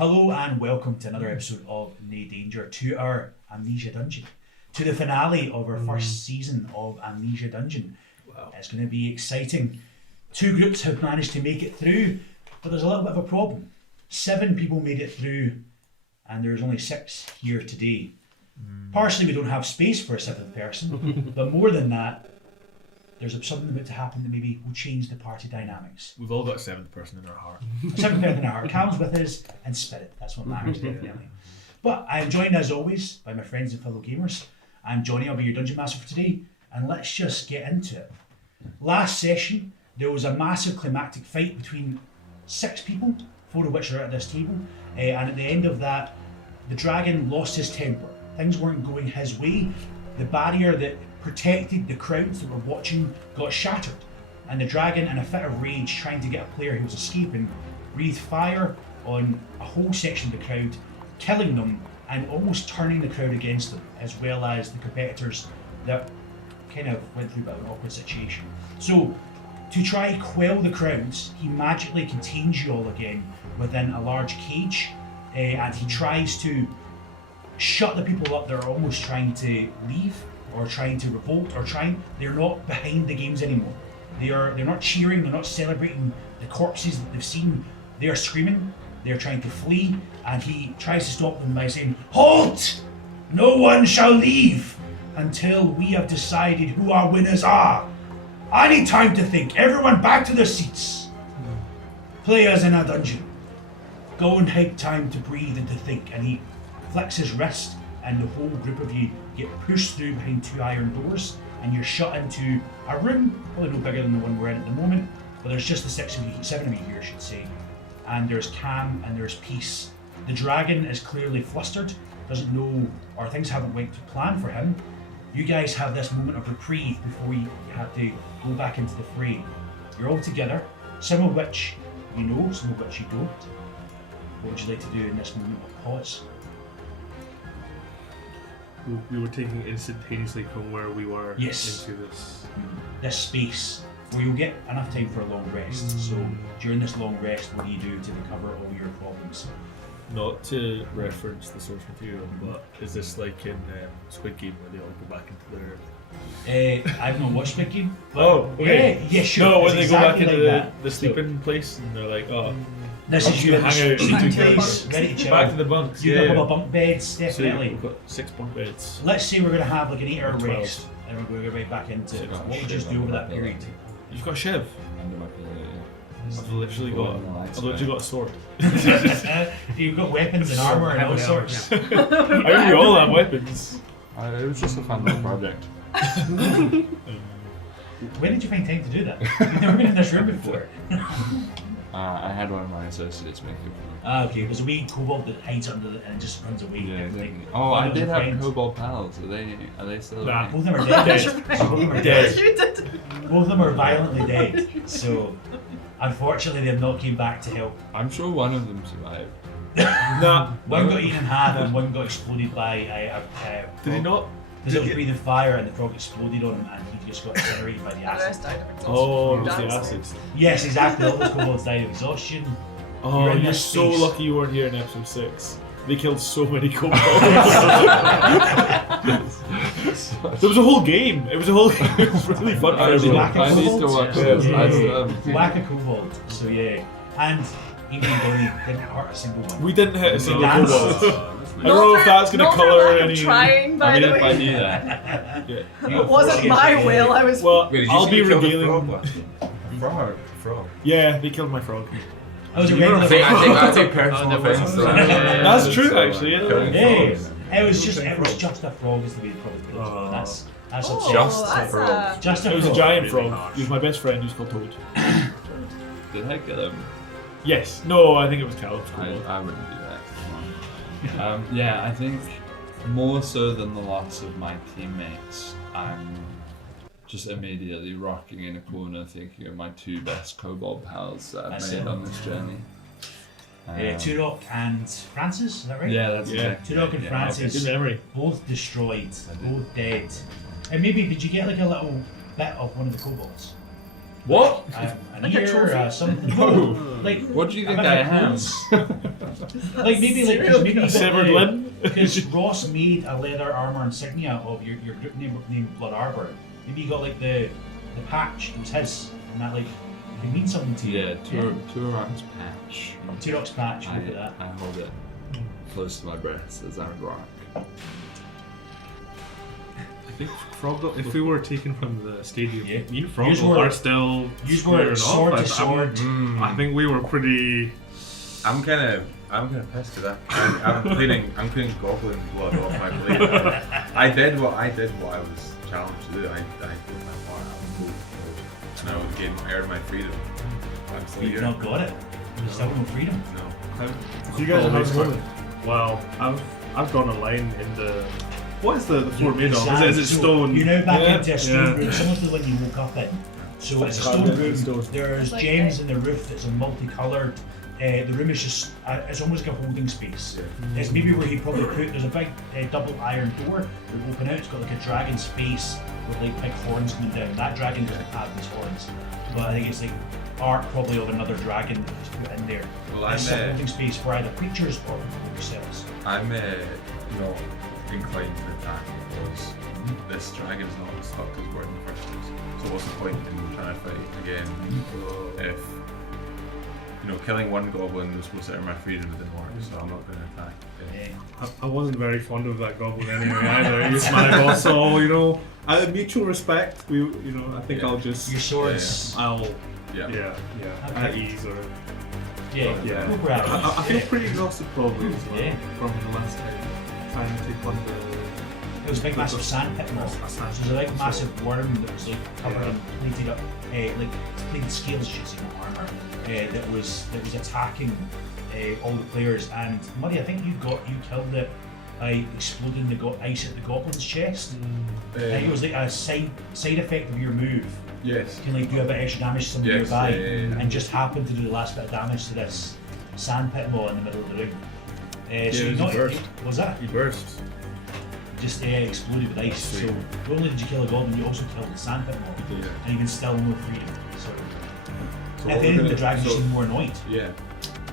Hello and welcome to another episode of No Danger, to our Amnesia Dungeon, to the finale of our first season of Amnesia Dungeon. Wow. It's going to be exciting. 2 groups have managed to make it through, but there's a little bit of a problem. 7 people made it through, and there's only 6 here today. Partially we don't have space for a 7th person, but more than that, there's something about to happen that maybe will change the party dynamics. We've all got a 7th person in our heart. A 7th person in our heart. Calm's with us, and spirit. That's what matters, evidently. But I'm joined, as always, by my friends and fellow gamers. I'm Jonny, I'll be your Dungeon Master for today, and let's just get into it. Last session, there was a massive climactic fight between 6 people, 4 of which are at this table, and at the end of that, the dragon lost his temper. Things weren't going his way. The barrier that protected the crowds that were watching got shattered, and the dragon, in a fit of rage trying to get a player who was escaping, breathed fire on a whole section of the crowd, killing them and almost turning the crowd against them, as well as the competitors that kind of went through a bit of an awkward situation. So, to try quell the crowds, he magically contains you all again within a large cage, and he tries to shut the people up that are almost trying to leave or trying to revolt or they're not behind the games anymore. They're not cheering, they're not celebrating the corpses that they've seen. They're screaming, they're trying to flee, and he tries to stop them by saying, "Halt! No one shall leave until we have decided who our winners are. I need time to think. Everyone back to their seats. Players in our dungeon, go and take time to breathe and to think." And he flicks his wrist, and the whole group of you get pushed through behind 2 iron doors, and you're shut into a room, probably no bigger than the one we're in at the moment, but there's just the 7 of you here, I should say. And there's calm and there's peace. The dragon is clearly flustered, doesn't know, or things haven't went to plan for him. You guys have this moment of reprieve before you have to go back into the fray. You're all together, some of which you know, some of which you don't. What would you like to do in this moment of pause? We were taking instantaneously from where we were into this space where you'll get enough time for a long rest. So during this long rest, what do you do to recover all your problems? Not to reference the source material, but is this like in Squid Game where they all go back into their... I've not watched Squid Game. Oh, okay. Yeah, sure. No, when they go back into like the sleeping place and they're like, oh... This is you hang out, sleeping place, ready to chill. Back to the bunks. You've got a couple of bunk beds, definitely. So we've got 6 bunk beds. Let's say we're going to have like an 8-hour rest, and we're going to go right back into it. What would you just do over that period? You've got a shiv. I've literally got a sword. You've got weapons and armour and all sorts. I mean, we all have weapons. It was just a fun little project. When did you find time to do that? You've never been in this room before. I had one of my associates make it for me. Okay, there's a wee kobold that hides under it and just runs away. Yeah, like, oh, I did have friends. kobold pals. Are they still Nah. Both of them are dead. Both of them are dead. You did. Both of them are violently dead. So, unfortunately, they've not came back to help. I'm sure one of them survived. Nah. One got eaten in half and one got exploded by a Did he not? Because it was breathing fire and the frog exploded on him and he just got incinerated by the The acid. rest died of exhaustion. Oh, it was the Downstairs. acid. Yes, exactly. All those kobolds died of exhaustion. Oh, You're in you're this so space. lucky you weren't here in episode 6. They killed so many kobolds. There was a whole game. It was a whole game. It was really fun for I everyone. need to watch this. Whack a kobold. So yeah. And even Donnie didn't hurt a single one. We didn't hit a single Dance. kobold. I don't know if that's going to colour any... Trying, by I mean, the if I way. knew that. Yeah. It wasn't my will, I was... Well, Wait, did you I'll say be you killed a revealing... frog? Frog. Yeah, they killed my frog. I was a You don't regular think I take personal offense to that. That's true, actually. Yeah. Hey, it was just a frog is the way to probably put it. Oh. That's Oh, Just that's frog. a... just a It was a frog. giant frog. He was my best friend. He was called Toad. Did I kill him? Yes. No, I think it was Caleb's I kobold. wouldn't do that. Come on. Yeah, I think more so than the loss of my teammates, I'm just immediately rocking in a corner thinking of my 2 best kobold pals that I've That's made it. on this journey. Turok and Francis, is that right? Yeah, that's Yeah. exactly Turok and yeah, Francis. Good memory. Both destroyed, both dead. And maybe did you get like a little bit of one of the kobolds? What? An Like a ear, trophy? something. No. Like What do you a think bit I of am? clothes. Like maybe like 'cause maybe you got Severed the- limb. Because Ross made a leather armor insignia of your group name Blood Arbor. Maybe you got like the patch. It was his, and that like could mean something to you. Yeah, Turok's patch. T-Rock's patch. Look at that. I hold it close to my breast as I rock. I think Froggle, if we were taken from the stadium, Yeah. me and Yous Froggle were- are still Yous squaring were off. sword to sword. I think we were pretty. I'm kind of pissed because I'm cleaning goblin blood off my blade. I did what I was challenged to do. I did my part. And I would earn my freedom. I'm still You've here. not got it. You still have no freedom. No. You guys are having moment. Well, I've gone a line in the. What is the floor made of? Is it So stone? You're now back Yeah. into a stone Yeah. room, similar to the one you woke up in. So it's a carved stone out room. of stone. There's Like gems that. in the roof that's multicoloured. The room is just, it's almost like a holding space. It's maybe where he probably put, there's a big double iron door that will open out. It's got like a dragon's face with like big horns coming down. That dragon doesn't have these horns. But I think it's like art probably of another dragon that was put in there. Well, It's a holding space for either creatures or yourselves. I'm not inclined to attack because this dragon's not stuck to his word in the first place. So what's the point in trying to fight again if killing one goblin was supposed to earn my freedom, it didn't work, so I'm not going to attack. I wasn't very fond of that goblin anyway either. He was my boss, so out of mutual respect, I think Yeah. I'll just. Your swords. I'll. Yeah. Yeah. At ease or. Yeah, Yeah. go grab it. I feel pretty exhausted probably as well Yeah. from the last time trying to take on It was a big massive sand pit moth. A sand So there's a big pit, massive worm that was like covered in plated up, like plated scales, should say, not armor, that was attacking all the players. And Muddy, I think you killed it by exploding the ice at the goblin's chest. I think it was like a side effect of your move. Yes. You can like do a bit extra damage to someone Yes, nearby, yeah. and just happened to do the last bit of damage to this sand pit moth in the middle of the room. So it you was not a burst. was that? He burst. Just exploded with ice. Sweet. So not only did you kill a goblin, you also killed the sand pit moth, Yeah. and even still no freedom. So So at what the we're end, the gonna- dragon just so- seemed more annoyed. Yeah.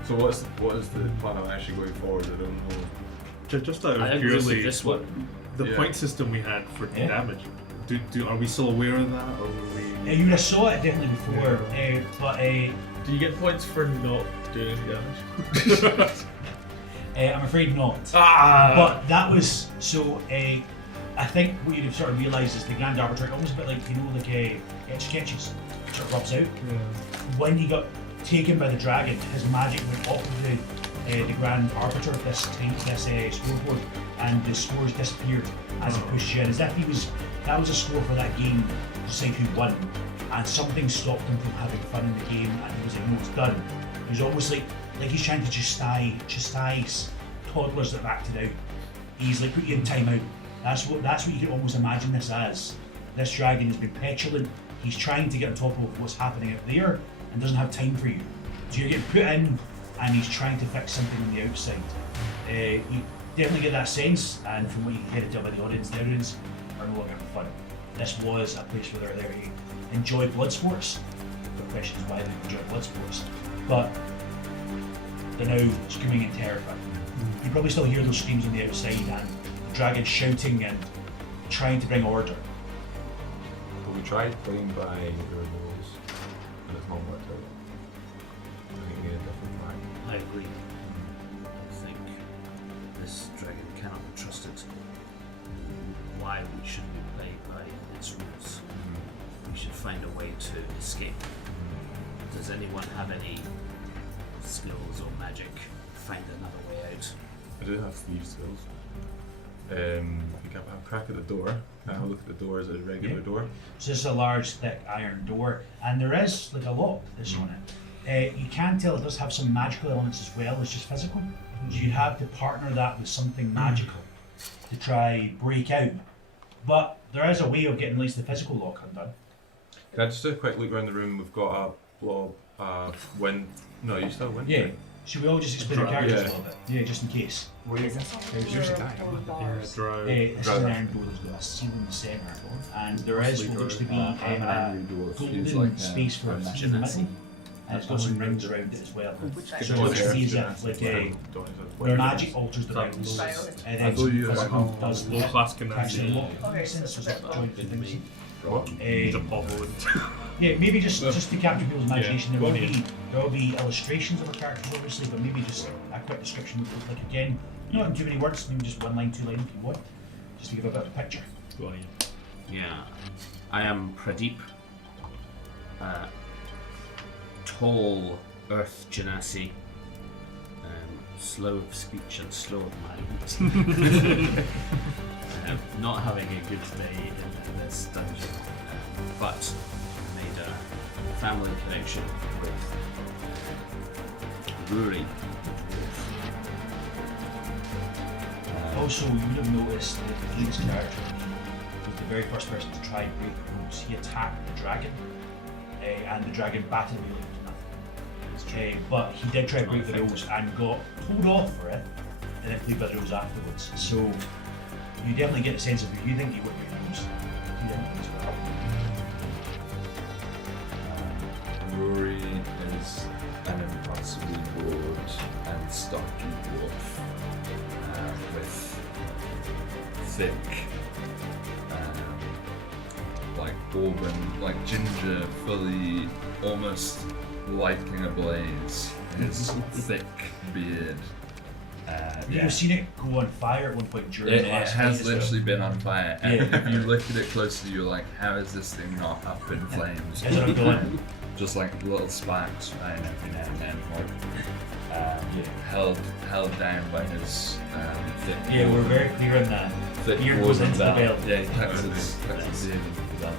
So what is the plan of actually going forward? I don't know. Just out I of agree with purely this one. the Yeah. point system we had for Yeah. damage. Are we still aware of that, or were we? You would have saw it definitely before, but Do you get points for not doing any damage? I'm afraid not. Ah! But that was so. I think what you'd have sort of realised is the Grand Arbiter, almost a bit like Etch-a-Sketches, sort of rubs out. When he got taken by the dragon, his magic went off of the Grand Arbiter, this scoreboard, and the scores disappeared as he pushed you in, as if that was a score for that game to decide who won, and something stopped him from having fun in the game, and he was like, no, it's done. It was almost like he's trying to chastise toddlers that have acted out. He's like, put you in timeout. That's what you can almost imagine this as. This dragon has been petulant. He's trying to get on top of what's happening out there and doesn't have time for you. So you're getting put in, and he's trying to fix something on the outside. You definitely get that sense, and from what you can hear it tell by the audience are no longer having fun. This was a place where they're there to enjoy blood sports. The question is why they enjoy blood sports, but they're now screaming and terrified. You probably still hear those screams on the outside and the dragon shouting and trying to bring order. But we tried playing by your rules, and it's not worked out. I think we need a different plan. I agree. I think this dragon cannot be trusted. Why should we play by its rules? We should find a way to escape. Does anyone have any skills or magic? Find another way out. I do have sleeve skills. You can have a crack at the door. Can I have a look at the door as a regular Yeah. door? It's just a large, thick iron door, and there is like a lock that's on it. You can tell it does have some magical elements as well as just physical. So you'd have to partner that with something magical to try break out. But there is a way of getting at least the physical lock undone. Can I just do a quick look around the room? We've got a blob, wind. No, you still wind. Yeah. Should we all just explain our characters Yeah. a little bit? Yeah, just in case. Is this on There's usually the die, or Yeah, bars? drow. This is an iron door that's got a seal in the centre, and there is what looks to be I'm an a angry dwarf. He's golden like space for a a key in the middle. and it's got some rings around it as well. Which So it looks to me as if like their magic alters the rings, and then some physical does low class can actually actually. look. Makes sense. So it's like joint things. He's a bubble. Yeah, maybe just to capture people's imagination. Yeah, There will be illustrations of the characters, obviously, but maybe just a quick description would look like again. Not in too many words, maybe just 1 line, 2 line if you want, just to give a bit of a picture. Go on, Ian. Yeah, I am Pradeep, tall Earth Genasi, slow of speech and slow of mind. Not having a good day in this dungeon, but made a family connection with Rory. Also, you would have noticed that Ian's character was the very first person to try and break the rules. He attacked the dragon, and the dragon battered him to nothing. But he did try to break the rules and got told off for it, and then played by the rules afterwards. So you definitely get a sense of who you think he would break the rules. He didn't as well. Rory is an impossibly broad and stocky dwarf with thick, like auburn, like ginger, fully, almost lighting a blaze. His thick beard. You've seen it go on fire at one point during It the last has fight as well. literally been on fire, and if you look at it closely, you're like, how is this thing not up in flames? Is it going? Just like little sparks flying every now and then, held down by his thick. Yeah, we're very clear on that. thick Beard goes wooden into the belt. belt. Yeah, he tucks his beard into that.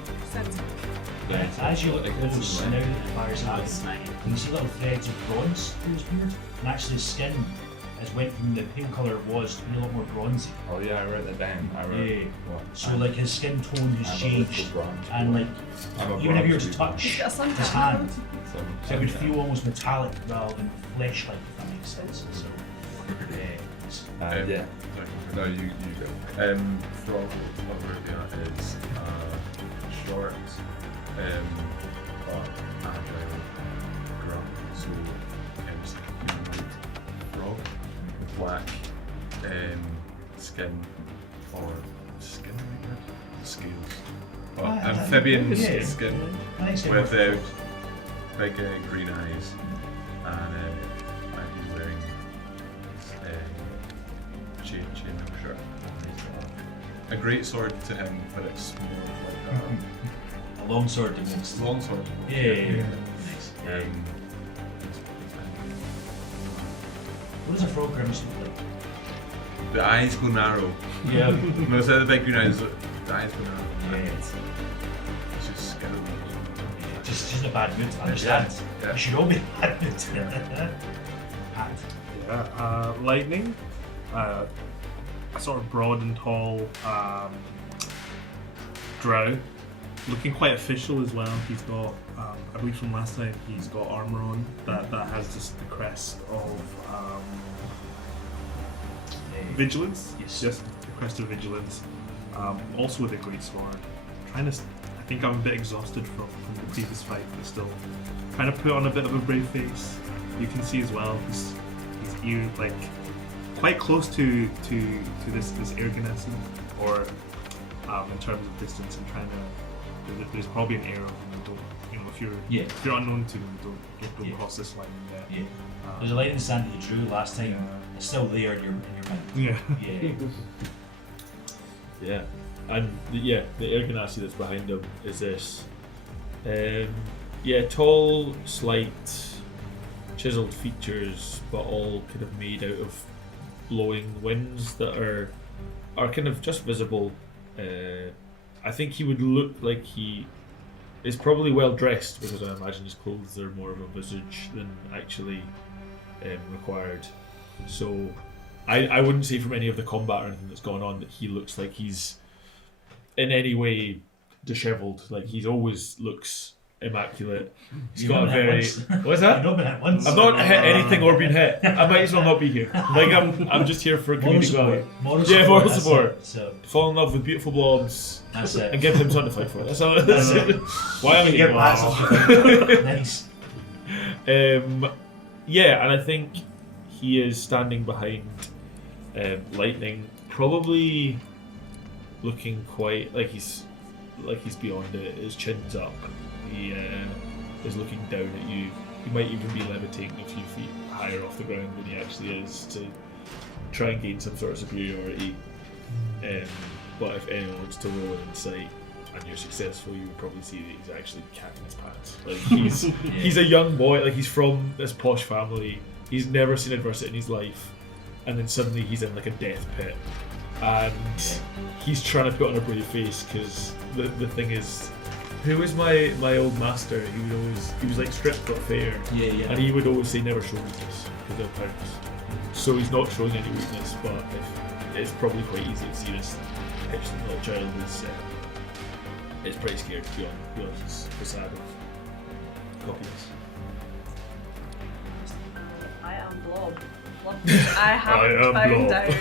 Yeah, As you look like it's close, in now the way. that the fire's happening, you can see little threads of bronze through his beard, and actually his skin has went from the pale colour it was to be a lot more bronzy. Oh yeah, I wrote that down. I wrote. Yeah. What? So like his skin tone has I'm a little changed, bronze and boy. like I'm a even if you were to bronze touch Got some his hand, boy. it would feel almost metallic rather than flesh-like, if that makes sense. So Yeah. No, you go. Thrall of Rubia is short, but agile grunt, so it's like a humanoid frog, black skin or skin scales, but amphibian yeah. skin I think so. with big green eyes, and he's wearing chain no shirt. A great sword to him, but it's more like a long sword to most. a long sword. Yeah. Nice. What does a frog grimace look like? The eyes go narrow. Yeah. No, instead of the big green eyes, the eyes go narrow. Yeah. It's just scary. Just a bad mood. I understand. Yeah. You should all be in a bad mood. And Yeah, lightning. A sort of broad and tall drow, looking quite official as well. He's got, I believe from last time, he's got armor on that has just the crest of vigilance. Yes. Just the crest of vigilance. Also with a great sword. I think I'm a bit exhausted from the previous fight, but still trying to put on a bit of a brave face. You can see as well his ear, like quite close to this air ganassi, or in terms of distance, and trying to. There's probably an air of him. Don't, if you're unknown to him, don't cross this line. yeah. There's a line in the sand that you drew last time. It's still there in your mind. Yeah. Yeah. Yeah, and the air ganassi that's behind him is this. Tall, slight, chiseled features, but all kind of made out of blowing winds that are kind of just visible. I think he would look like he is probably well dressed, because I imagine his clothes are more of a visage than actually required. So I wouldn't say from any of the combat or anything that's gone on that he looks like he's in any way dishevelled. Like, he always looks immaculate. He's You've got a not been very. hit once. What's that? You've not been hit once. I've not hit anything or been hit. I might as well not be here. Like, I'm just here for Moral comedic value. support. Moral Yeah, support. moral That's support. it. So Fall in love with beautiful blobs that's it. and give them something to fight for. That's all. That's it. Why am I Get here? past it. Nice. Yeah, and I think he is standing behind Lightning, probably looking quite like he's beyond it. His chin's up. He is looking down at you. He might even be levitating a few feet higher off the ground than he actually is to try and gain some sort of superiority. But if anyone wants to roll an insight and you're successful, you would probably see that he's actually catching his pants. Like he's a young boy. Like he's from this posh family. He's never seen adversity in his life, and then suddenly he's in like a death pit, and he's trying to put on a brave face because the thing is, who was my old master? He was like strict but fair, and he would always say never show weakness because they'll pounce. So he's not showing any weakness, but it's probably quite easy to see this excellent little child is pretty scared beyond his facade of cockiness. I am Blob. I haven't found out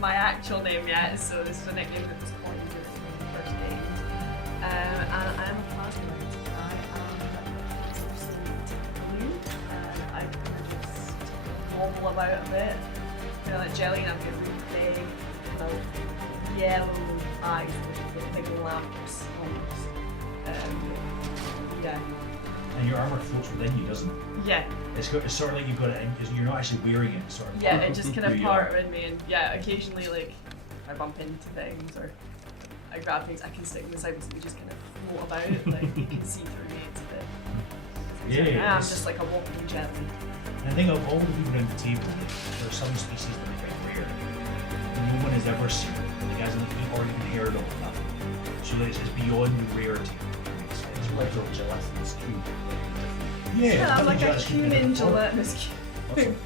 my actual name yet, so this is the nickname that was coined in the first name. And I am a plasmoid. I am absolute blue. I kind of just wobble about a bit. Kind of like jelly, and I've got really big, yellow eyes with big lamps almost. Yeah. And your armor floats within you, doesn't it? Yeah. It's sort of like you've got it in, because you're not actually wearing it. Sort of. Yeah, it just kind of Who you part are. in me, and yeah, occasionally like I bump into things or I grab things, I can stick them inside and we just kind of float about. Like you can see through me. It's a bit. Yeah, I'm it's- just like a walking jelly. And I think of all the people around the table, like, there are some species that are quite rare. No one has ever seen it. Like, hasn't already been heard of that. So it's beyond rarity. It's like a gelatinous cube. Yeah, I'm like a gelatinous cube human before. gelatinous cube.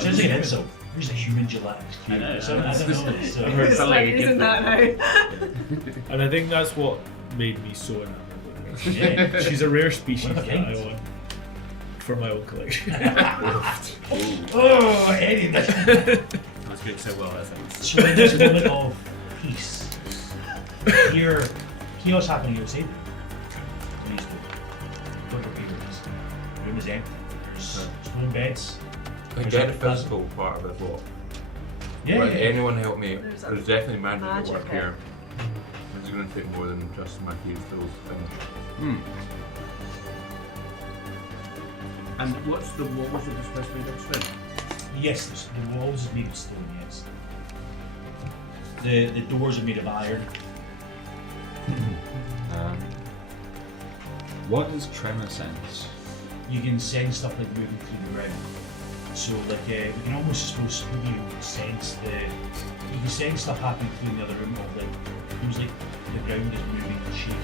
Sounds like an insult. Who's a human gelatinous cube? I know, So, I don't know. So, I heard It's something like, like isn't that now? And I think that's what made me so enamored with her. Yeah. She's a rare species What a that I kind. want for my own collection. Oh, Eddie, that's I was doing so well, I think. so in this moment of peace, here, chaos happening outside. Please do. Look at papers. The room is empty. There's stone beds. I get the physical part of it, what? Yeah, Right, yeah. anyone help me? There's There's, a definitely magic at magic work bit. here. It's going to take more than just my thieves tools to finish. And what was it supposed to be upstairs? Yes, the walls are made of stone, yes. The doors are made of iron. What is tremor sense? You can sense stuff like moving through the ground. So like you can almost suppose you sense you can sense stuff happening through the other room, or like it feels like the ground is moving and shaking,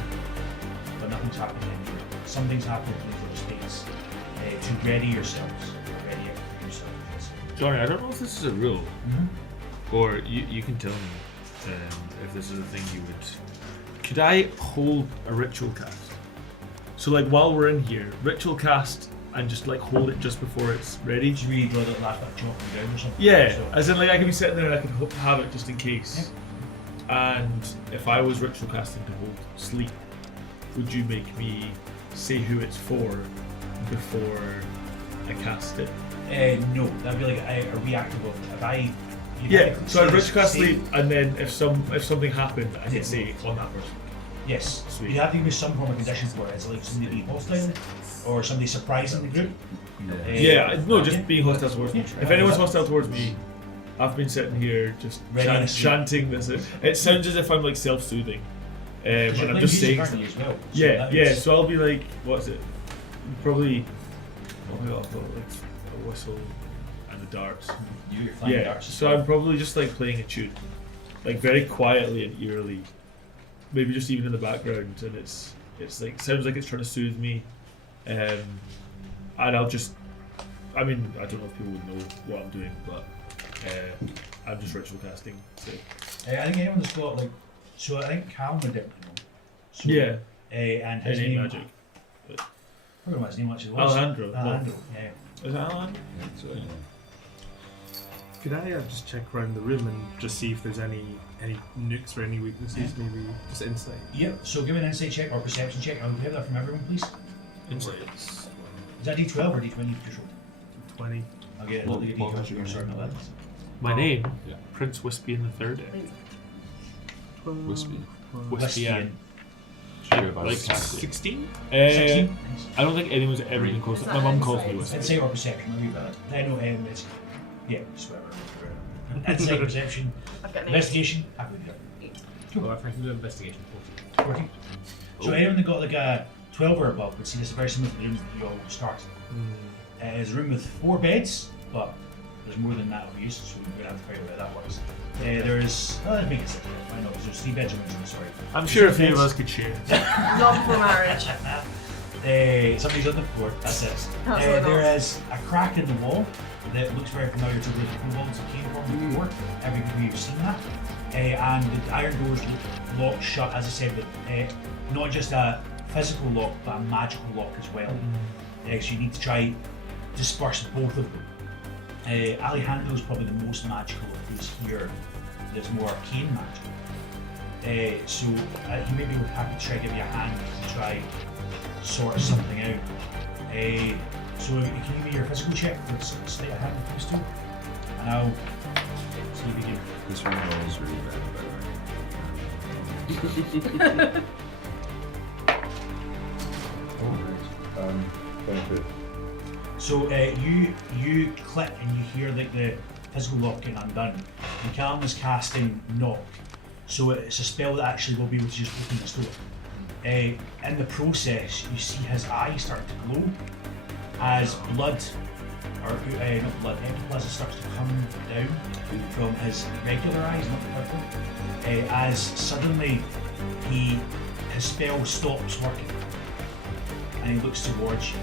but nothing's happening anywhere. Something's happening through the space. To ready yourselves, ready for yourselves. Johnny, I don't know if this is a rule, or you can tell me if this is a thing you would. Could I hold a ritual cast? So like while we're in here, ritual cast and just like hold it just before it's ready. Did you really draw that last bit of chalk on the ground or something? Yeah, So, as in like I could be sitting there and I could have it just in case. And if I was ritual casting to hold sleep, would you make me say who it's for before I cast it? no, that'd be like a reactive of if I. Yeah, so I'd say- ritual cast say- sleep, and then if something happened, I Yeah. could say on that person. Yes, Sweet. you have to give me some form of conditions for it. It's like somebody being hostile, or somebody surprising the group. No, just being hostile towards me. Yeah. If anyone's hostile towards me, I've been sitting here just Ready to sleep. chanting this. It sounds as if I'm like self-soothing, and Because you're I'm playing just music, saying. aren't you, as well? So Yeah, that yeah. is- So I'll be like, what's it? Probably. Oh my god, I've got like a whistle and the darts. You're flying Yeah. darts. So I'm probably just like playing a tune, like very quietly and eerily, maybe just even in the background, and it's like sounds like it's trying to soothe me, and I'll just. I mean, I don't know if people would know what I'm doing, but I'm just ritual casting. So. I think anyone that's got like, so I think Cal would definitely know. So, Yeah. And his Any name. magic. I don't know what his name actually was. Alejandro. Alejandro. Yeah. Is that Alan? So, Could I just check around the room and just see if there's any nooks or any weaknesses? Maybe just insight. Yep. So give me an insight check or perception check. I'll have that from everyone, please. Insights. Is that D12 or D20 you just rolled? 20. I'll get What- a D12 what was so your you're starting name? at 11. My name, Yeah. Prince Wispy in the Third. Wispy. Wispy, yeah. Should go by Like the cat. 16? 16? Nice. I don't think anyone's ever been close. Is My that mum calls me insight? Wispy. Insight or perception, maybe that. I know it's yeah, just whatever. Insight, perception, I've got an investigation. Happy with it. Well, if I can do investigation, 14. So anyone that got like a 12 or above would see this is very similar to the rooms that you all start. It's a room with 4 beds, but there's more than that of use, so we're going to have to figure out how that works. There's, let's make it 6. Why not? There's 3 beds in one room, sorry. I'm sure a few of us could share. Not for marriage. Somebody's on the floor, that's it. That's what I There thought. is a crack in the wall that looks very familiar to the kobolds that came from before. Everybody who's seen that. And the iron doors look locked shut, as I said, with not just a physical lock, but a magical lock as well. So you need to try disperse both of them. Alejandro's probably the most magical of these here. There's more arcane magic. So he maybe would happy to try to give you a hand to try sort something out. So can you give me your physical check for sleight of hand with these two? And I'll see if you can. This one rolls really bad, by the way. Benefit. So you click and you hear like the physical lock getting undone. And Callum is casting knock, so it's a spell that actually will be able to just open this door. In the process, you see his eyes start to glow as blood, or not blood, ectoplasm starts to come down from his regular eyes, not the purple. As suddenly his spell stops working, and he looks towards you.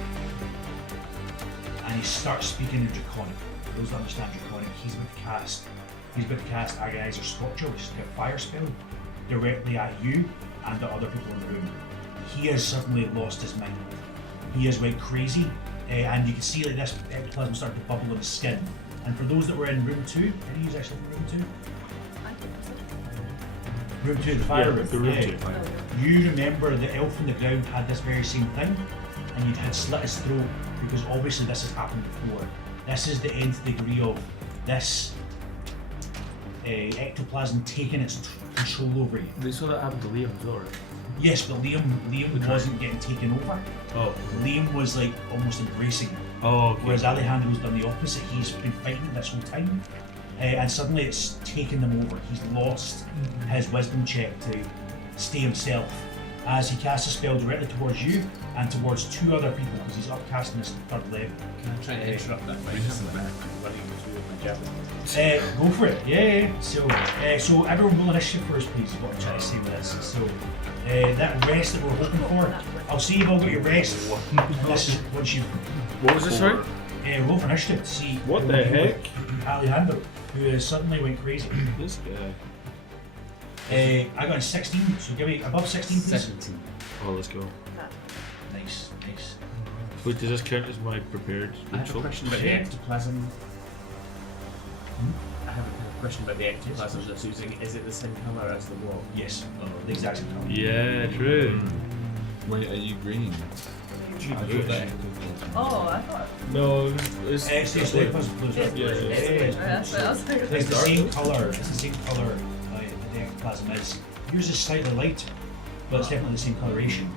And he starts speaking in Draconic. For those that understand Draconic, he's about to cast Agonizer Scorcher, which is like a fire spell, directly at you and the other people in the room. He has suddenly lost his mind. He has went crazy, and you can see like this ectoplasm starting to bubble on his skin. And for those that were in room 2, any of you actually in room 2? Room 2, the fire room. the room Yeah. 2. You remember the elf on the ground had this very same thing, and you had slit his throat because obviously this has happened before. This is the nth degree of this ectoplasm taking its control over you. We saw that happen to Liam as well, right? Yes, but Liam wasn't getting taken over. Oh. Liam was like almost embracing it. Oh, okay. Whereas Alejandro's done the opposite. He's been fighting it this whole time. And suddenly it's taken them over. He's lost his wisdom check to stay himself as he casts a spell directly towards you and towards 2 other people because he's upcasting his 3rd level. can I try to interrupt that by just running through with my javelin? Go for it, yeah. So everyone roll initiative first, please, is what I'm trying to say with this. So that rest that we're hoping for, I'll see you've all got your rest. This is once you What was this, sorry? roll for initiative to see What the heck? Alejandro, who suddenly went crazy. This guy. I got a 16, so give me above 16, please. 17. Oh, let's go. Nice. Wait, does this count as my prepared I have a ritual? question about the Yeah. ectoplasm. I have a question about the ectoplasm that's using. Is it the same colour as the wall? Yes, the exact same color. Yeah, true. Wait, are you green? I thought that Oh, I thought No, it's It's like blue. it's blue. Yeah. It's blue. That's what I was thinking. It's the same colour. It's the same colour. The ectoplasm is. Yours is slightly light, but it's definitely the same coloration.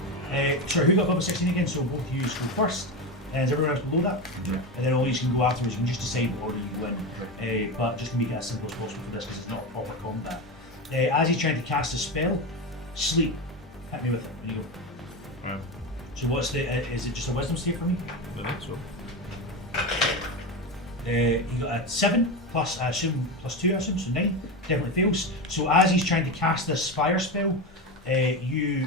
Sorry, who got above 16 again? So both of you go first. And is everyone else below that? Yeah. And then all you can go afterwards. You can just decide what order you win. But just to make it as simple as possible for this, because it's not a proper combat. As he's trying to cast a spell, sleep. Hit me with it. There you go. Right. So what's the? Is it just a wisdom save for me? I think so. He got a 7 plus, I assume, plus 2, I assume, so 9. Definitely fails. So as he's trying to cast this fire spell, you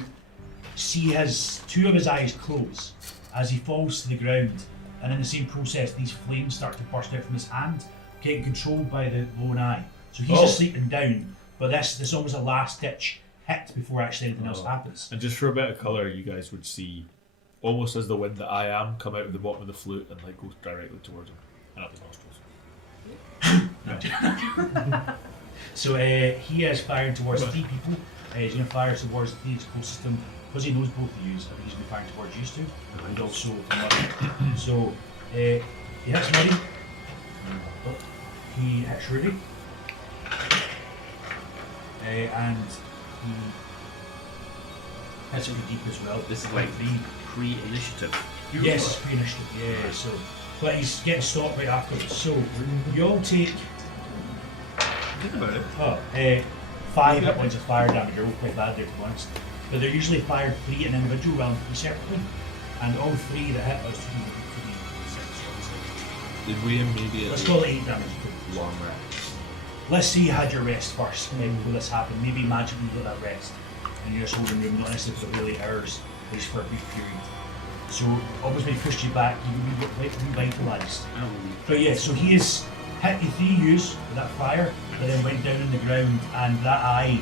see 2 of his eyes close as he falls to the ground, and in the same process, these flames start to burst out from his hand, getting controlled by the lone eye. So he's asleep and down, but this is almost a last ditch hit before actually anything else happens. And just for a bit of colour, you guys would see, almost as the wind that I am, come out of the bottom of the flute and like go directly towards him and up his nostrils. So he is firing towards 3 people. He's going to fire towards the 3 closest to him, because he knows both of you, I think he's going to be firing towards you two, and also to Muddy. So he hits Muddy, he hits Rudy, and he hits Rudy deep as well. This is like the pre-initiative. Yes, it's pre-initiative, yeah, so. But he's getting stopped right afterwards. So you all take Think about it. 5 hit points of fire damage. You're all quite bad there, to be honest. But they're usually fired 3 an individual rather than 3 separately. And all 3 that hit us to be 6. Did we immediately? Let's call it 8 damage. Long rest. Let's say you had your rest first before this happened. Maybe magically you got that rest. And you're just holding room, not necessarily for really hours, but just for a brief period. So almost when he pushed you back, you were revitalised. But yeah, so he is hit you 3 U's with that fire, but then went down on the ground, and that eye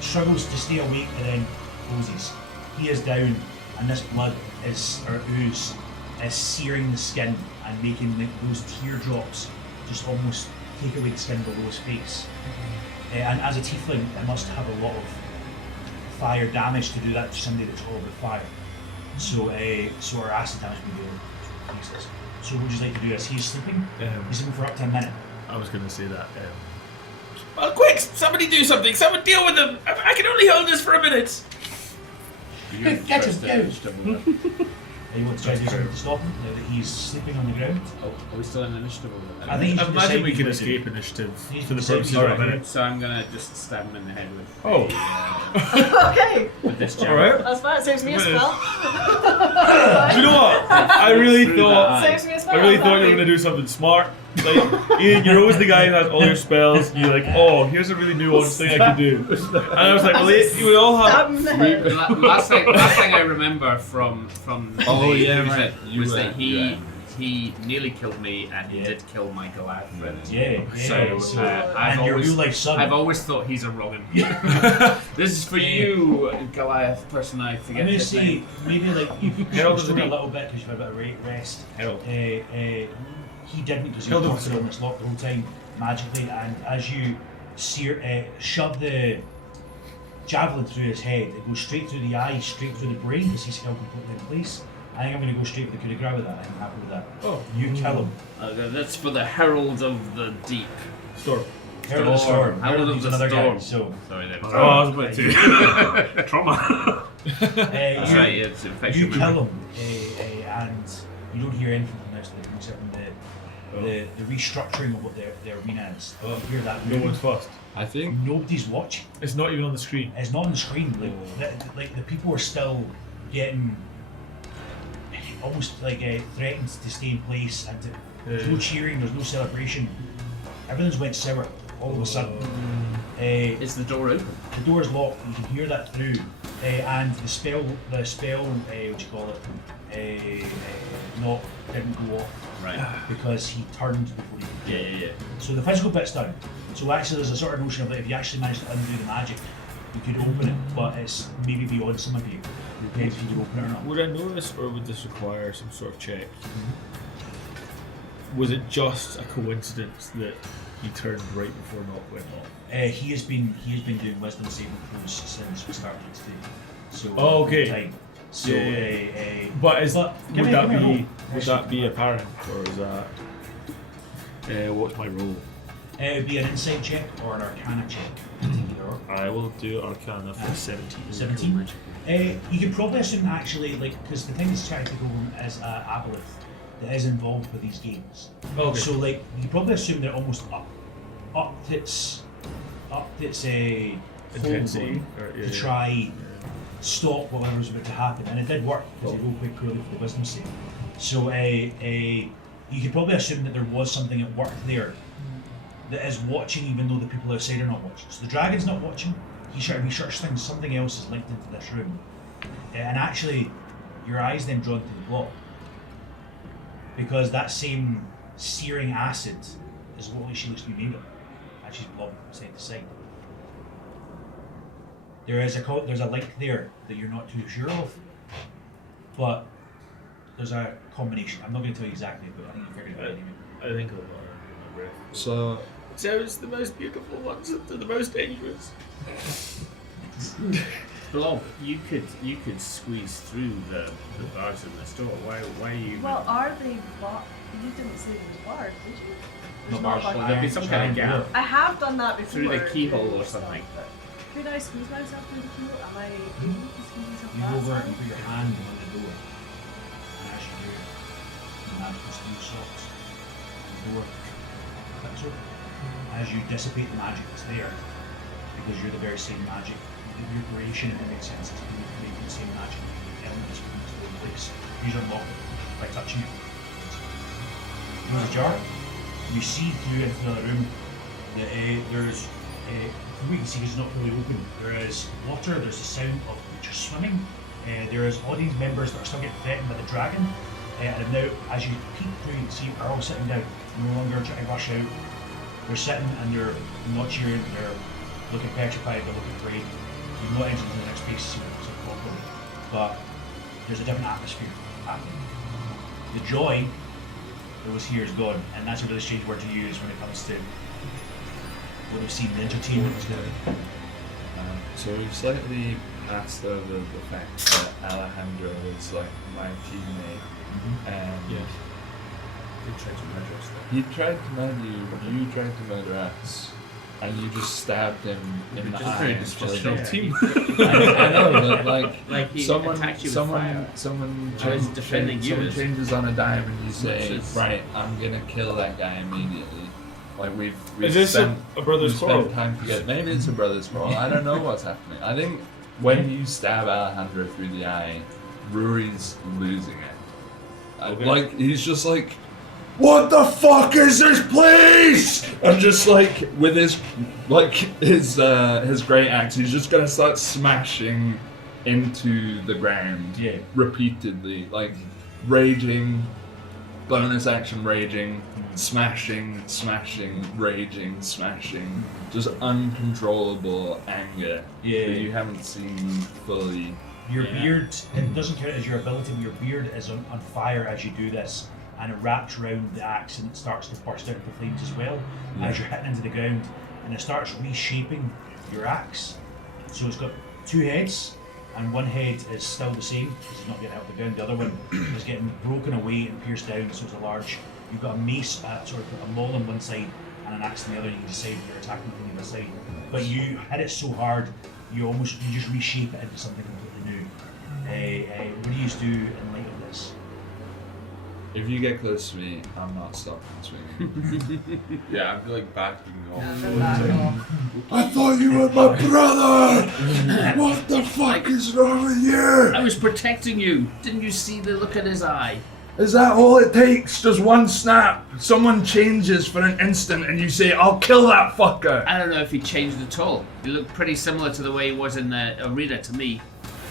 struggles to stay awake and then closes. He is down, and this blood is, or ooze, is searing the skin and making those teardrops just almost take away the skin below his face. And as a tiefling, it must have a lot of fire damage to do that to somebody that's all about fire. So, so our acid damage will be useless. So what would you like to do as he's sleeping? He's sleeping for up to a minute. I was going to say that. Well, quick! Somebody do something! Someone deal with him! I can only hold this for a minute! Get him! You want to try to do something to stop him now that he's sleeping on the ground? Are we still in initiative? I think I imagine we can can escape initiative He's for the decided purposes to of a do it. minute. So I'm gonna just stab him in the head with. Okay, With this jab. Alright. that's fine. It saves me a spell. Do you know what? I really Through thought. that eye. Saves me a spell. I really thought you were going to do something smart. Like, Iain, you're always the guy who has all your spells. You're like, oh, here's a really nuanced thing I can do. And I was like, well, we all have. Stab him in the head. Last thing I remember from Oh, the yeah, music right. You was were- that he nearly killed me and he did kill my Goliath friend. Yeah, So, so I've and your always- real life son. I've always thought he's a Rogan. This is for you, Goliath person. I I'm forget going to his say name. maybe like you've Herald of the a Deep. little bit because you've had a bit of rest. Herald. He didn't because he Herald of was the confident on this lock the whole time magically, and as you shove the javelin through his head, it goes straight through the eye, straight through the brain because he's held completely in place. I think I'm going to go straight with the coup de grace with that. I'm happy with that. Oh. You kill him. That's for the Herald of the Deep. Storm. Herald of the Storm. Herald of He's the another Storm. guy. So Sorry, there. Oh, I was about to. Trauma. That's right. It's infection. you kill him, and you don't hear anything from this. Except from the restructuring of what their arena is. You don't hear that. No one's fussed. I think Nobody's watching. It's not even on the screen. It's not on the screen. Like the people are still getting almost like threatened to stay in place, and there's no cheering, there's no celebration. Everything's went sour all of a sudden. Is the door open? The door's locked. You can hear that through, and the spell, what you call it, not didn't go off Right. because he turned before he could. Yeah. So the physical bit's done. So actually there's a sort of notion of that if you actually manage to undo the magic, you could open it, but it's maybe beyond some of you. Depends if you open it or not. Would I know this, or would this require some sort of check? Was it just a coincidence that he turned right before knock went off? He has been doing wisdom saving throws since we started today. So Oh, okay. time. So Yeah. But is that Give would me- that give me a be roll. would that be apparent, or is that what's my role? it would be an insight check or an arcana check. Either or. I will do Arcana for 17. 17. You could probably assume actually, like, because the thing that's trying to take over him is Aboleth that is involved with these games. Okay. So like, you could probably assume they're almost up its a Intensity, to try stop whatever was about to happen, and it did work because it rolled quite poorly for the wisdom save. So you could probably assume that there was something at work there that is watching, even though the people outside are not watching. So the dragon's not watching. He researched things. Something else is linked into this room, and actually, your eyes then drawn to the blob because that same searing acid is what she looks to be made of, and she's blobbing from side to side. There's a link there that you're not too sure of, but there's a combination. I'm not going to tell you exactly, but I think you figured it out anyway. I think I'll remember. so. So it's the most beautiful ones and the most dangerous. Blob, you could squeeze through the bars in the store. Why are you? Well, are they bar? You didn't say there was bars, did you? There's No bars. bar- Well, there'd be some kind of gap. I have done that before. Through the keyhole doing or stuff, something. but could I squeeze myself through the keyhole? Am I able to squeeze myself You go over that and side? put your hand on the door. And as you do, the magical steel socks. The door clicks open. As you dissipate the magic that's there, because you're the very same magic, your creation, if it makes sense, is making the same magic elements from this little place. These are unlocked by touching it. You know the jar? You see through into the room that there's, from what you can see, it's not fully open. There is water, there's the sound of creatures swimming. There is audience members that are still getting threatened by the dragon. And now, as you peek through, you can see are all sitting down, no longer trying to rush out. They're sitting and they're not cheering, they're looking petrified, they're looking afraid. You've not entered into the next space properly, but there's a different atmosphere happening. The joy that was here is gone, and that's a really strange word to use when it comes to what we've seen, the entertainment was good. So we've slightly passed over the fact that Alejandro is like my teammate, and He tried to murder us. he tried to murder you, you tried to murder us, and you just stabbed him in the eye. Very and dysfunctional killed him. team. I know, but Like he someone attacked you with fire. someone I was defending you someone as changes on a dime and you say, much as- right, I'm gonna kill that guy immediately. Like we've Is this spent, a brother's we've quarrel? spent time together. Maybe it's a brother's quarrel. I don't know what's happening. I think when you stab Alejandro through the eye, Rory's losing it. Okay. Like he's just like, what the fuck is this place? And just like with his great axe, he's just gonna start smashing into the ground repeatedly, like raging, bonus action raging, smashing, raging, smashing, just uncontrollable anger that you haven't seen fully. Your beard, it doesn't count as your ability, but your beard is on fire as you do this, and it wraps around the axe and it starts to burst out into flames as well as you're hitting into the ground, and it starts reshaping your axe. So it's got two heads, and one head is still the same because it's not getting out of the ground. The other one is getting broken away and pierced down, so it's a large. You've got a mace, a maul on one side and an axe on the other. You can decide if you're attacking from the other side, but you hit it so hard, you just reshape it into something completely new. What do you do in light of this? If you get close to me, I'm not stopping swinging. Yeah, I'd be like backing off. I thought you were my brother! What the fuck is wrong with you? I was protecting you. Didn't you see the look in his eye? Is that all it takes? Just one snap? Someone changes for an instant and you say, I'll kill that fucker! I don't know if he changed at all. He looked pretty similar to the way he was in the arena to me.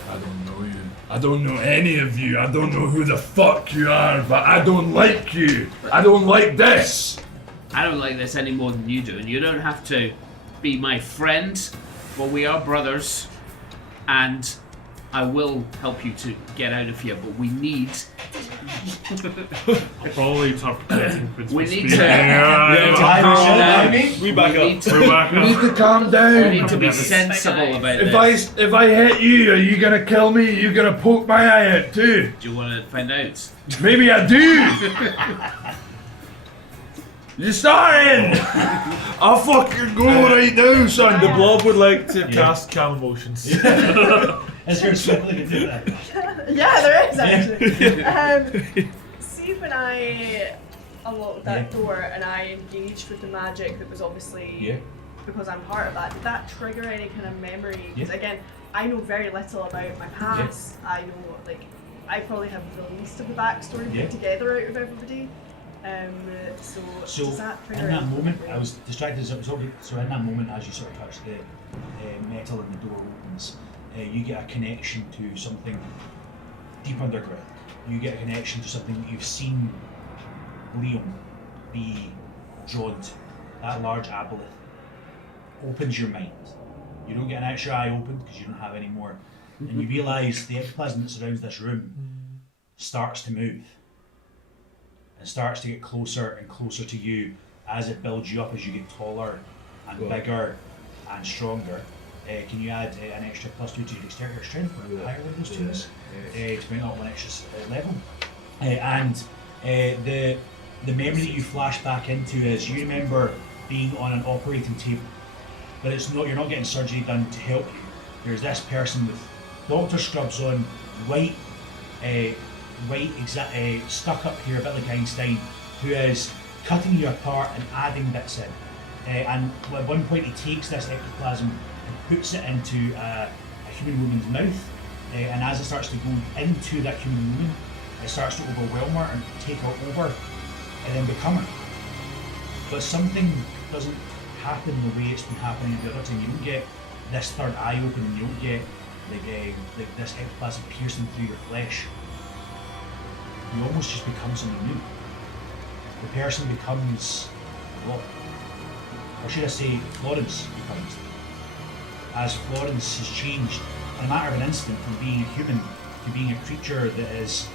I don't know you. I don't know any of you. I don't know who the fuck you are, but I don't like you. I don't like this. I don't like this any more than you do, and you don't have to be my friend, but we are brothers, and I will help you to get out of here, but we need... Probably top protecting principle. We need speed. to... We back need up. to, You need to calm we down. need to be sensible about this. If I hit you, are you gonna kill me? Are you gonna poke my eye out too? Do you want to find out? Maybe I do. You're starting. I'll fucking go right now, son. The blob would like to cast calm emotions. Is there a something to do that? Yeah, there is actually. See when I unlocked that door and I engaged with the magic that was obviously because I'm part of that. Did that trigger any kind of memory? Because again, I know very little about my past. I know I probably have the least of the backstory put together out of everybody. So does that trigger in that any moment, memory? I was distracted. So in that moment, as you sort of touch the metal and the door opens, you get a connection to something deep underground. You get a connection to something that you've seen Liam be drawn to. That large aboleth opens your mind. You don't get an extra eye open because you don't have any more. And you realise the ectoplasm that surrounds this room starts to move. And starts to get closer and closer to you as it builds you up as you get taller and bigger and stronger. can you add an extra +2 to your dexterity or strength, whatever the higher one of those two is, to bring it up one extra level. And the memory that you flash back into is you remember being on an operating table, but you're not getting surgery done to help you. There's this person with doctor scrubs on, white stuck up here, a bit like Einstein, who is cutting you apart and adding bits in. And at one point he takes this ectoplasm and puts it into a human woman's mouth, and as it starts to go into that human woman, it starts to overwhelm her and take her over and then become her. But something doesn't happen the way it's been happening the other time. You don't get this third eye open, and you don't get like this ectoplasm piercing through your flesh. You almost just become something new. The person becomes, well, or should I say, Florence becomes. As Florence has changed in a matter of an instant from being a human to being a creature that is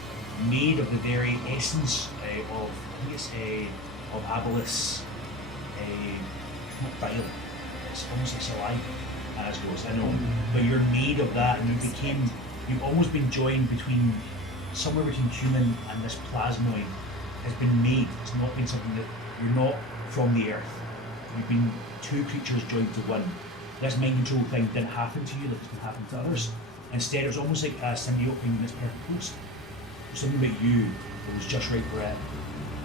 made of the very essence of, I think it's of Abolus, not bile. It's almost like saliva, as goes. I know, but you're made of that, and you've almost been joined between somewhere between human and this plasmoid has been made. It's not been something that you're not from the earth. You've been two creatures joined to one. This mind control thing didn't happen to you like it's been happening to others. Instead, it was almost like a symbiote being this perfect host. Something about you that was just right for it,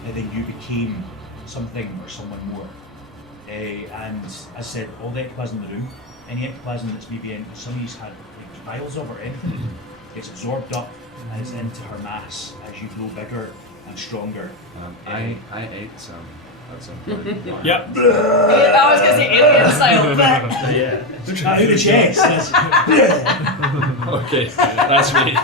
and then you became something or someone more. And as I said, all the ectoplasm in the room, any ectoplasm that's maybe in somebody's had like vials of or anything, gets absorbed up and is into her mass as you grow bigger and stronger. I ate some at some point. Yep. I was gonna say alien style. Yeah. Out of the chest. Okay, that's me.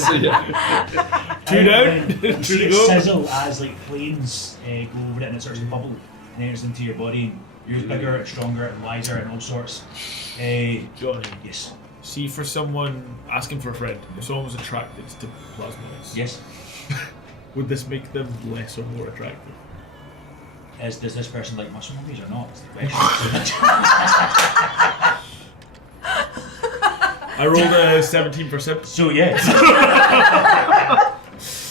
So yeah. Two down, You two see to it go. sizzle as like flames go over it, and it starts to bubble and enters into your body. And you're bigger and stronger and wiser and all sorts. Jonny, Yes. see, for someone asking for a friend, if someone was attracted to plasmoids, Yes. would this make them less or more attractive? Does this person like muscle movies or not? Is the question. I rolled a 17 for simp. So yes.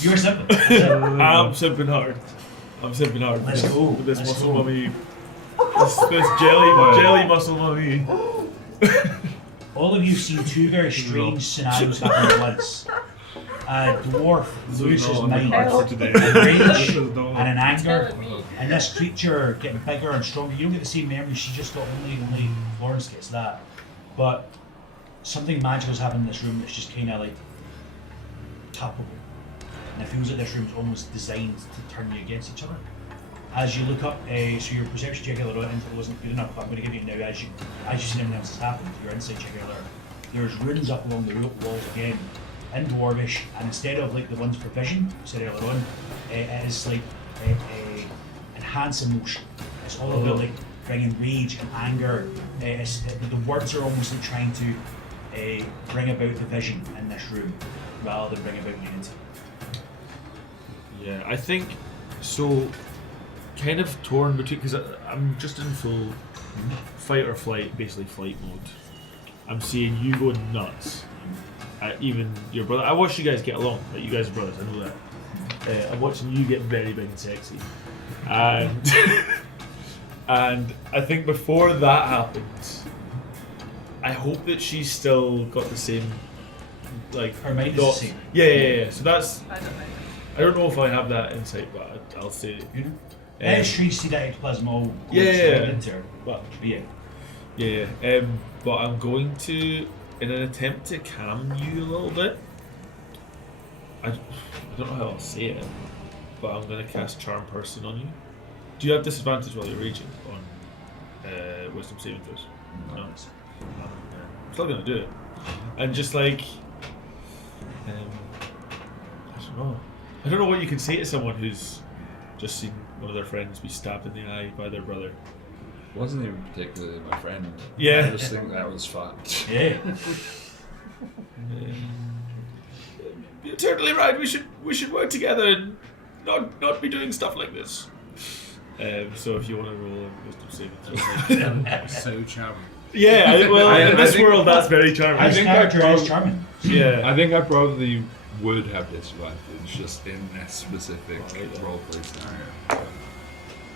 You're simple. I'm simping hard. Let's with go. With this Let's muscle go. mummy. This jelly muscle mummy. All of you have seen two very strange scenarios happen at once. A dwarf loses his mind, a rage and an anger, Telling me. and this creature getting bigger and stronger. You don't get the same memory she just got, only Florence gets that. But something magical's happened in this room that's just kind of like tappable. And it feels like this room's almost designed to turn you against each other. As you look up, so your perception check earlier on wasn't good enough, but I'm going to give you it now as you see everything else that's happened, your insight check earlier. There's runes up along the walls again, in Dwarvish, and instead of like the ones for vision, you said earlier on, it is like a enhance emotion. It's all about like bringing rage and anger. The words are almost like trying to bring about the vision in this room, rather than bring about unity. Yeah, I think so. Kind of torn between, because I'm just in full fight or flight, basically flight mode. I'm seeing you go nuts. Even your brother. I watched you guys get along. Like, you guys are brothers. I know that. I'm watching you get very big and sexy, and and I think before that happens, I hope that she's still got the same, like, Her mind is the thoughts. same. Yeah. So that's. I don't know. I don't know if I have that insight, but I'll say. You know? It's strange to see that ectoplasm all go Yeah. into her. But yeah. Yeah, but I'm going to, in an attempt to calm you a little bit, I don't know how I'll say it, but I'm going to cast Charm Person on you. Do you have disadvantage while you're raging on Wisdom saving throws? No. I'm still going to do it. And just like, I don't know what you can say to someone who's just seen one of their friends be stabbed in the eye by their brother. Wasn't even particularly my friend. Yeah. I just think that was fucked. Yeah. You're totally right. We should work together and not be doing stuff like this. So if you want to roll a wisdom saving throw, So charming. Yeah, well, I in this think- world, that's very charming. I His think character is prob- charming. Yeah. I think I probably would have disadvantage just in this specific Right. roleplay scenario.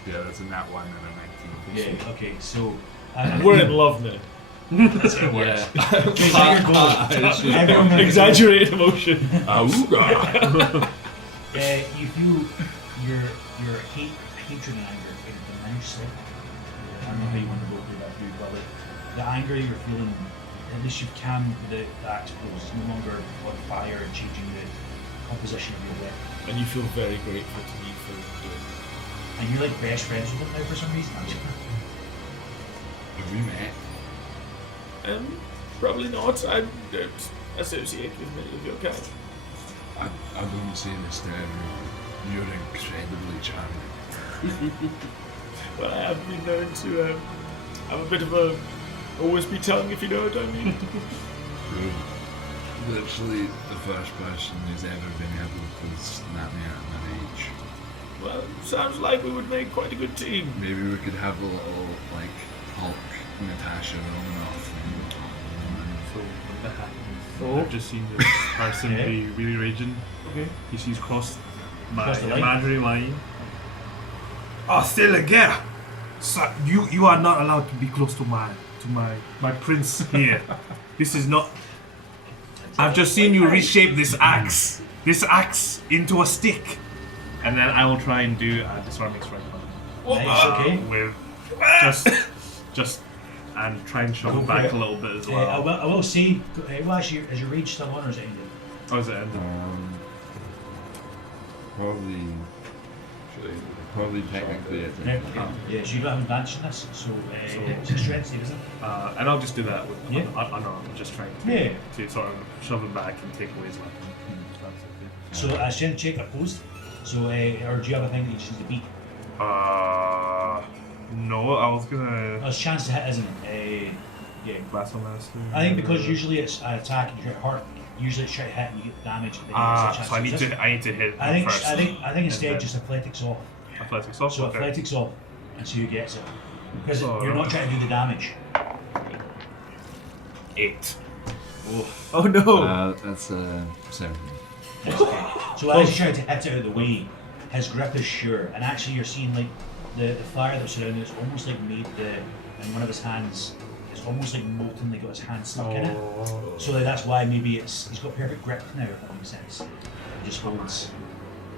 Yeah, that's a nat 1 and a 19. Yeah, okay, so. We're in love now. That's how it works. Okay, so your goal. Everyone Exaggerated emotion. Auga! you feel your hatred and anger kind of diminish slightly. I don't know how you want to go through that through, but like, the anger you're feeling, at least you've calmed the axe blows. It's no longer on fire and changing the composition of your weapon. And you feel very grateful to me for doing that. And you're like best friends with him now for some reason, aren't you? Have we met? Probably not. I don't associate with many of your kind. I don't say this to everyone. You're incredibly charming. Well, I have been known to have a bit of a OSB tongue, if you know what I mean. You're literally the first person who's ever been able to snap me out of my reach. Well, sounds like we would make quite a good team. Maybe we could have a little, like, Hulk, Natasha, Romanoff thing. So when that happens, I've just seen this person Yeah. be really raging. Okay. He's crossed my Crossed the line. imaginary line. Oh, still a girl. So you are not allowed to be close to my prince here. This is not. I've just seen you reshape this axe into a stick. And then I will try and do a disarming strike on him. Nice, okay. With just and try and shove Go it for back it. a little bit as I well. will say, well, actually, is your rage still on or is it ended? Oh, is it ended? Probably technically it. No, okay. Yeah, so you don't have advantage in this, so it's a strength save, isn't it? And I'll just do that with Yeah. unarmed, just trying to, Yeah. to sort of shove him back and take away his weapon. That's So a strength check opposed. So, or do you have a thing that you just need to beat? No, I was gonna There's a chance to hit, isn't it? Yeah. battle master. I think because usually it's an attack and you try to hurt, usually it's try to hit and you get damage. And then you get a chance So I need resist. to hit I think first. I think And instead then just athletics off. athletics off. So Okay. athletics off and see who gets it. Because Oh, you're not right. trying to do the damage. 8. Oh no! That's 7. That's okay. So as you try to hit it out of the way, his grip is sure, and actually you're seeing like the fire that's surrounding it's almost like made in one of his hands. It's almost like molten. They got his hand stuck in it. So like, that's why maybe he's got perfect grip now. If that makes sense. It just holds.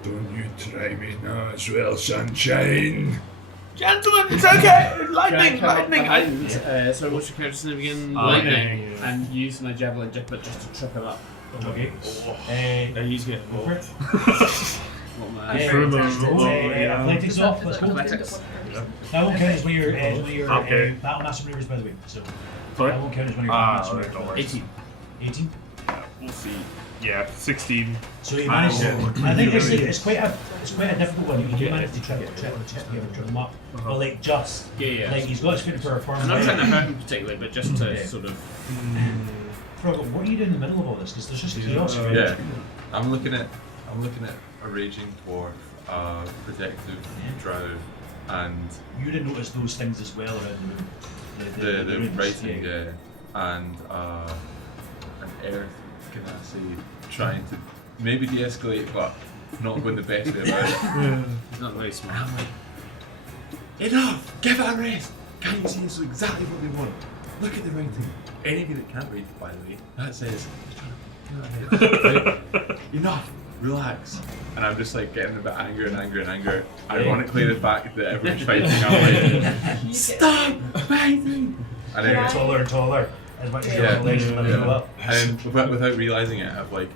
Don't you try me now as well, sunshine. Gentlemen, it's okay! Lightning! So what's your character's name again? Lightning. And use my javelin just to trip him up. Okay. Now he's getting Go for it. What my Athletics off. Let's go. Athletics. That won't count as one of your Okay. battle master maneuvers, by the way. So Sorry? that won't count as one of your battle master Alright, don't worry. 18. 18. We'll see. Yeah, 16. So you managed to. Oh. I think it's quite a difficult one. You managed to trip him up, but like just Yeah. like he's got his foot for a firm. I'm not leg. trying to hurt him particularly, but just to Yeah. sort of. Frog, what are you doing in the middle of all this? Because there's just chaos. around Yeah, you. I'm looking at a raging dwarf, a protective drow, and You'd have noticed those things as well around the room. the runes, writing, yeah, and an earth ganassi trying to maybe de-escalate, but not going the best way about it. He's not very smart. Enough! Give it a rest! Can't you see this is exactly what they want? Look at the writing. Anybody that can't read, by the way, that says, right? Enough! Relax. And I'm just like getting a bit angry and angry and angry. Ironically, the fact that everyone's fighting, I'm like, stop fighting! And You're then, taller and taller. As much as Yeah. your legs let go up. and then without realizing it, I've like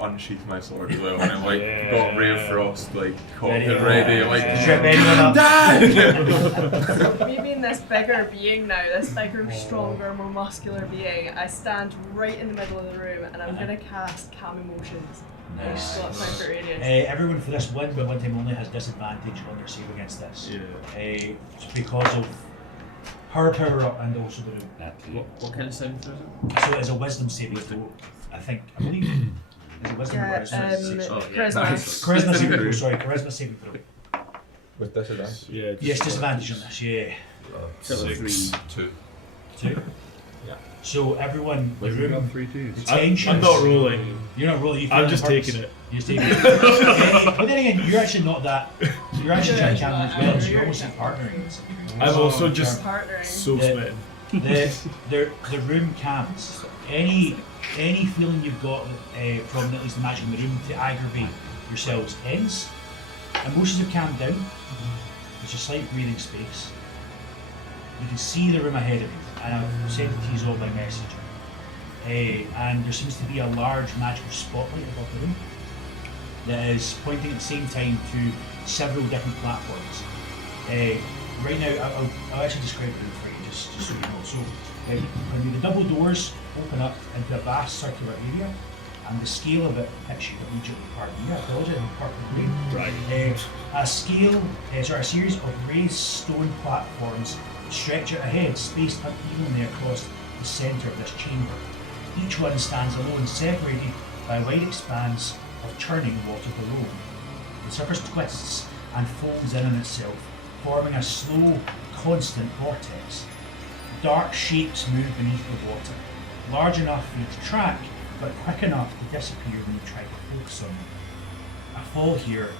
unsheathed my sword as well, and I'm like got Ray of Frost like cocked and ready. I'm like, Trip anyone up. down! Me being this bigger being now, this bigger, stronger, more muscular being, I stand right in the middle of the room and I'm gonna cast Calm Emotions. Nice. Got time for radiance. Everyone for this win, but one time only, has disadvantage on their save against this. It's because of her power up and also the room. What kind of sound throws it? So it's a wisdom saving throw, I believe. Is it wisdom or is it Oh, yeah. Charisma. Nice. charisma saving throw? Sorry, charisma saving throw. With disadvantage. Yeah. Yes, disadvantage on this. Yeah. So 3. 2. 2. Yeah. So everyone, the Like you room, got 3 twos. the tension. I'm not rolling. You're not rolling. You feel I'm it just on purpose. taking it. You're just taking it. But then again, you're actually not that. You're actually trying to calm as well. So you're almost like partnering. I'm also just Partnering. so Yeah. smitten. The room calms. Any feeling you've got from at least the magic in the room to aggravate yourselves ends. Emotions have calmed down. There's a slight breathing space. You can see the room ahead of you, and I've sent it to you all by message. And there seems to be a large magical spotlight above the room that is pointing at the same time to several different platforms. Right now, I'll actually describe the room for you, just so you know. So, when the double doors open up into a vast circular area, and the scale of it hits you immediately. Pardon me, I apologize, I'm part of the brain. Right. A series of raised stone platforms stretch out ahead, spaced unevenly across the centre of this chamber. Each one stands alone, separated by a wide expanse of churning water below. The surface twists and folds in on itself, forming a slow, constant vortex. Dark shapes move beneath the water, large enough for you to track, but quick enough to disappear when you try to focus on them. A fall here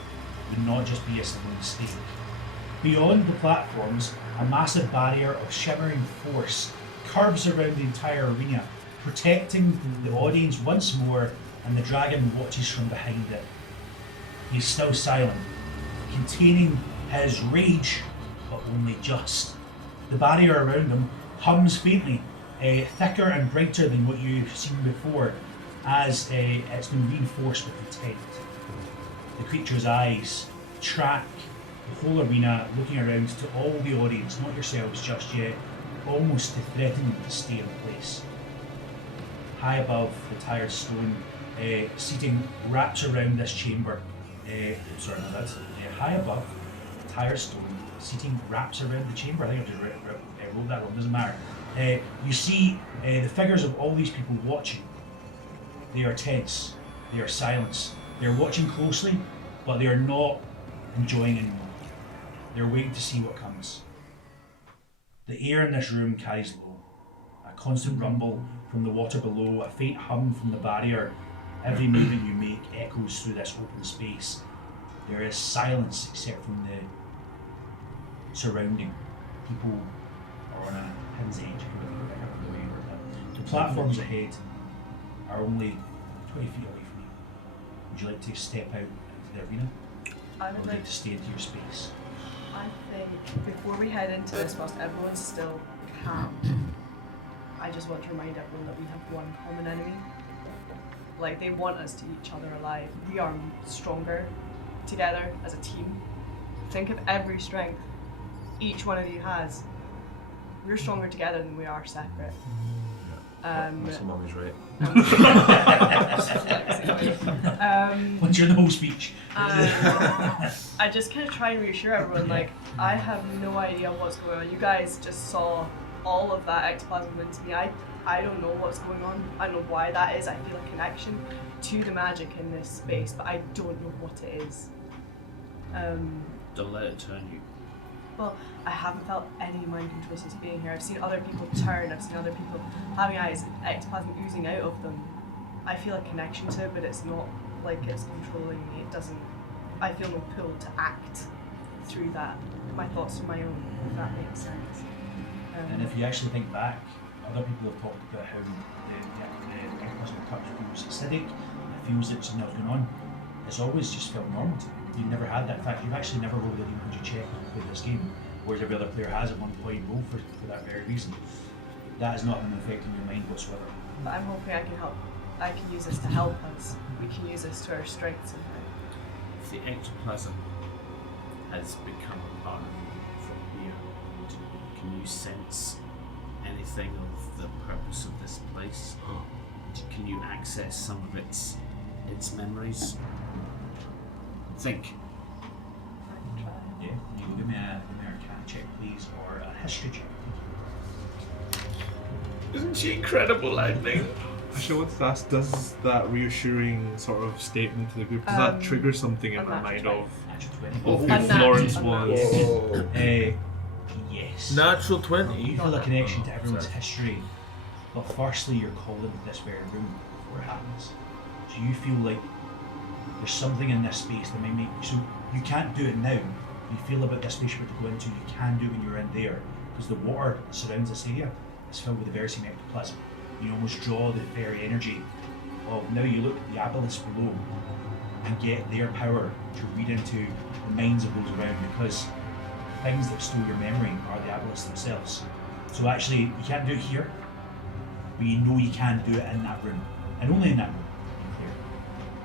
would not just be a slow mistake. Beyond the platforms, a massive barrier of shimmering force curves around the entire arena, protecting the audience once more, and the dragon watches from behind it. He's still silent, containing his rage, but only just. The barrier around him hums faintly, thicker and brighter than what you've seen before, as it's been reinforced with intent. The creature's eyes track the whole arena, looking around to all the audience, not yourselves just yet, almost to threaten them to stay in place. High above, the tired stone seating wraps around this chamber. High above, the tired stone seating wraps around the chamber. I think I just wrote that wrong, doesn't matter. You see the figures of all these people watching. They are tense, they are silent, they're watching closely, but they are not enjoying anymore. They're waiting to see what comes. The air in this room carries low, a constant rumble from the water below, a faint hum from the barrier. Every movement you make echoes through this open space. There is silence except from the surrounding. People are on a pin's edge. The platforms ahead are only 20 feet away from you. Would you like to step out into the arena? I Or would would you like like to stay into your space? I think before we head into this, whilst everyone's still calm, I just want to remind everyone that we have one common enemy. Like, they want us to eat each other alive. We are stronger together as a team. Think of every strength each one of you has. We're stronger together than we are separate. That's mommy's right. What's your the whole speech? I just kind of try and reassure everyone, like, I have no idea what's going on. You guys just saw all of that ectoplasm into me. I don't know what's going on. I don't know why that is. I feel a connection to the magic in this space, but I don't know what it is. Don't let it turn you. Well, I haven't felt any mind control since being here. I've seen other people turn, I've seen other people having eyes, ectoplasm oozing out of them. I feel a connection to it, but it's not like it's controlling me. It doesn't, I feel no pull to act through that. My thoughts are my own, if that makes sense. And if you actually think back, other people have talked about how the ectoplasm touch feels acidic, it feels that something else going on. It's always just felt normal to you. You've never had that. In fact, you've actually never rolled a D100 check with this game, whereas every other player has at one point rolled for that very reason. That is not an effect on your mind whatsoever. But I'm hoping I can help. I can use this to help us. We can use this to our strength somehow. If the ectoplasm has become a part of you from here, can you sense anything of the purpose of this place? Can you access some of its memories? Think. I can try. Yeah, you can give me a Arcana check, please, or a history check. Isn't she incredible, Lightning? Actually, what's that? Does that reassuring sort of statement to the group, does that trigger something in my mind of Natural 20. who Unnatural Florence 20. was? Yes. space. Natural You 20. feel a connection to everyone's history, but firstly you're called into this very room before it happens. So you feel like there's something in this space that might make so you can't do it now. You feel about this space you're about to go into, you can do it when you're in there. Because the water that surrounds this area is filled with the very same ectoplasm. You almost draw the very energy of now you look at the abyss below and get their power to read into the minds of those around, because things that store your memory are the abyss themselves. So actually you can't do it here, but you know you can do it in that room. And only in that room, to be clear.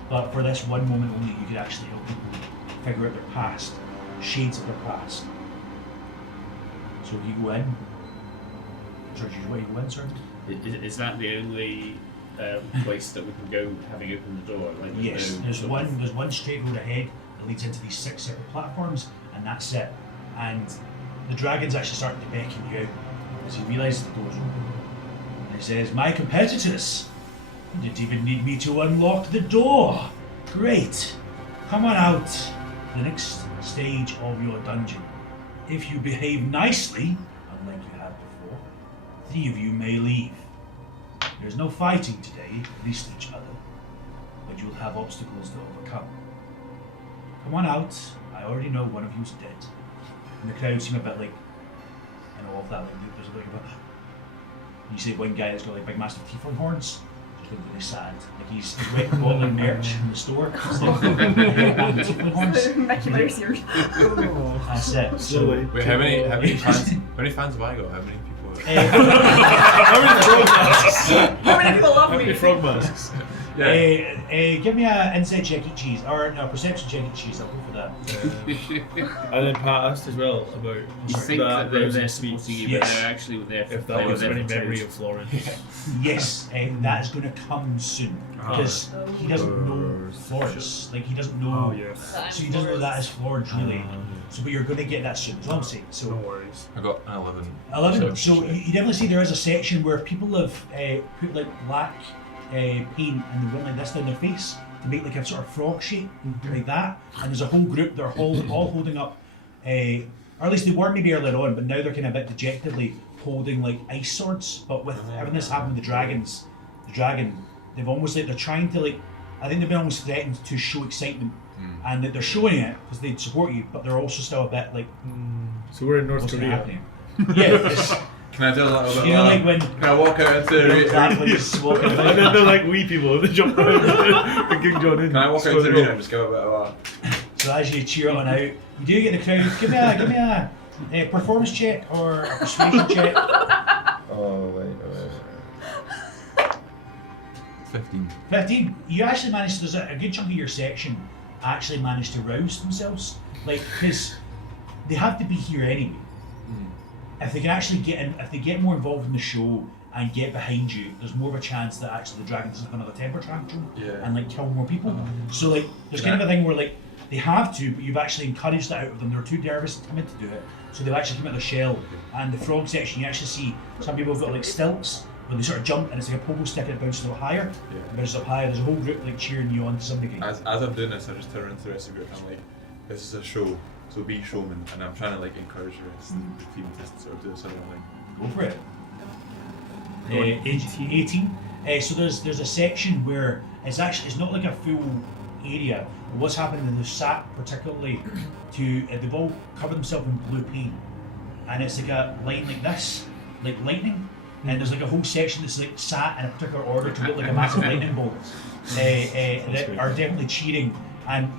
But for this one moment only, you could actually help people figure out their past, shades of their past. So you go in. Sorry, did you go in, sir? Is that the only place that we can go having opened the door? Like, Yes, no there's sort one. of- There's one straight road ahead that leads into these 6 separate platforms, and that's it. And the dragon's actually starting to beckon you out as he realises the door's open. And he says, "My competitors, you didn't even need me to unlock the door. Great, come on out. The next stage of your dungeon. If you behave nicely, unlike you have before, 3 of you may leave. There's no fighting today, at least each other, but you'll have obstacles to overcome. Come on out. I already know one of you's dead." And the crowd seem a bit like, I know of that. Like, there's a bit of a. You see one guy that's got like big massive tiefling horns. Just look really sad. Like he's went and bought like merch from the store. It's like, tiefling horns. Mickey Mouse ears. That's it. So, Wait, how many fans have I got? How many people? How many frog masks? How many people love How many me? frog masks? Give me an insight check each cheese, or no, perception check each cheese. I'll go for that. And then Pat asked as well about You think that they're browsing supporting speech. you, Yes. but they're actually there for If they that were was there any for memory toes. of Florence. Yes, that is going to come soon because he doesn't know Florence. Like he doesn't know. Oh yes. So he doesn't know that is Florence really. So, but you're going to get that soon. That's what I'm saying. No So worries. I got an 11. 11. So you definitely see there is a section where people have put like black paint and they went like this down their face to make like a sort of frog shape like that. And there's a whole group. They're all holding up, or at least they were maybe earlier on, but now they're kind of a bit dejectedly holding like ice swords. But with everything that's happened with the dragon, they've almost like they're trying to like. I think they've been almost threatened to show excitement, and that they're showing it because they support you, but they're also still a bit like, So we're in North what's Korea. happening? Yeah, it's, Can I do a little bit? you know, like when Can I walk out into the exactly just walking And then around. they're like wee people, they jump around and King John in. Can I walk out into the arena and just give a bit of So as you cheer on out, you do get the crowd. Give me a performance check or a persuasion check. Oh wait. 15. 15. You actually managed. There's a good chunk of your section actually managed to rouse themselves, like because they have to be here anyway. If they can actually get in, if they get more involved in the show and get behind you, there's more of a chance that actually the dragon doesn't have another temper tantrum and like kill more people. So like there's kind of a thing where like they have to, but you've actually encouraged that out of them. They were too nervous to come in to do it, so they've actually come out of their shell. And the frog section, you actually see some people have got like stilts where they sort of jump and it's like a pogo stick and it bounces up higher. It bounces up higher. There's a whole group like cheering you on to some degree. As I'm doing this, I just turn around to the rest of the group and I'm like, this is a show, so be showman. And I'm trying to like encourage the rest of the team to sort of do this other thing. Go for it. 18. So there's a section where it's not like a full area. But what's happening is they've sat particularly to they've all covered themselves in blue paint, and it's like a line like this, like lightning. And there's like a whole section that's like sat in a particular order to look like a massive lightning bolt. That are definitely cheering, and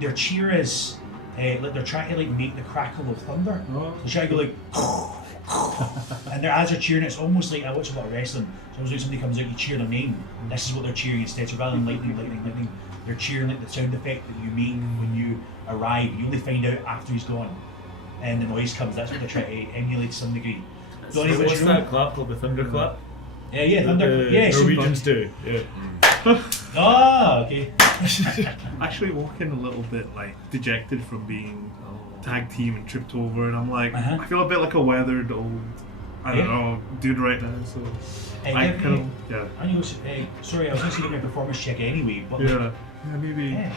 their cheer is like they're trying to like make the crackle of thunder. They're trying to go like, and as they're cheering, it's almost like I watch a lot of wrestling. So almost like somebody comes out, you cheer their name. This is what they're cheering instead. So rather than lightning, they're cheering like the sound effect that you make when you arrive. You only find out after he's gone, and the noise comes. That's what they're trying to emulate to some degree. Donnie, So what's what's your that clap called? The thunderclap? Yeah, thunder. Yeah, so Norwegians do. Yeah. Ah, okay. Actually walking a little bit like dejected from being tag team and tripped over, and I'm like, I feel a bit like a weathered old, I don't know, dude right now. So I give kind me- of, yeah, I knew. Sorry, I was going to say give me a performance check anyway, but yeah, maybe. yeah.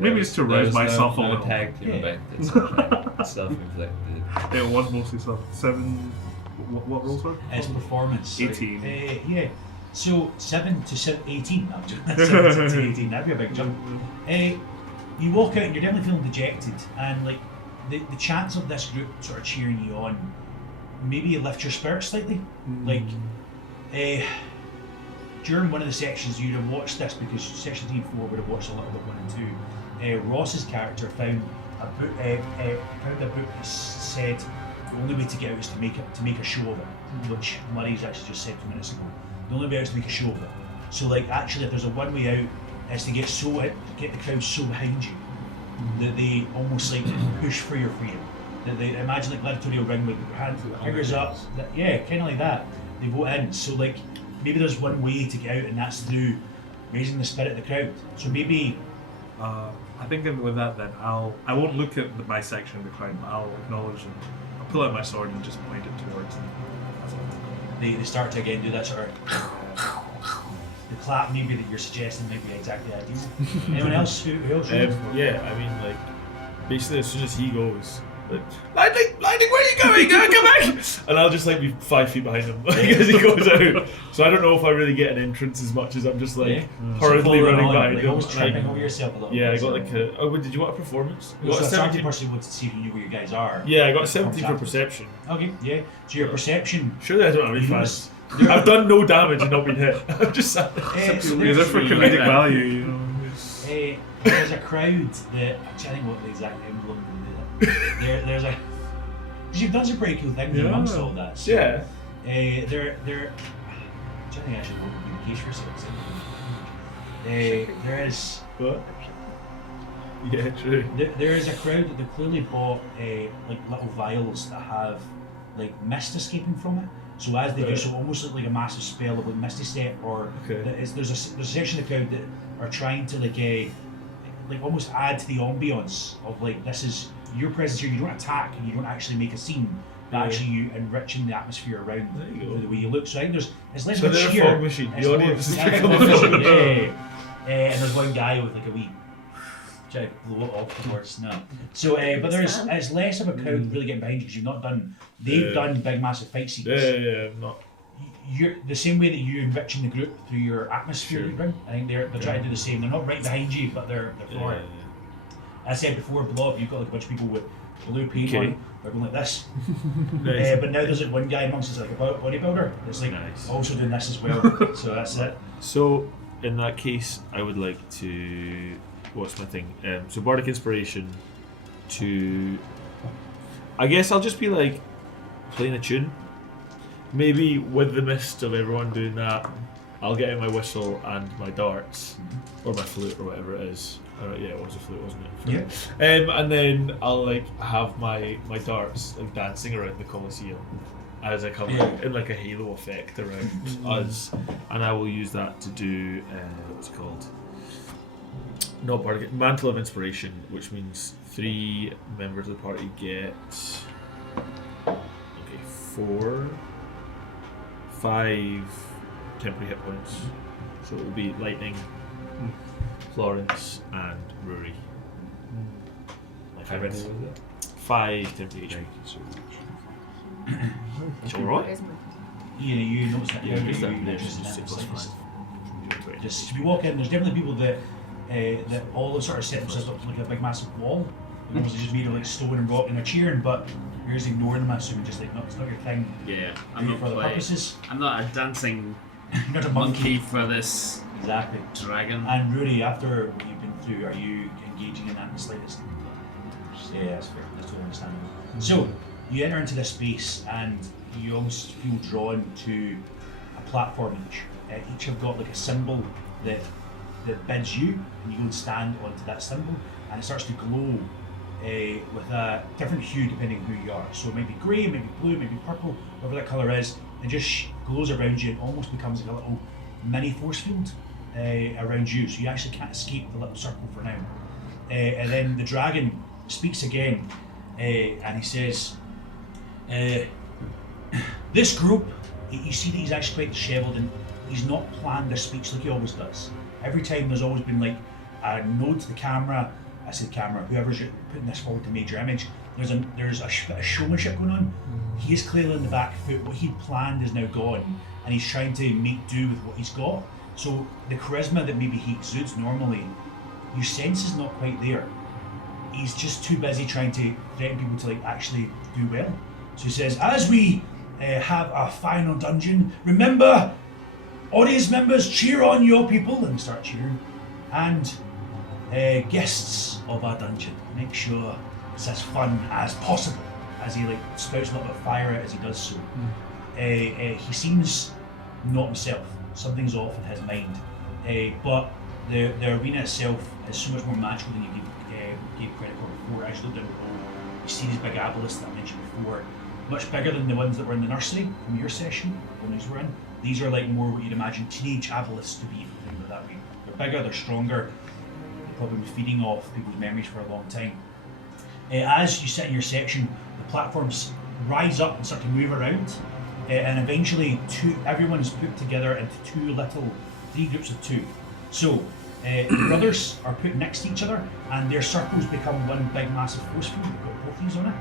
Maybe it's to raise myself a no little. tag team Yeah. about this. Okay. Self-inflicted. It was mostly 7. What rolls were? It's performance. 18. Yeah. So 7 to 18. No, I'm joking. 7 to 18. That'd be a big jump. You walk out and you're definitely feeling dejected, and like the chance of this group sort of cheering you on, maybe lift your spirits slightly. Like during one of the sections, you'd have watched this because section 3 and 4 would have watched a little bit 1 and 2. Ross's character found a book. Found a book that said the only way to get out is to make a show of it, which Murray's actually just said 2 minutes ago. The only way out is to make a show of it. So like actually, if there's a one way out, is to get the crowd so behind you that they almost like push for your freedom. That they imagine like gladiatorial ring with fingers up. Kind of like that. They vote in. So like maybe there's one way to get out, and that's through raising the spirit of the crowd. So maybe. I think with that, then I won't look at my section of the crowd, but I'll acknowledge them. I'll pull out my sword and just point it towards them. They start to again do that sort of the clap maybe that you're suggesting might be exactly ideal. Anyone else? Who else? Yeah, I mean, like, basically as soon as he goes, like, lightning, where are you going? Come back! And I'll just like be 5 feet behind him like, as he goes out. So I don't know if I really get an entrance as much as I'm just like hurriedly running behind like, him. almost tripping over yourself a little. Yeah, I bit. got like a. Oh, did you want a performance? I got So a a 17 17. person wanted to see if you knew where you guys are. Yeah, I got a 17 for perception. Okay, yeah. So your perception. Surely I don't have any You fast. notice I've done no damage and not been hit. I've just sat there. You're there for comedic value, you know. There's a crowd that I'm trying to think what the exact emblem is. There's a. Because you've done some pretty cool things amongst all that. So, Yeah. They're. I think actually what would be the case for yourselves. There is. What? Yeah, true. There is a crowd that they clearly bought like little vials that have like mist escaping from it. So as they do so, almost like a massive spell of like misty step, or there's a section of the crowd that are trying to like almost add to the ambience of like this is your presence here. You don't attack and you don't actually make a scene, but actually you enriching the atmosphere around the way you look. So I think it's less of a cheer. Fog machine. It's The more- audience is yeah, becoming fog a fog machine, machine. and there's one guy with like a wee. Try to blow it off towards no. So, but it's less of a crowd really getting behind you because you've not done. They've done big massive fight scenes. Yeah, not. You're the same way that you enriching the group through your atmosphere you bring. I think they're trying to do the same. They're not right behind you, but they're for it. As I said before, Blob, you've got like a bunch of people with blue paint on. They're going like this. Nice. But now there's like one guy amongst us like a bodybuilder that's like also doing this as well. So that's it. So in that case, I would like to. What's my thing? So bardic inspiration to. I guess I'll just be like playing a tune. Maybe with the mist of everyone doing that, I'll get out my whistle and my darts, or my flute, or whatever it is. Yeah, it was a flute, wasn't it? Yeah. And then I'll like have my darts like dancing around the Colosseum as I come in like a halo effect around us, and I will use that to do what's it called? Not bardic, mantle of inspiration, which means 3 members of the party get 5 temporary hit points. So it will be Lightning, Florence, and Rory. How many was it? 5 temporary HP. Alright? You notice that. Yeah, just that. Just if you walk in, there's definitely people that all sort of set themselves up like a big massive wall. They're just made of like stone and rock and they're cheering, but you're just ignoring them, assuming just like no, it's not your thing. Yeah, I'm not for the purposes. I'm not a dancing You're not a monkey for this Exactly. dragon. And Rory, after what you've been through, are you engaging in that in the slightest? Yeah, that's fair. That's totally understandable. So you enter into this space and you almost feel drawn to a platform each. Each have got like a symbol that bids you, and you go and stand onto that symbol, and it starts to glow with a different hue depending on who you are. So it might be grey, maybe blue, maybe purple, whatever that colour is. It just glows around you and almost becomes like a little mini force field around you, so you actually can't escape the little circle for now. And then the dragon speaks again, and he says, this group, you see that he's actually quite dishevelled and he's not planned this speech like he always does. Every time there's always been like a nod to the camera. I say the camera, whoever's putting this forward to major image. There's a bit of showmanship going on. He is clearly on the back foot. What he'd planned is now gone, and he's trying to make do with what he's got. So the charisma that maybe he exudes normally, your sense is not quite there. He's just too busy trying to threaten people to like actually do well. So he says, as we have our final dungeon, remember, audience members, cheer on your people, and we start cheering. And guests of our dungeon, make sure it's as fun as possible. As he like spouts a little bit of fire out as he does so. He seems not himself. Something's off in his mind. But the arena itself is so much more magical than you gave credit for before. As you look down the road, you see these big abelisks that I mentioned before, much bigger than the ones that were in the nursery from your session when these were in. These are like more what you'd imagine teenage abelisks to be, if you think of it that way. They're bigger, they're stronger. They've probably been feeding off people's memories for a long time. As you sit in your section, the platforms rise up and start to move around, and eventually everyone's put together into three groups of two. So the brothers are put next to each other, and their circles become one big massive force field. We've got both these on it.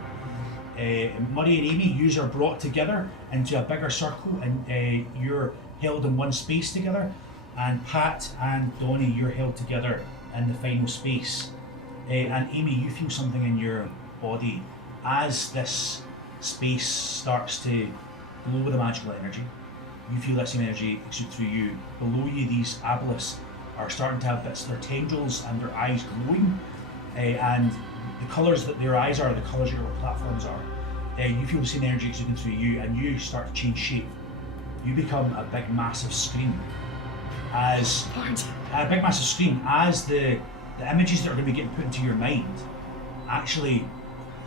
Murray and Amy, you are brought together into a bigger circle, and you're held in one space together. And Pat and Donnie, you're held together in the final space. And Amy, you feel something in your body as this space starts to glow with a magical energy. You feel that same energy exude through you. Below you, these abelisks are starting to have bits of their tendrils and their eyes glowing, and the colours that their eyes are the colours your platforms are. You feel the same energy exuding through you, and you start to change shape. You become a big massive screen. As the images that are going to be getting put into your mind actually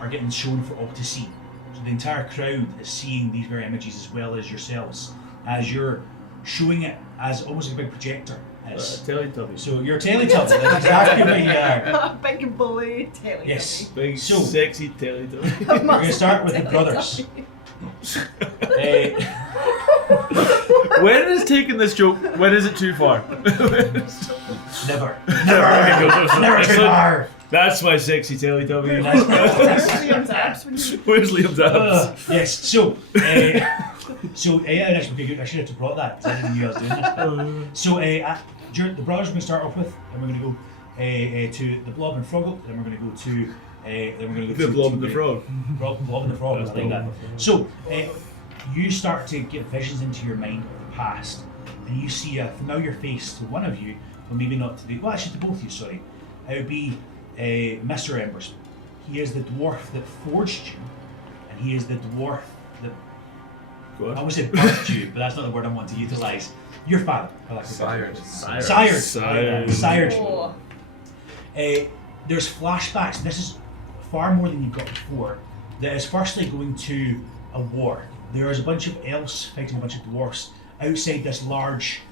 are getting shown for all to see. So the entire crowd is seeing these very images as well as yourselves, as you're showing it as almost a big projector. Teletubby. So you're a Teletubby, that's exactly what you are. Big bully Teletubby. Yes. Big So- sexy Teletubby. We're going to start with the brothers. When is taking this joke? When is it too far? Never too far. That's my sexy Teletubby. That's- Liam's abs when you- Where's Liam's abs? Yes. So that's okay, good. I should have brought that. 'Cause I didn't know I was doing this. So the brothers we're going to start off with, and we're going to go to the Blob and Froggle, and we're going to go to The Blob and the Frog. Blob and the Frog. I like that. So you start to get visions into your mind of the past, and you see a familiar face to one of you, but maybe not to the. Well, actually, to both of you. Sorry, it would be Mr. Embers. He is the dwarf that forged you, and he is the dwarf that. Go on. I would say birthed you, but that's not the word I want to utilise. Your father. I like to Sired. Sired. Oh. There's flashbacks. This is far more than you've got before. That is firstly going to a war. There is a bunch of elves fighting a bunch of dwarfs outside this large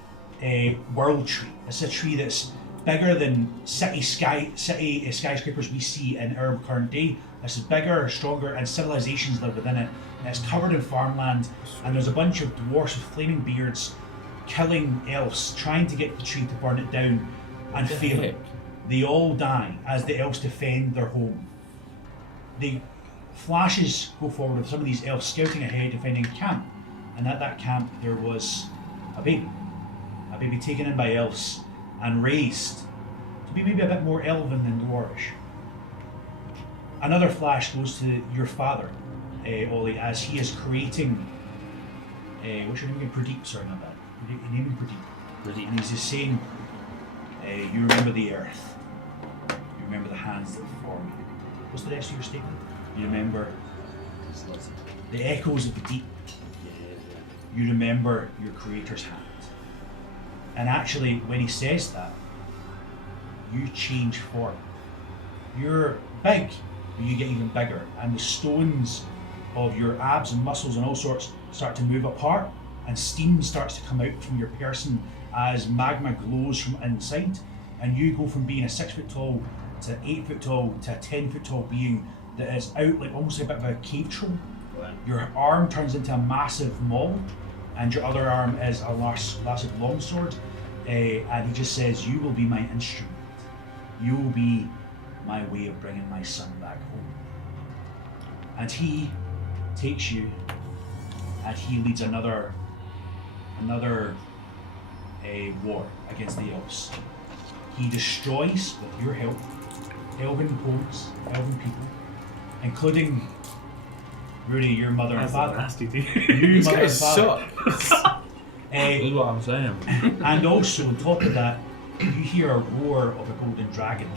world tree. It's a tree that's bigger than city skyscrapers we see in our current day. This is bigger, stronger, and civilizations live within it. And it's covered in farmland, and there's a bunch of dwarfs with flaming beards killing elves, trying to get the tree to burn it down, and failing. They all die as the elves defend their home. The flashes go forward of some of these elves scouting ahead and finding a camp, and at that camp there was a baby taken in by elves and raised to be maybe a bit more elven than dwarvish. Another flash goes to your father, Ollie, as he is creating. What's your name again? Pradeep. Sorry, not that. Your name is Pradeep. And he's just saying, "You remember the earth. You remember the hands that formed you." What's the rest of your statement? You remember the echoes of the deep. You remember your creator's hand. And actually, when he says that, you change form. You're big, but you get even bigger. And the stones of your abs and muscles and all sorts start to move apart, and steam starts to come out from your person as magma glows from inside. And you go from being a 6 foot tall to 8 foot tall to a 10 foot tall being that is out like almost a bit of a cave troll. Your arm turns into a massive maul, and your other arm is a massive longsword. And he just says, "You will be my instrument." You will be my way of bringing my son back home. And he takes you, and he leads another war against the elves. He destroys, with your help, elven homes, elven people, including Rudy, your mother and That's father. nasty, dude. Your mother and father. suck. That's what I'm saying. And also, on top of that, you hear a roar of a golden dragon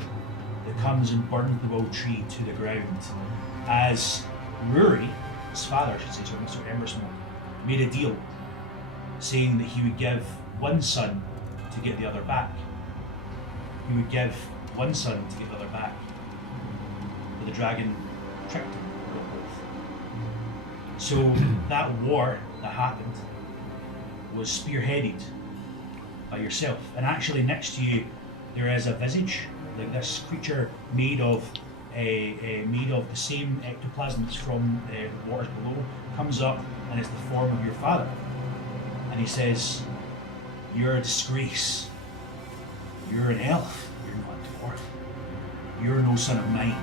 that comes and burns the world tree to the ground as Rory, his father, should say, so Mr. Emersmore, made a deal saying that he would give one son to get the other back. He would give one son to get the other back. But the dragon tricked him. So that war that happened was spearheaded by yourself. And actually next to you there is a visage, like this creature made of the same ectoplasm that's from the waters below, comes up and it's the form of your father. And he says, "You're a disgrace. You're an elf. You're not a dwarf. You're no son of mine."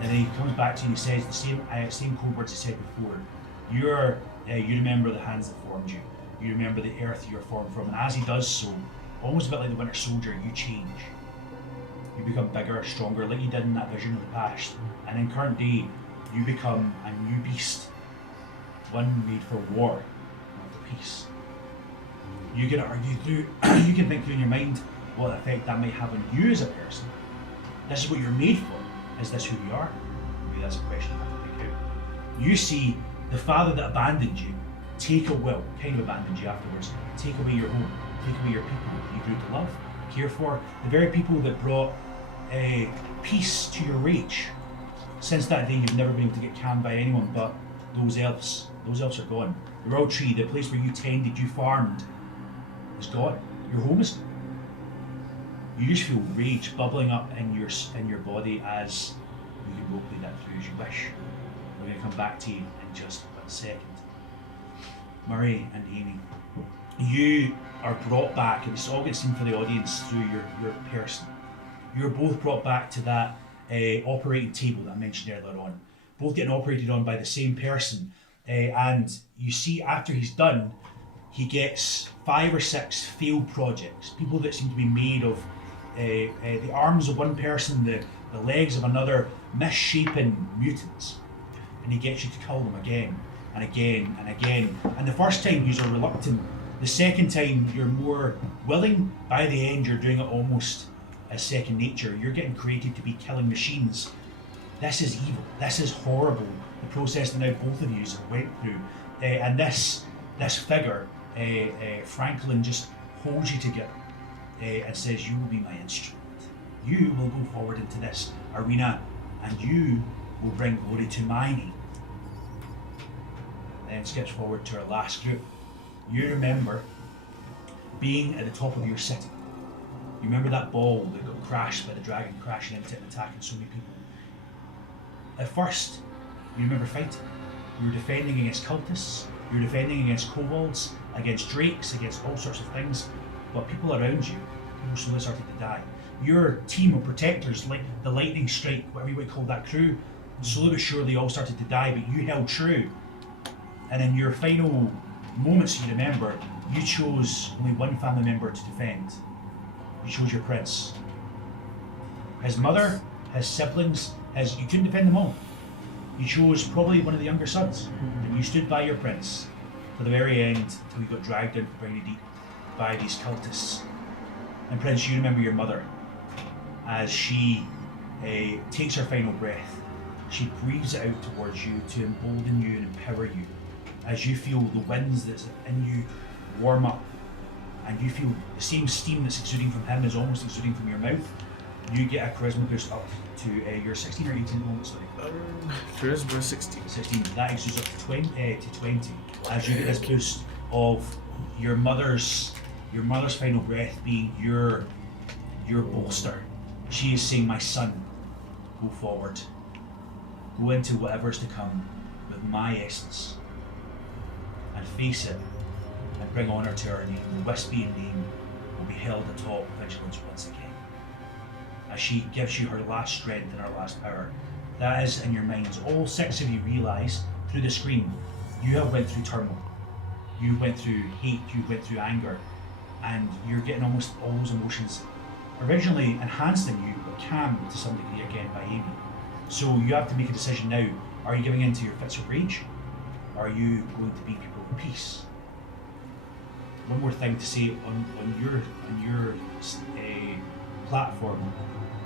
And then he comes back to you and he says the same code words he said before. You remember the hands that formed you. You remember the earth you're formed from. And as he does so, almost a bit like the Winter Soldier, you change. You become bigger, stronger, like you did in that vision of the past. And in current day, you become a new beast. One made for war, not for peace. You can argue through, you can think through in your mind what effect that might have on you as a person. This is what you're made for. Is this who you are? Maybe that's a question I have to pick out. You see the father that abandoned you kind of abandoned you afterwards, take away your home, take away your people you grew to love, care for, the very people that brought peace to your rage. Since that day, you've never been able to get calmed by anyone but those elves. Those elves are gone. The world tree, the place where you tended, you farmed, is gone. Your home is gone. You just feel rage bubbling up in your body as we can roleplay that through as you wish. We're going to come back to you in just 1 second. Murray and Amy, you are brought back, and this all gets seen for the audience through your person. You're both brought back to that operating table that I mentioned earlier on. Both getting operated on by the same person. And you see after he's done, he gets 5 or 6 failed projects. People that seem to be made of the arms of one person, the legs of another, misshapen mutants. And he gets you to kill them again and again and again. And the first time you're reluctant. The second time you're more willing. By the end you're doing it almost as second nature. You're getting created to be killing machines. This is evil. This is horrible. The process that now both of you went through. And this figure, Franklin, just holds you together and says, "You will be my instrument. You will go forward into this arena and you will bring glory to my name." Then skips forward to our last group. You remember being at the top of your city. You remember that ball that got crashed by the dragon crashing into it and attacking so many people. At first, you remember fighting. You were defending against cultists, you were defending against kobolds, against drakes, against all sorts of things. But people around you, people slowly started to die. Your team of protectors, like the lightning strike, whatever you would call that crew, slowly but surely all started to die, but you held true. And in your final moments, you remember, you chose only one family member to defend. You chose your prince. His mother, his siblings, you couldn't defend them all. You chose probably one of the younger sons, and you stood by your prince to the very end until you got dragged into very deep by these cultists. And Prince, you remember your mother as she takes her final breath. She breathes it out towards you to embolden you and empower you. As you feel the winds that's in you warm up, and you feel the same steam that's exuding from him is almost exuding from your mouth, you get a charisma boost up to your 16 or 18 at the moment, sorry. Charisma 16. 16. That exudes up to 20 as you get this boost of your mother's final breath being your bolster. She is saying, "My son, go forward. Go into whatever's to come with my essence and face it and bring honour to our name. The Wispian name will be held atop vigilance once again." she gives you her last strength and her last power. That is in your minds. All 6 of you realise through the screen, you have went through turmoil. You went through hate, you went through anger, and you're getting almost all those emotions originally enhanced in you, but calmed to some degree again by Amy. So you have to make a decision now. Are you giving in to your fits of rage? Or are you going to be people of peace? One more thing to say on your platform,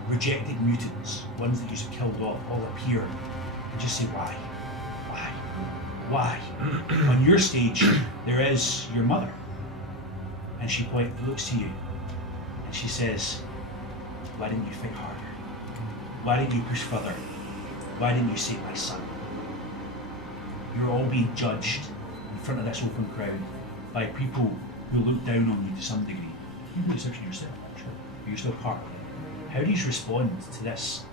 rejected mutants, ones that you have killed off, all appear, and just say why? Why? On your stage, there is your mother, and she looks to you, and she says, why didn't you fight harder? Why didn't you push further? Why didn't you save my son? You're all being judged in front of this open crowd by people who look down on you to some degree. You're the exception yourself, actually. But you're still part of it. How do you respond to this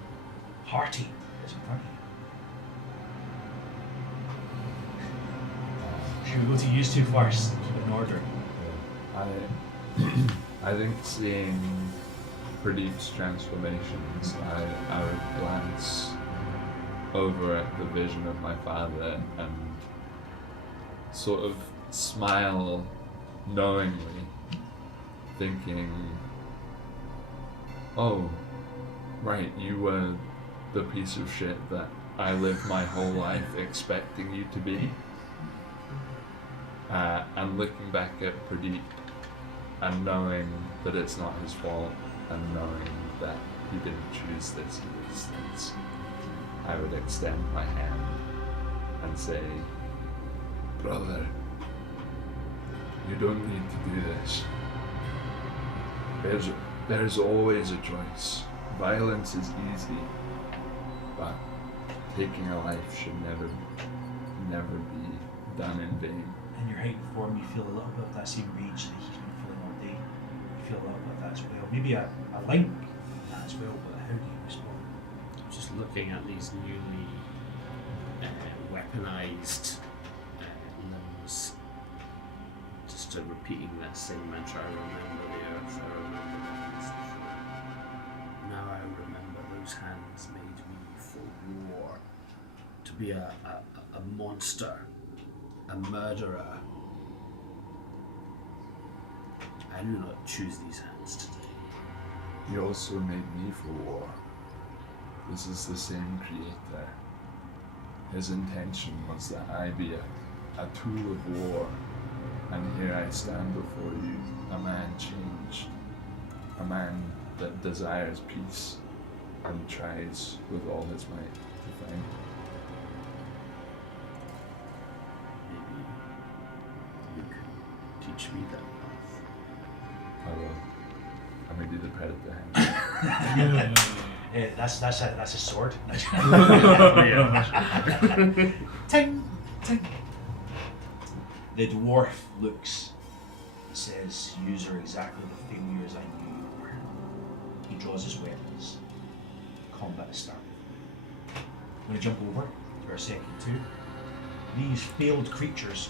party that's in front of you? Should we go to you two first? Keep it in order. I think seeing Pradeep's transformations, I would glance over at the vision of my father and sort of smile knowingly, thinking, oh, right, you were the piece of shit that I lived my whole life expecting you to be. And looking back at Pradeep and knowing that it's not his fault and knowing that he didn't choose this existence, I would extend my hand and say, brother, you don't need to do this. There's always a choice. Violence is easy, but taking a life should never be done in vain. In your heightened form, you feel a little bit of that same rage that he's been feeling all day. You feel a little bit of that as well. Maybe a link in that as well, but how do you respond? Just looking at these newly weaponized limbs, just repeating that same mantra, I remember the earth, I remember the hands. Now I remember those hands made me for war, to be a monster, a murderer. I do not choose these hands today. He also made me for war. This is the same creator. His intention was that I be a tool of war, and here I stand before you, a man changed, a man that desires peace and tries with all his might to find it. Maybe you can teach me that path. I will. I'm gonna do the predator hand. That's a sword. Ting, ting. The dwarf looks and says, "Yous are exactly the failures I knew you were." He draws his weapons. Combat is started. I'm going to jump over to our second two. These failed creatures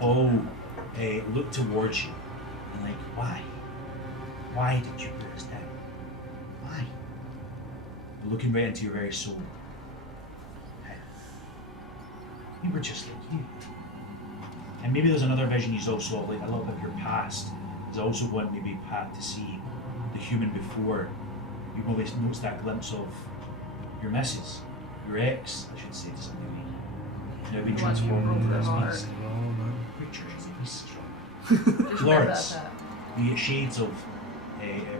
all look towards you and like, why? Why did you put us down? Why? We're looking right into your very soul. We were just like you. And maybe there's another vision he's also like a little bit of your past. He's also going maybe Pat to see the human before. You've always noticed that glimpse of your missus, your ex, I should say to some degree. Now been transformed into this beast. Creatures, he's strong. Lawrence, you get shades of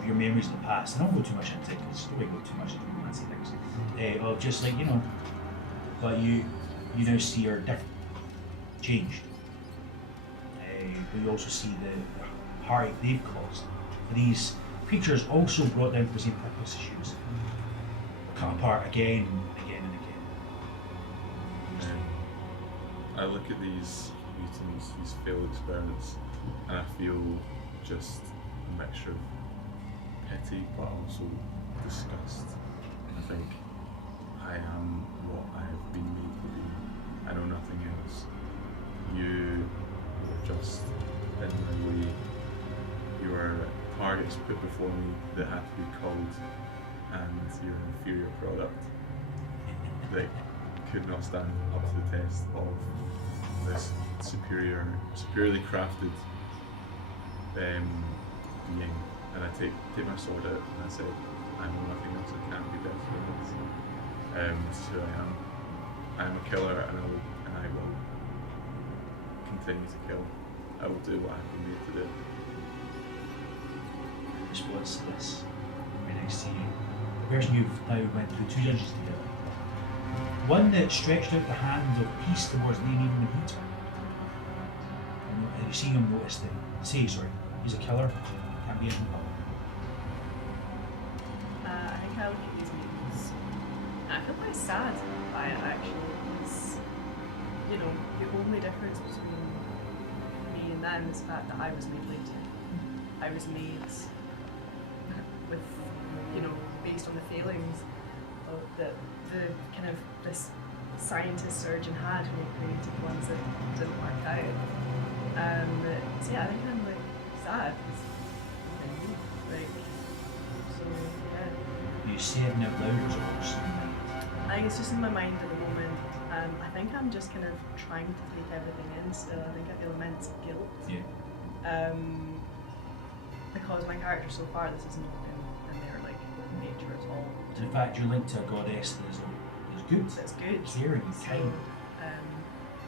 your memories of the past. And I don't go too much into it because we go too much into fancy things. Of just like, but you now see her different, changed. But you also see the heartache they've caused. These creatures also brought down for the same purpose as you. Cut apart again and again and again. I look at these mutants, these failed experiments, and I feel just a mixture of pity but also disgust. I think I am what I have been made to be. I know nothing else. You were just in my way. You were targets put before me that had to be culled, and you're an inferior product that could not stand up to the test of this superiorly crafted being. And I take my sword out and I say, I know nothing else, I can't be better than this. So I am a killer, and I will continue to kill. I will do what I've been made to do. Response to this. Right next to you. The person you've now went through 2 dungeons together. One that stretched out the hand of peace towards laying even the heat. And you see him notice that, he's a killer, can't be anything but. I think I look at these mutants. I feel quite sad by it actually, because, you know, the only difference between me and them is the fact that I was made later. I was made with, you know, based on the failings of the kind of this scientist surgeon had when he created the ones that didn't work out. So yeah, I think I'm like sad. Like, so yeah. You say it out loud or something? I think it's just in my mind at the moment. I think I'm just kind of trying to take everything in still. I think I feel immense guilt. Yeah. Because my character so far, this has not been in their like nature at all. In fact, you're linked to a goddess that is good. That's good. Caring, kind.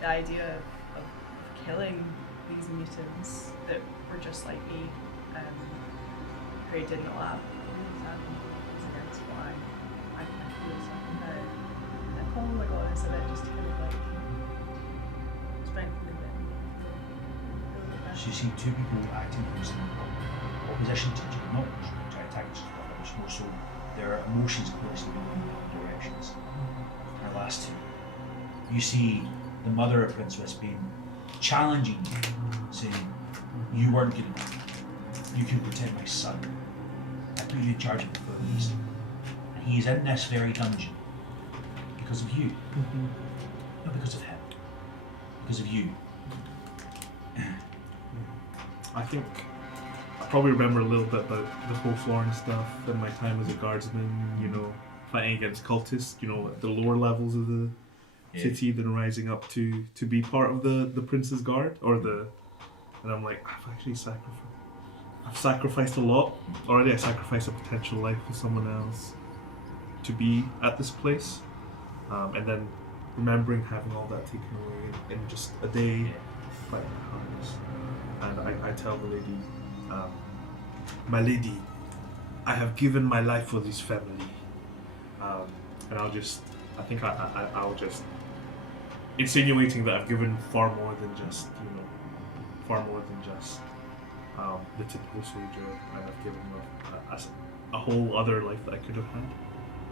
The idea of killing these mutants that were just like me, who did not have is against what I feel. So I call my goddess a bit just to kind of like strengthen a bit. So you see 2 people acting in opposition to each other, not trying to attack each other, but more so their emotions closely moving in different directions. And the last 2, you see the mother of Prince Wispane challenging you, saying, you weren't good enough. You can protect my son. I put you in charge of the Fort East. And he is in this very dungeon because of you. Not because of him. Because of you. I think I probably remember a little bit about the whole Florence stuff and my time as a guardsman, you know, fighting against cultists, you know, at the lower levels of the city, then rising up to be part of the Prince's Guard, and I'm like, I've sacrificed a lot. Already I sacrificed a potential life for someone else to be at this place. And then remembering having all that taken away in just a day, fighting the hardest. And I tell the lady, my lady, I have given my life for this family. And I'll just insinuating that I've given far more than just, the typical soldier, and I've given a whole other life that I could have had.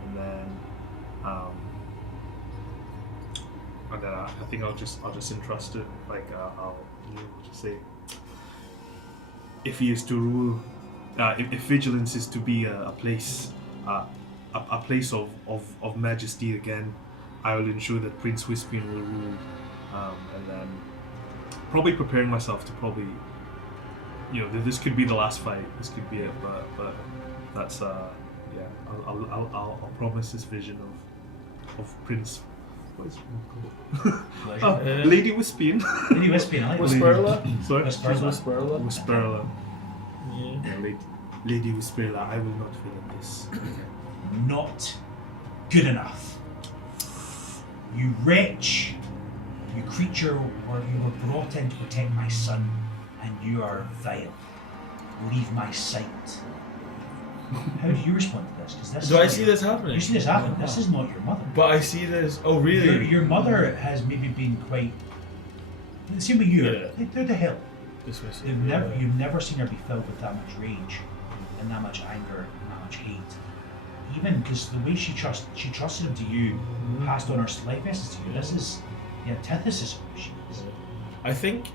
And then I think I'll just entrust it, like I'll just say, if he is to rule, if vigilance is to be a place of majesty again, I will ensure that Prince Wispane will rule, and then probably preparing myself to probably, this could be the last fight, this could be it, but that's I'll promise this vision of Prince. What is it called? Lady Wispane. Lady Wispane, I like Whisperla? Sorry? Whisperla? Whisperla. Yeah. Lady Whisperla, I will not fail at this. Not good enough. You wretch, you creature, or you were brought in to protect my son, and you are vile. Leave my sight. How do you respond to this? Because this Do I see this happening? You see this happen. This is not your mother. But I see this. Oh, really? Your mother has maybe been quite. The same with you. Yeah. They're the hell. Dismissive. You've never seen her be filled with that much rage, and that much anger, and that much hate. Even because the way she trusted him to you, passed on her life essence to you. This is the antithesis of who she is. I think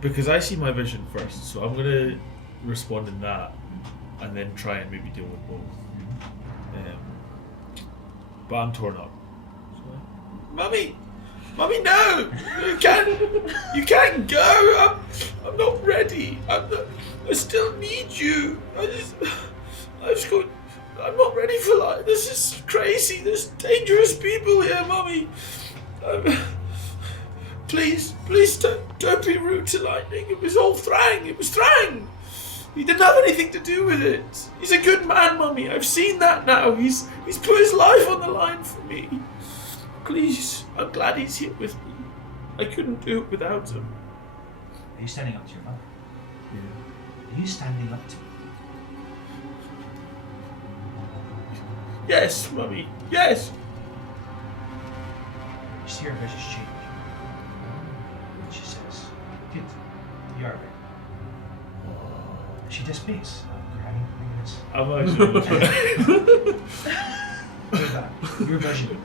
because I see my vision first, so I'm gonna respond in that, and then try and maybe deal with both. But I'm torn up. Mummy, no! You can't go. I'm not ready. I still need you. I just go. I'm not ready for life. This is crazy. There's dangerous people here, Mummy. Please don't be rude to Lightning. It was all Thrang. It was Thrang. He didn't have anything to do with it. He's a good man, Mummy. I've seen that now. He's put his life on the line for me. Please, I'm glad he's here with me. I couldn't do it without him. Are you standing up to your mother? Yeah. Are you standing up to me? Yes, Mummy. Yes. You see her vision change. And she says, good, you are right. She dissipates. Crying, I'm actually your vision.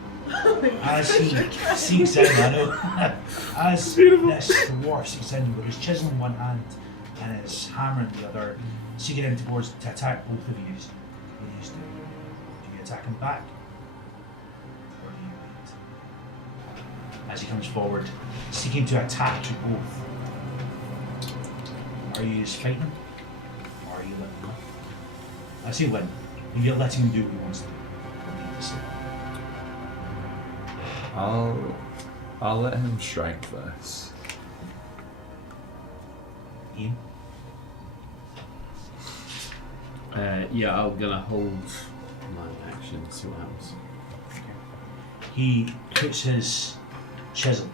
As he sinks in, I know. As this dwarf sinks in with his chisel in one hand and his hammer in the other, seeking in towards to attack both of you. What do you do? Do you attack him back? Or do you wait? As he comes forward, seeking to attack you both. Are you just fighting him? Or are you letting him win? I say win. You're letting him do what he wants to do. What do you say? I'll let him strike this. Iain? Yeah, I'm gonna hold my action, see what happens. He puts his chisel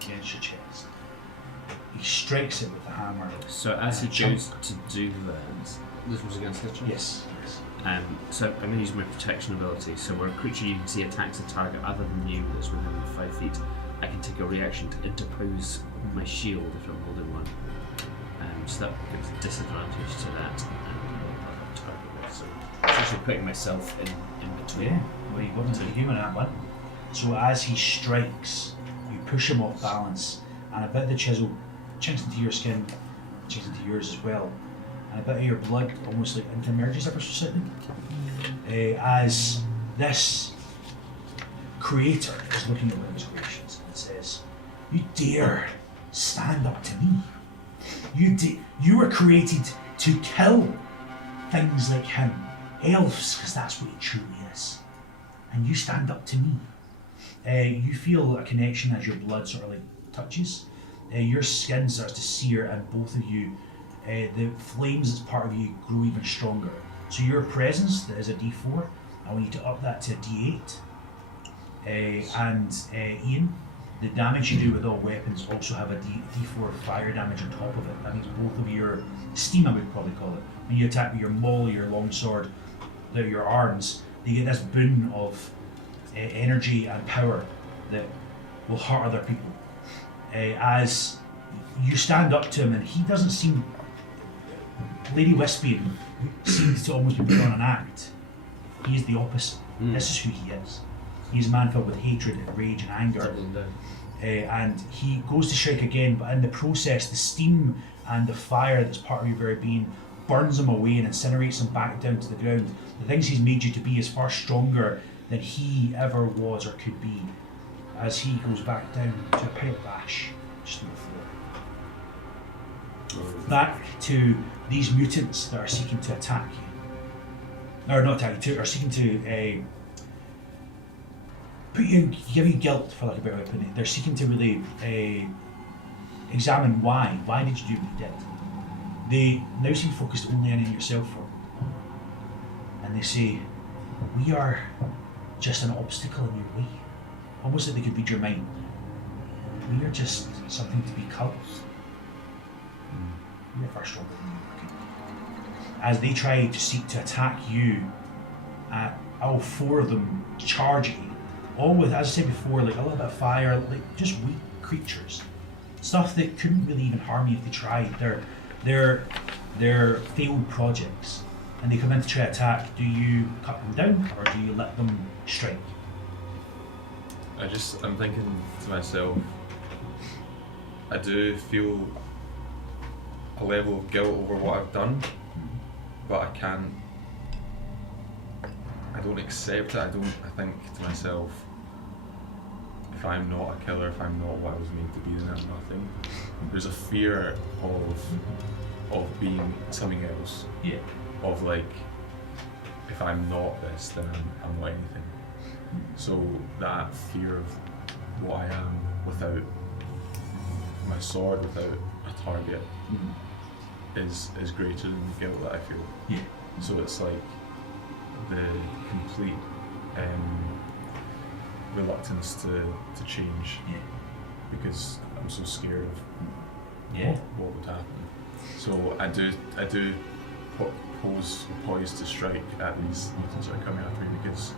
against your chest. He strikes it with the hammer. So as he goes to do that, this was against his chest? Yes. So I'm going to use my protection ability. So where a creature you can see attacks a target other than you that's within 5 feet, I can take a reaction to interpose my shield if I'm holding one. So that gives a disadvantage to that. And target. So essentially putting myself in between. Yeah. Well, you got into the human that one. So as he strikes, you push him off balance, and a bit of the chisel chinks into your skin, chinks into yours as well. And a bit of your blood almost like intermerges ever so slightly. As this creator is looking at one of his creations and says, "You dare stand up to me? You were created to kill things like him, elves, because that's what he truly is. And you stand up to me." You feel a connection as your blood sort of like touches. Your skin starts to sear, and both of you, the flames that's part of you grow even stronger. So your presence, that is a D4, I want you to up that to a D8. And Iain, the damage you do with all weapons also have a D4 fire damage on top of it. That means both of your steam, I would probably call it. When you attack with your maul, your longsword, your arms, you get this boon of energy and power that will hurt other people. As you stand up to him, and he doesn't seem, Lady Wispian seems to almost be put on an act. He is the opposite. This is who he is. He's a man filled with hatred and rage and anger. And he goes to strike again, but in the process, the steam and the fire that's part of your very being burns him away and incinerates him back down to the ground. The things he's made you to be is far stronger than he ever was or could be, as he goes back down to a pile of ash just on the floor. Back to these mutants that are seeking to attack you. Or not attack you, are seeking to give you guilt, for lack of a better way of putting it. They're seeking to really examine why. Why did you do what you did? They now seem focused only on yourself for. And they say, we are just an obstacle in your way. Almost like they could read your mind. We are just something to be culled. We are far stronger than you. As they try to seek to attack you, all four of them charge at you. All with, as I said before, like a little bit of fire, like just weak creatures. Stuff that couldn't really even harm you if they tried. They're failed projects. And they come in to try to attack. Do you cut them down or do you let them strike? I'm thinking to myself, I do feel a level of guilt over what I've done, but I don't accept it. I think to myself, if I'm not a killer, if I'm not what I was made to be, then I'm nothing. There's a fear of being something else. Yeah. Of like if I'm not this, then I'm not anything. So that fear of what I am without my sword, without a target, is greater than the guilt that I feel. Yeah. So it's like the complete reluctance to change, because I'm so scared of what would happen. So I do poise to strike at these mutants that are coming after me, because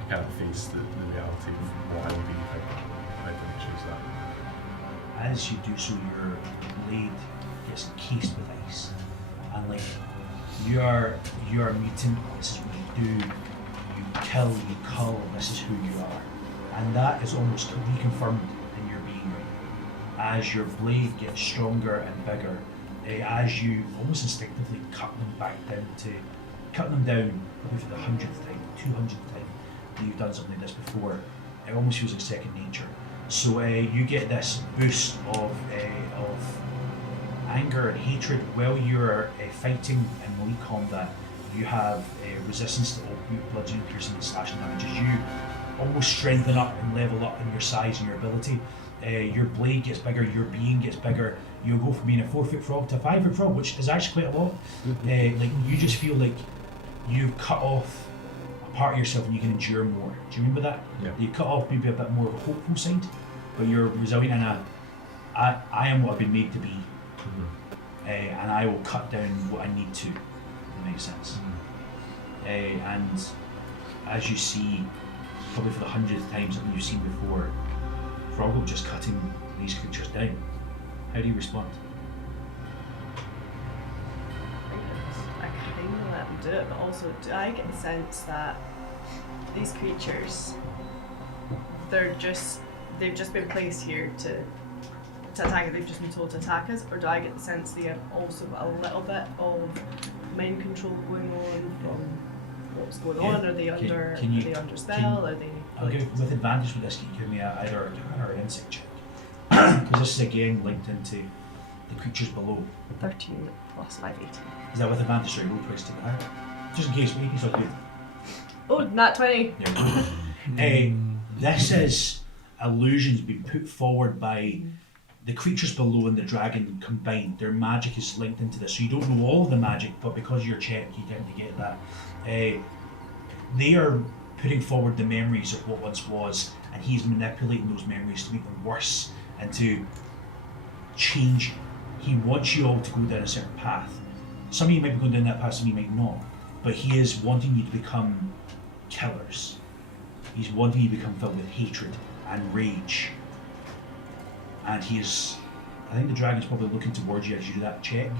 I can't face the reality of what I will be if I don't choose that. As you do so, your blade gets encased with ice, and like you're a mutant. This is what you do. You kill, you cull. This is who you are, and that is almost reconfirmed in your being right now. As your blade gets stronger and bigger, as you almost instinctively cut them down probably for the 100th time, 200th time that you've done something like this before. It almost feels like second nature. So you get this boost of anger and hatred while you're fighting in melee combat. You have resistance to all bludgeoning, piercing, and slashing damage. As you almost strengthen up and level up in your size and your ability, your blade gets bigger, your being gets bigger. You'll go from being a 4-foot frog to a 5-foot frog, which is actually quite a lot. Like you just feel like you've cut off a part of yourself and you can endure more. Do you remember that? Yeah. You cut off maybe a bit more of a hopeful side, but you're resilient in I am what I've been made to be, and I will cut down what I need to. If that makes sense. And as you see, probably for the 100th time something you've seen before, Froggle just cutting these creatures down. How do you respond? I kind of let them do it, but also do I get the sense that these creatures, they've just been placed here to attack us, they've just been told to attack us, or do I get the sense they have also got a little bit of mind control going on from what's going on? Are they under spell? Are they? I'll give with advantage with this. Can you give me either a Arcana or an Insight check? Because this is again linked into the creatures below. 13 plus 5, 18. Is that with advantage? Sorry, roll twice to higher. Just in case, we can start good. Oh, nat 20. Yeah. This is illusions being put forward by the creatures below and the dragon combined. Their magic is linked into this, so you don't know all of the magic, but because you're checked, you tend to get that. They are putting forward the memories of what once was, and he's manipulating those memories to make them worse and to change. He wants you all to go down a certain path. Some of you might be going down that path, some of you might not, but he is wanting you to become killers. He's wanting you to become filled with hatred and rage. And I think the dragon's probably looking towards you as you do that check,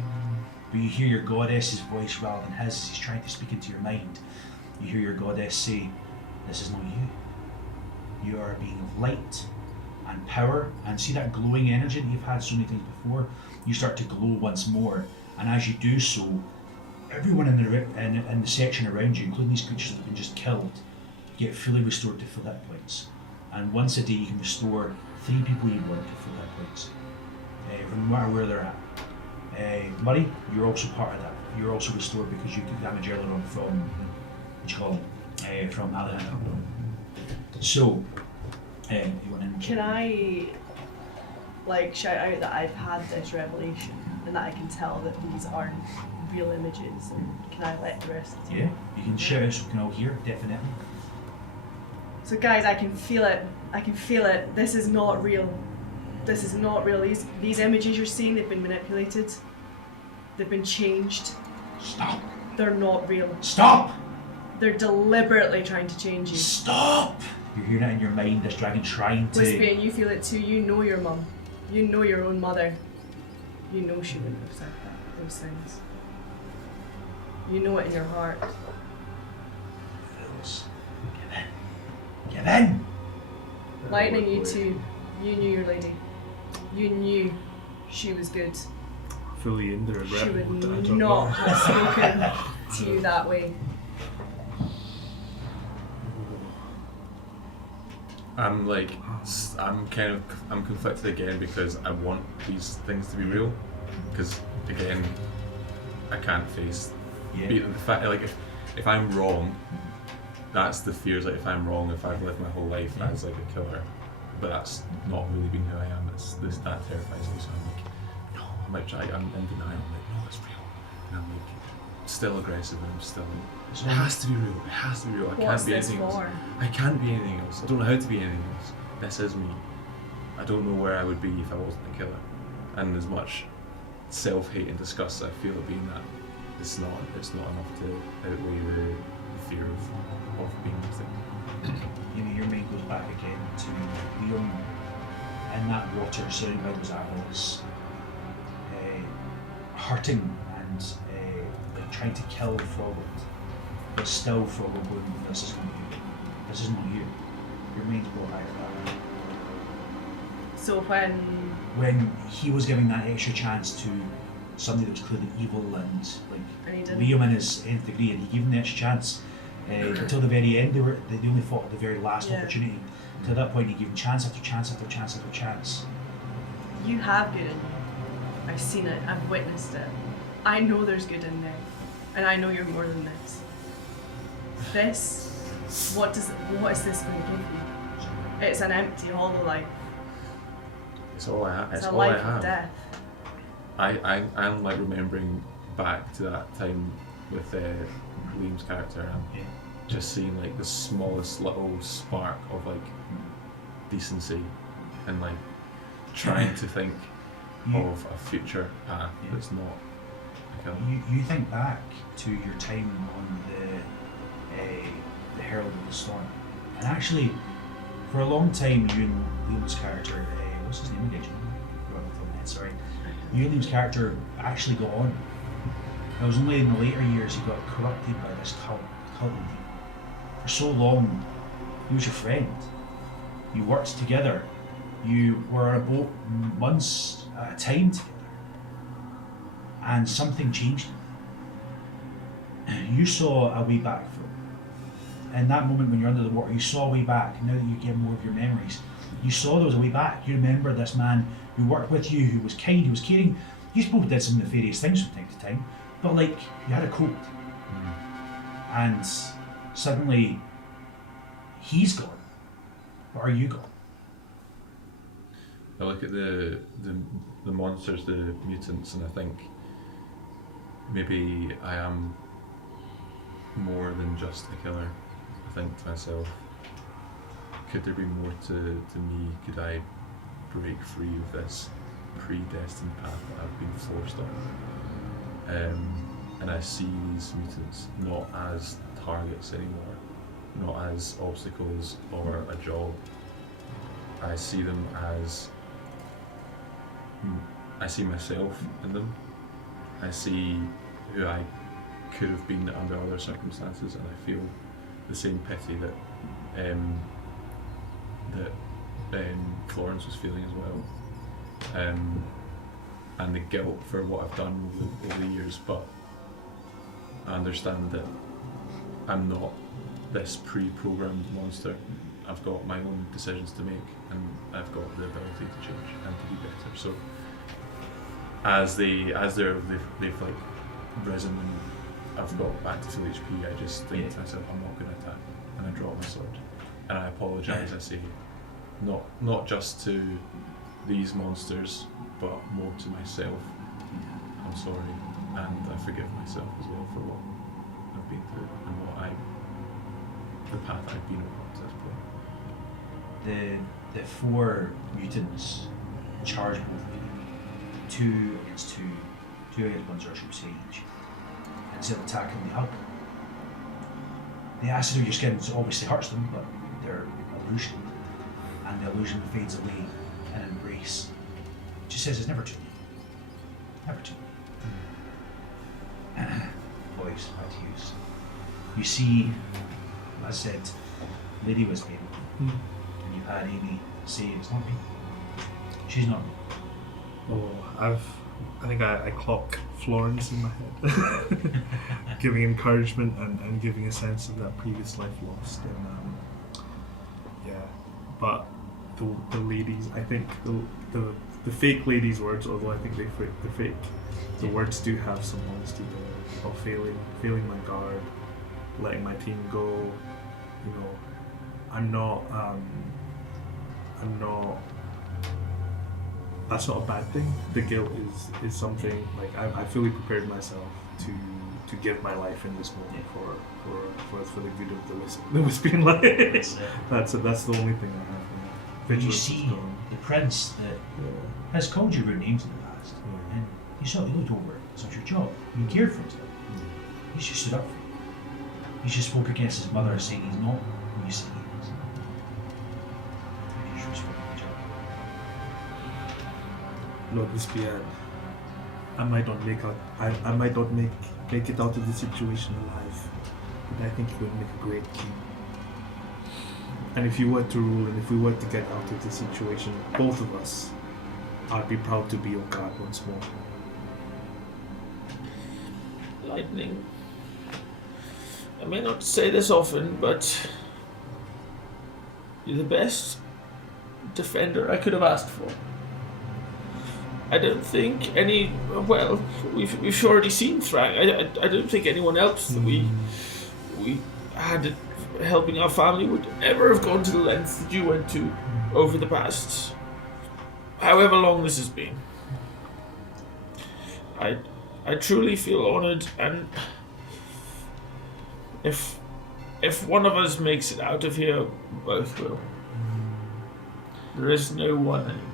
but you hear your goddess's voice rather than his as he's trying to speak into your mind. You hear your goddess say, "This is not you. You are a being of light and power." And see that glowing energy that you've had so many times before? You start to glow once more, and as you do so, everyone in the section around you, including these creatures that have been just killed, get fully restored to full hit points. And once a day you can restore 3 people you want to full hit points, no matter where they're at. Murray, you're also part of that. You're also restored because you took damage earlier on from, from Alejandro. So, you want to... Can I shout out that I've had this revelation and that I can tell that these aren't real images, and can I let the rest of the team? Yeah, you can shout out so we can all hear, definitely. So guys, I can feel it. I can feel it. This is not real. This is not real. These images you're seeing, they've been manipulated. They've been changed. Stop. They're not real. Stop! They're deliberately trying to change you. Stop! You're hearing it in your mind, this dragon trying to... Wispy, and you feel it too. You know your mum. You know your own mother. You know she wouldn't have said those things. You know it in your heart. Fools. Give in! Lightning, you too. You knew your lady. You knew she was good. Fully in there. She would not have spoken to you that way. I'm conflicted again because I want these things to be real. Because again, I can't face the fact if I'm wrong, that's the fears. Like if I'm wrong, if I've lived my whole life as like a killer, but that's not really been who I am. It's this that terrifies me. So I'm like, no, I'm like I'm in denial. I'm like, no, it's real, and I'm like still aggressive, and I'm still. It has to be real. It has to be real. I What's can't be this anything else. for? I can't be anything else. I don't know how to be anything else. This is me. I don't know where I would be if I wasn't a killer. And as much self-hate and disgust I feel at being that, it's not enough to outweigh the fear of being this thing. You know, your mind goes back again to Liam in that water surrounded by those animals, hurting and like trying to kill Frogwood, but still Frogwood going, this is not you. This is not you. Your mind's brought back to that. So when he was giving that extra chance to somebody that was clearly evil and And he like didn't. Liam in his nth degree, and he gave him the extra chance until the very end. They only fought at the very last Yeah. opportunity. To that point, he gave him chance after chance after chance after chance. You have good in you. I've seen it. I've witnessed it. I know there's good in there, and I know you're more than this. What is this going to give you? It's an empty, hollow life. It's all I have. It's a all I life of have. death. I'm like remembering back to that time with Liam's character and Yeah. just seeing like the smallest little spark of like decency and like trying to think You, of a future path Yeah. that's not a killer. you think back to your time on the Herald of the Storm, and actually, for a long time, you and Liam's character, what's his name again? Sorry. You and Liam's character actually got on. It was only in the later years he got corrupted by this cult leader. For so long, he was your friend. You worked together. You were on a boat months at a time together. And something changed him. You saw a way back from in that moment when you're under the water, you saw a way back. Now that you get more of your memories, you saw there was a way back. You remember this man who worked with you, who was kind, who was caring. You both did some nefarious things from time to time, but like you had a code. And suddenly he's gone. But are you gone? I look at the monsters, the mutants, and I think maybe I am more than just a killer. I think to myself, could there be more to me? Could I break free of this predestined path that I've been forced on? And I see these mutants not as targets anymore, not as obstacles or a job. I see them as I see myself in them. I see who I could have been under other circumstances, and I feel the same pity that Florence was feeling as well, and the guilt for what I've done over the years. But I understand that I'm not this pre-programmed monster. I've got my own decisions to make, and I've got the ability to change and to be better. So as they've like risen and I've got back to full HP, I just think to myself, I'm not going to attack, and I draw my sword, and I apologise. I say, not just to these monsters, but more to myself. I'm sorry, and I forgive myself as well for what I've been through and the path I've been on to this point. The four mutants charge both of you. 2 against 2, 2 against one Zership each. Instead of attacking the hub. The acid of your skin obviously hurts them, but they're illusion. And the illusion fades away in an embrace. She says it's never too late. Never too late. Boys, back to you. You see, as I said, Lady was able. And you had Amy say it's not me. She's not me. Oh, I think I clock Florence in my head, giving encouragement and giving a sense of that previous life lost. And yeah, but the ladies, I think the fake ladies' words, although I think they're fake, the words do have some honesty there of failing my guard, letting my team go. You know, I'm not. That's not a bad thing. The guilt is something like I fully prepared myself to give my life in this moment for the good of the Wispian life. That's the only thing I have. When you see the prince that has called you rude names in the past, and you looked over it. It's not your job. You cared for him. He's just stood up for you. He's just spoke against his mother, saying he's not who you say he is. And he's just spoken your job. Lord Wispian, I might not make it out of the situation alive, but I think you would make a great king. And if you were to rule, and if we were to get out of the situation, both of us, I'd be proud to be your guard once more. Lightning. I may not say this often, but you're the best defender I could have asked for. I don't think we've already seen Thrang. I don't think anyone else that we had helping our family would ever have gone to the lengths that you went to over the past however long this has been. I truly feel honoured, and if one of us makes it out of here, both will. There is no one anymore.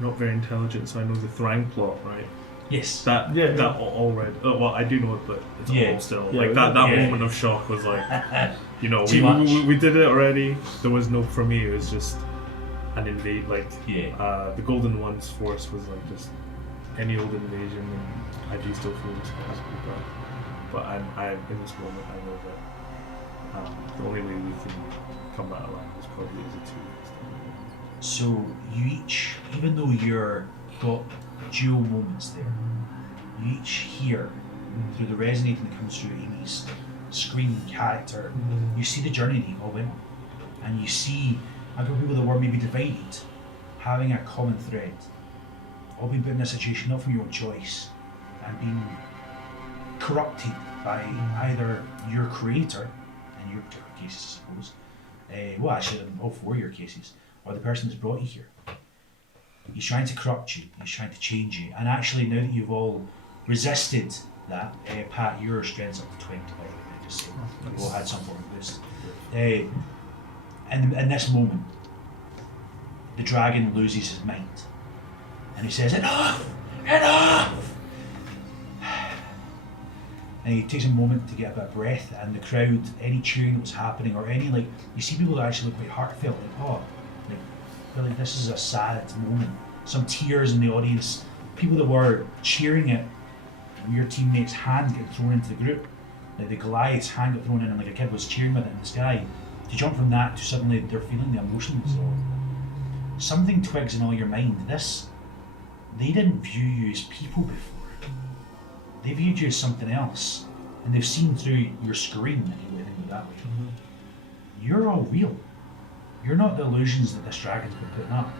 Not very intelligent, so I know the Thrang plot, right? Yes. That all read. Oh, well, I do know it, but it's all still like that moment of shock was like, you know, we did it already. There was no, for me, it was just an invade. Like the Golden One's force was like just any old invasion, and I do still feel responsible. But I'm in this moment, I know that the only way we can come back alive is probably as a team. So you each, even though you're got dual moments there, you each hear through the resonating that comes through Amy's screen character, you see the journey that you all went on, and you see a group of people that were maybe divided having a common thread, all being put in a situation not from your own choice and being corrupted by either your creator, in your particular cases I suppose, well actually in all four of your cases, or the person that's brought you here. He's trying to corrupt you, he's trying to change you, and actually now that you've all resisted that, Pat, your strength's up to 20 by the way, just saying, you've all had some form of boost. In this moment, the dragon loses his mind, and he says, "Enough! Enough!" And he takes a moment to get a bit of breath, and the crowd, any cheering that was happening, or any you see people that actually look quite heartfelt, really, this is a sad moment. Some tears in the audience, people that were cheering it, your teammate's hand get thrown into the group, like the Goliath's hand got thrown in, and like a kid was cheering with it in the sky. To jump from that to suddenly they're feeling the emotions, or something twigs in all your mind. They didn't view you as people before. They viewed you as something else, and they've seen through your screen, if you let it go that way. You're all real. You're not the illusions that this dragon's been putting up.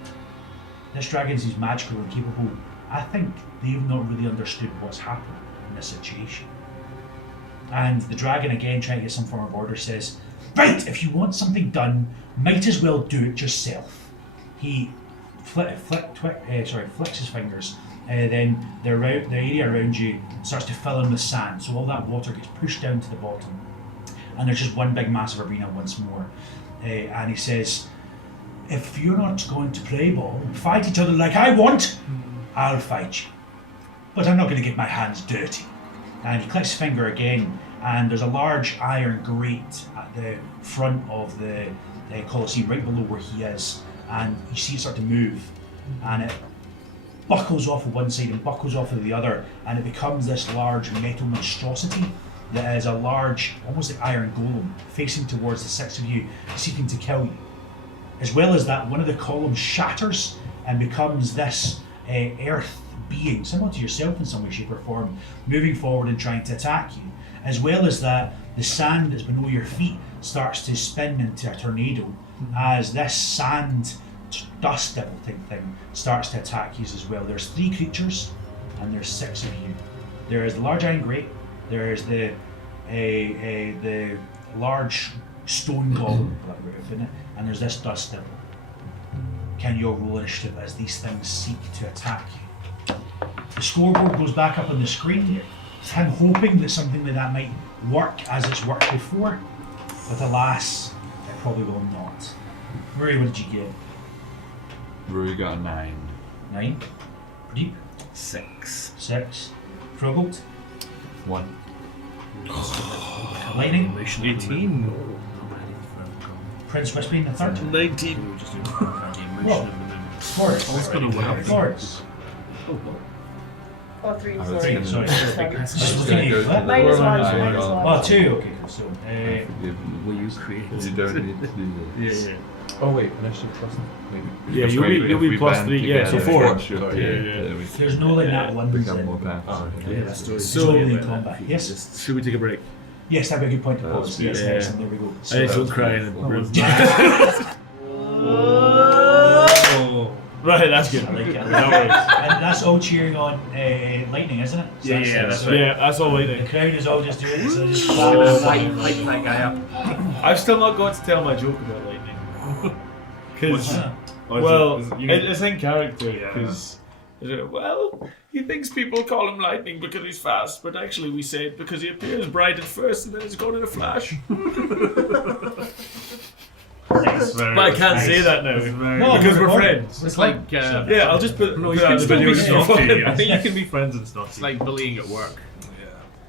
This dragon is magical and capable. I think they've not really understood what's happened in this situation. And the dragon, again, trying to get some form of order, says, "Right, if you want something done, might as well do it yourself." He flicks his fingers, then the area around you starts to fill in with sand, so all that water gets pushed down to the bottom, and there's just one big massive arena once more. And he says, "If you're not going to play ball and fight each other like I want, I'll fight you. But I'm not going to get my hands dirty." And he clicks his finger again, and there's a large iron grate at the front of the Colosseum, right below where he is. And you see it start to move, and it buckles off of one side and buckles off of the other, and it becomes this large metal monstrosity that is a large, almost like iron golem, facing towards the six of you, seeking to kill you. As well as that, one of the columns shatters and becomes this earth being, similar to yourself in some way, shape or form, moving forward and trying to attack you. As well as that, the sand that's below your feet starts to spin into a tornado as this sand dust devil type thing starts to attack you as well. There's 3 creatures and there's 6 of you. There is the large iron grate, there is the the large stone golem, and there's this dust devil. Can you all roll initiative as these things seek to attack you? The scoreboard goes back up on the screen. I'm hoping that something like that might work as it's worked before, but alas, it probably will not. Murray, what did you get? Rory got a 9. 9. Deep. 6. 6. Froggled. 1. Lightning. 18. Prince Whispering the third. 19. Whoa. Florence. Florence. Oh, 3, I was sorry. thinking- Sorry. Just gonna go to the Minus one one, I minus got. one. Oh, 2. Okay, cool. So, Will you create? You don't need to do this. Yeah. Oh wait, initiative plus maybe. Yeah, you'll be plus 3. Yeah, so 4. Yeah. there's no like that one. Become more powerful. So, in combat. Yes. Should we take a break? Yes, that'd be a good point to pause. Yes, Yeah. excellent. There we go. I need to cry in the room. Right, that's good. I like it. No worries. And that's all cheering on lightning, isn't it? So That's so right. Yeah, that's all The lightning. crowd is all just doing it. So just Hype that guy up. I've still not got to tell my joke about lightning. Because, Oh, is well, it- is it- you need- it's in character. Yeah. Because, well, he thinks people call him lightning because he's fast, but actually we say it because he appears bright at first and then it's gone in a flash. Nice. But I can't say that now No, because we're recording. friends. It's like Yeah, I'll just put. No, put you it can out still the be video. snotty. I think you can be friends and snotty. it's like bullying at work.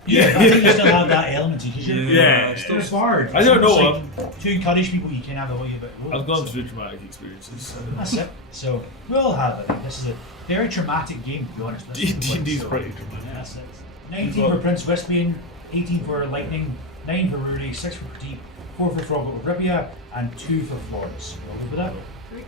Yeah, I think you still have that element because you're Yeah. still hard. I don't know. It's like, to encourage people, you can have a way about. I've gone through traumatic experiences. So. That's it. So we all have it. This is a very traumatic game, to be honest. That's the point. D&D's So, pretty dramatic. yeah, that's it. 19 for Prince Wispian, 18 for Lightning, 9 for Rudy, 6 for Deep, 4 for Frog with Ripia, and 2 for Florence. You all good with that? 3,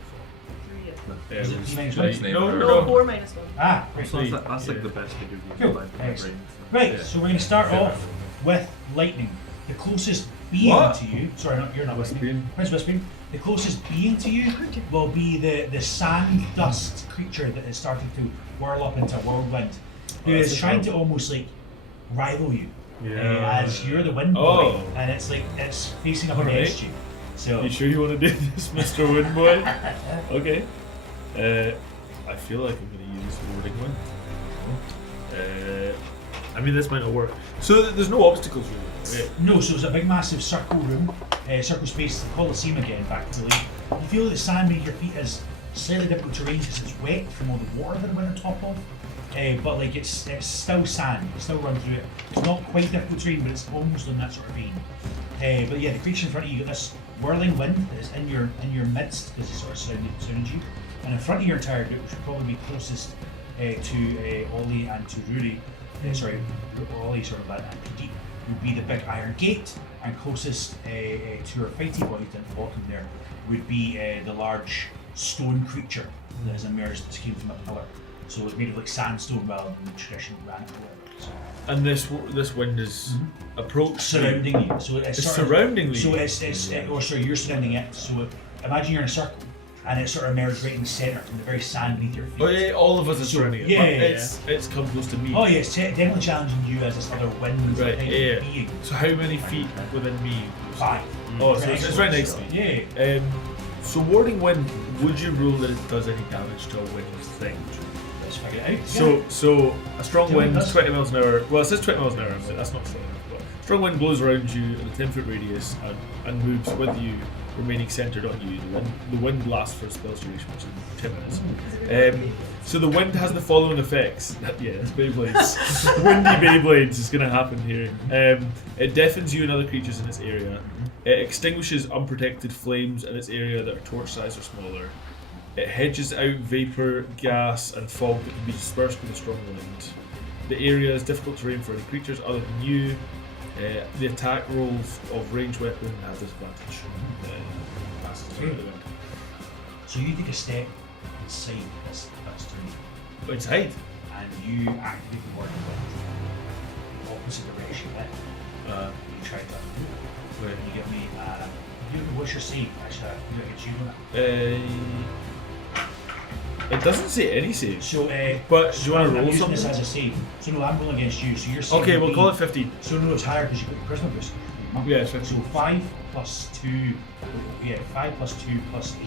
yeah. Is it T minus one? No, No, no, no. 4 minus 1. Ah, great. So that's like the best video game. Cool. I've Excellent. played. Right, so we're going to start off with Lightning. The closest being What? to you, sorry, you're not Lightning. Wispian. Prince Wispian. The closest being to you will be the sand dust creature that is starting to whirl up into a whirlwind, who Oh, that's is a trying to problem. almost like rival you. Yeah. As you're the wind boy, Oh. and it's like it's facing up Alright. against you. So You sure you want to do this, Mr. Windboy? Okay. I feel like I'm going to use Warding Wind. I mean, this might not work. So there's no obstacles really. Right? no, so it's a big massive circle room, circle space, the Colosseum again, back to the lake. You feel that the sand beneath your feet is slightly difficult terrain because it's wet from all the water that it went on top of. But like it's still sand, it's still run through it. It's not quite difficult terrain, but it's almost on that sort of vein. But yeah, the creature in front of you, you got this whirling wind that is in your midst because it sort of surrounded you. And in front of your entire group, which would probably be closest to Ollie and to Rudy, Ollie sort of and Deep, would be the big iron gate, and closest to her fighty boys down the bottom there would be the large stone creature that has emerged that came from a pillar. So it's made of like sandstone rather than the traditional granite or whatever. So And this wind is approaching. surrounding you. So it's It's sort of- surrounding me. So or sorry, you're surrounding it. So imagine you're in a circle, and it sort of emerged right in the center from the very sand beneath your feet. Oh yeah, all of us are surrounding it. Yeah, but yeah, it's come close to me. Oh yeah, it's definitely challenging you as this other wind Right, kind yeah. of being. So how many feet within me? 5. Oh, so it's right next to me. Yeah. So warding wind, would you rule that it does any damage to a wind thing? Let's figure it out. So a strong Tell me wind, this. 20 miles an hour. Well, it says 20 miles an hour, but that's not strong enough. But strong wind blows around you in a 10-foot radius and moves with you, remaining centered on you. The wind lasts for a spell's duration, which is 10 minutes. So the wind has the following effects. Yeah, it's Beyblades. Windy Beyblades is going to happen here. It deafens you and other creatures in its area. It extinguishes unprotected flames in its area that are torch size or smaller. It hedges out vapor, gas, and fog that can be dispersed with a strong wind. The area is difficult terrain for any creatures other than you. The attack rolls of ranged weapon have disadvantage. Passes through the wind. So you take a step inside this terrain, Oh, inside? and you activate the word wind. Opposite direction of it. You try to. Where you give me. What's your save? Actually, you get you on it. It doesn't say any save. So, But so do you want to I'm roll using this something? as a save. So no, I'm rolling against you. So you're saving Okay, we'll me. call it 15. So no, it's higher because you put the charisma boost. Yeah, it's 15. So 5 plus 2. Yeah, 5 plus 2 plus 8.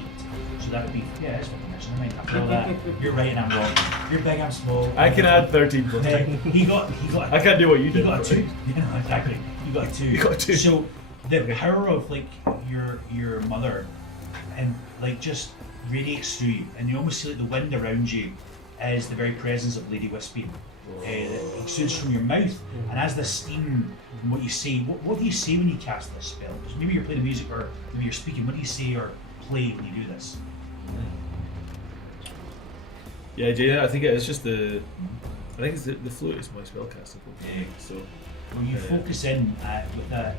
So that would be it's fucking nice. I might have to roll that. You're right and I'm wrong. You're big, I'm small. I can add 13 plus 10. He got. I can't do what you He did. got a 2. Yeah, exactly. You got a 2. You got a 2. So the power of like your mother and like just radiates through you, and you almost see like the wind around you is the very presence of Lady Wispy. That exudes from your mouth, and as the steam, what you say, what do you say when you cast this spell? Because maybe you're playing the music, or maybe you're speaking. What do you say or play when you do this? Yeah, Jay, I think it is just the. I think it's the flute is my spellcaster. Yeah. So. When you focus in with a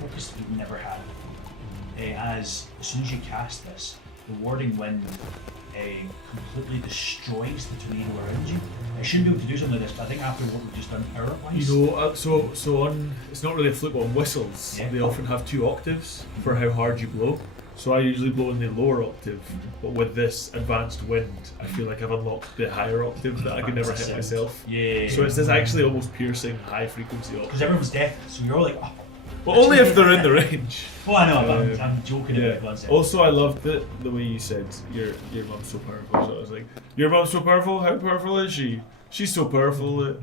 focus that you've never had, as soon as you cast this, the warding wind completely destroys the tornado around you. I shouldn't be able to do something like this, but I think after what we've just done power-wise, You know, so on. It's not really a flute, but on whistles, Yeah. they often have 2 octaves for how hard you blow. So I usually blow in the lower octave, but with this advanced wind, I feel like I've unlocked the higher octave that I could never hit myself. yeah. So it's this actually almost piercing high frequency octave. because everyone's deaf, so you're all like, oh. But only if they're in the range. Well, I know, but I'm joking Yeah. about it. Also, I loved the way you said your mum's so powerful. So I was like, your mum's so powerful. How powerful is she? She's so powerful that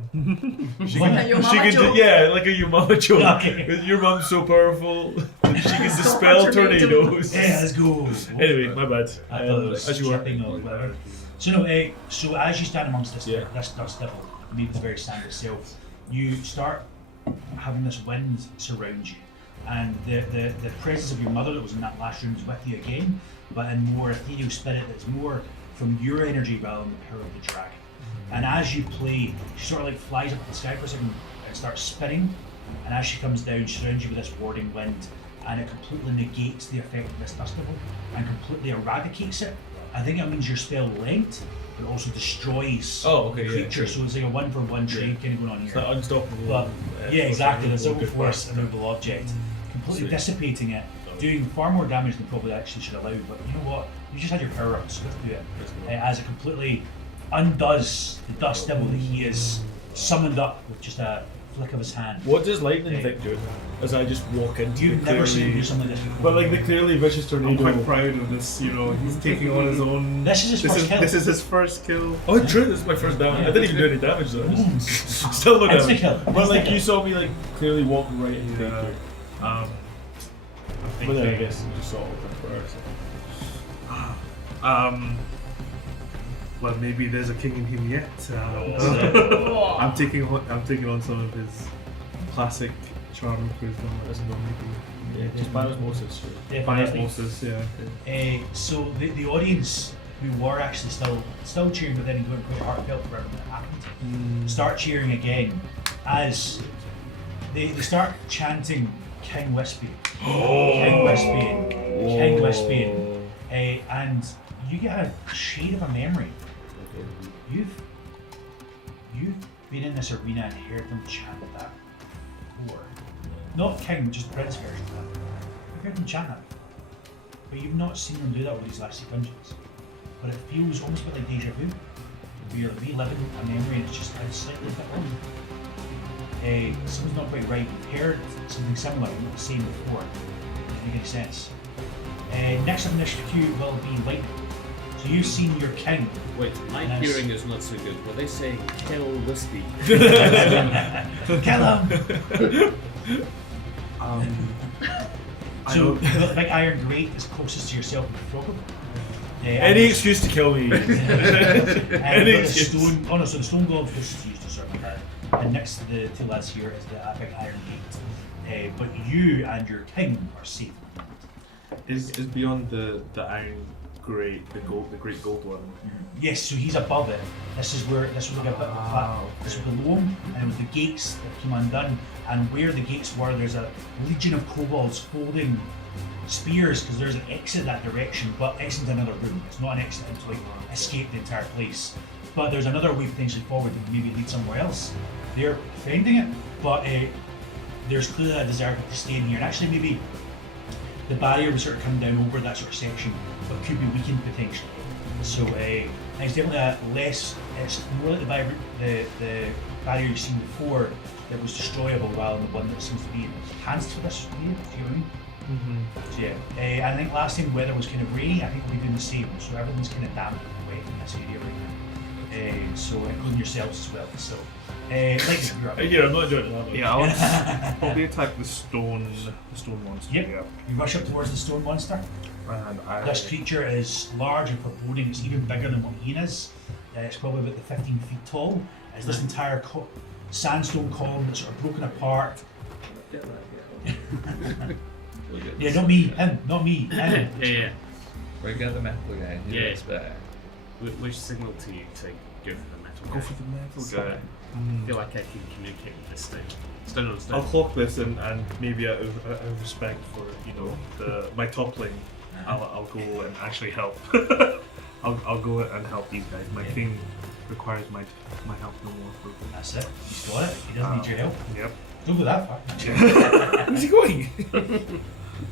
she Like can, a Yo she Mama can joke. like a Yo Mama joke. Okay. Your mum's so powerful that she can Stop dispel her tornado. tornadoes. Yeah, let's go. Anyway, my bad. I thought it was as you were. shipping or whatever. So no, so as you stand amongst this Yeah. this dust devil, maybe the very sand itself, you start having this wind surround you, and the presence of your mother that was in that last room is with you again, but in more ethereal spirit that's more from your energy rather than the power of the dragon. And as you play, she sort of like flies up to the sky for a second and starts spinning, and as she comes down, she surrounds you with this warding wind, and it completely negates the effect of this dust devil and completely eradicates it. I think that means your spell length, but also destroys Oh, okay, yeah, creatures. true. So it's like a 1-for-1 trade kind of going on It's here. that unstoppable. But yeah, exactly. The Silver civil force, a movable object, completely Sweet. dissipating it, doing far more damage than probably actually should allow. But you know what? You just had your power up, so let's do it. As it completely undoes the dust devil that he is summoned up with just a flick of his hand. What does lightning think, dude? As I just walk into You've the never seen him do clearly, something like this before. but like the clearly vicious I'm tornado. quite proud of this. You know, he's taking on his own. This is his first kill. This is his first kill. Oh, true. This is my first damage. I didn't even do any damage though. Still no Instant damage. kill. But like Instant you saw me like clearly walk right into Yeah. it. I think But then I they- guess you just saw it open first. Well, maybe there's a king in him yet. Oh. I'm taking on some of his classic charm and charisma. That's not Yeah, just Osmosis. Definitely. osmosis. Yeah. So the audience who were actually still cheering, but then going quite heartfelt for everything that happened, start cheering again as they start chanting King Wispy, King Wispy, King Wispy, and you get a shade of a memory. You've been in this arena and heard them chant that before. Not King, just Prince version of that. You've heard them chant that before. But you've not seen them do that with these last 6 dungeons. But it feels almost a bit like deja vu. Where you're reliving a memory and it's just slightly a bit wrong. Something's not quite right. You've heard something similar, but not the same before. Doesn't make any sense. Next up in this queue will be Lightning. So you've seen your king. Wait, my Nice. hearing is not so good. Were they saying kill Wispy? Kill him! I So don't- the big iron grate is closest to yourself in the Froggle. Any excuse to kill me. Any the excuse. stone, oh no, so the stone globe's closest to you to certain that. And next to the two lads here is the big iron gate. But you and your king are safe. Is beyond the iron grate, the great gold one. Yes, so he's above it. This was like a bit of a flat. This was below him, and it was the gates that came undone. And where the gates were, there's a legion of kobolds holding spears because there's an exit that direction, but exit to another room. It's not an exit into like escape the entire place. But there's another way potentially forward that maybe lead somewhere else. They're defending it, but there's clearly a desire to stay in here. And actually, maybe the barrier was sort of come down over that sort of section, but could be weakened potentially. So it's definitely a less. It's more like the barrier you've seen before that was destroyable, rather than the one that seems to be enhanced for this year. Do you know what I mean? So yeah, and I think last time the weather was kind of rainy. I think we'll be doing the same. So everything's kind of damp and wet in this area right now. So including yourselves as well. So like you're up. Yeah, I'm not doing that. Yeah, I'll probably attack the stone monster. Yep. Yeah. You rush up towards the stone monster. And This creature is large and foreboding. It's even bigger than what Iain is. It's probably about the 15 feet tall. It's this entire sandstone column that's sort of broken apart. Yeah, not me, him, not me, him. Yeah. We get the metal guy. He Yeah. looks better. Which signal to you to go for the metal guy? go for the metal Sorry. guy. I feel like I can communicate with this stone. Stone on I'll stone. clock this and maybe out of respect for my top lane, I'll go and actually help. I'll go and help these guys. My king requires my help no more. That's it. He's got it. He doesn't need your help. Yep. Don't go that far. Where's he going?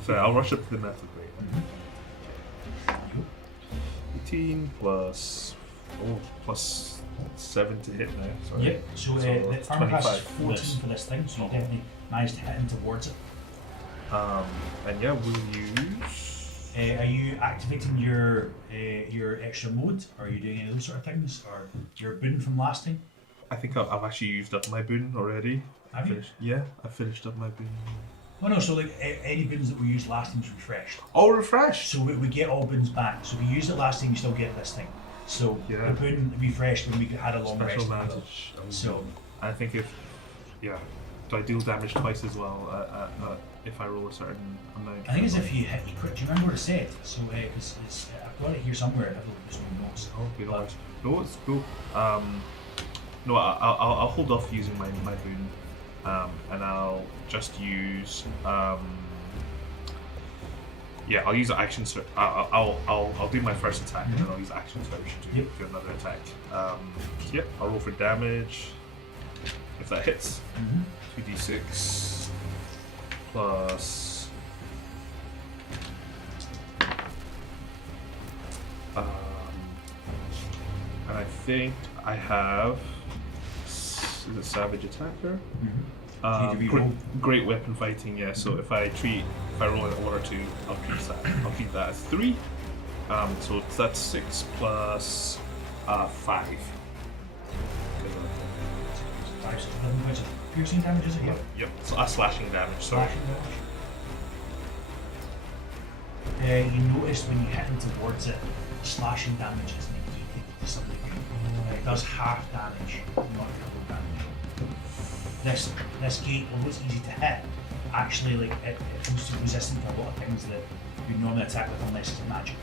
So I'll rush up to the metal grade. 18 plus 7 to hit now. Sorry. Yep. So the it's armor class is 25 14 miss. for this thing, so you definitely managed to hit him towards it. And yeah, we'll use. Are you activating your extra mode? Or are you doing any of those sort of things? Or your boon from last time? I think I've actually used up my boon already. Have you? Yeah, I finished up my boon. Oh no, so like any boons that we used last time is refreshed. Oh, refreshed! So we get all boons back. So if we used it last time, you still get this thing. So Yeah. the boon refreshed when we had a long Special rest. advantage. So I think do I deal damage twice as well if I roll a certain amount? I think it's if you hit crit. Do you remember what it said? So because I've got it here somewhere. I don't know if there's no notes. Okay, no, it's cool. No, I'll hold off using my boon, and I'll just use I'll use the action surge. I'll do my first attack and then I'll use action surge to do another attack. I'll roll for damage. If that hits, 2d6 plus. And I think I have. Is it Savage Attacker? Great weapon fighting, yeah. So if I roll an 1 or 2, I'll treat that as 3. So that's 6 plus 5. 5, 6, 11 points of piercing damage, is it? Yep. So slashing damage. Sorry. Slashing damage. You notice when you hit him towards it, slashing damage is negated to some degree. It does half damage, not double damage. This gate, although it's easy to hit, actually it feels resistant to a lot of things that you normally attack with unless it's magic.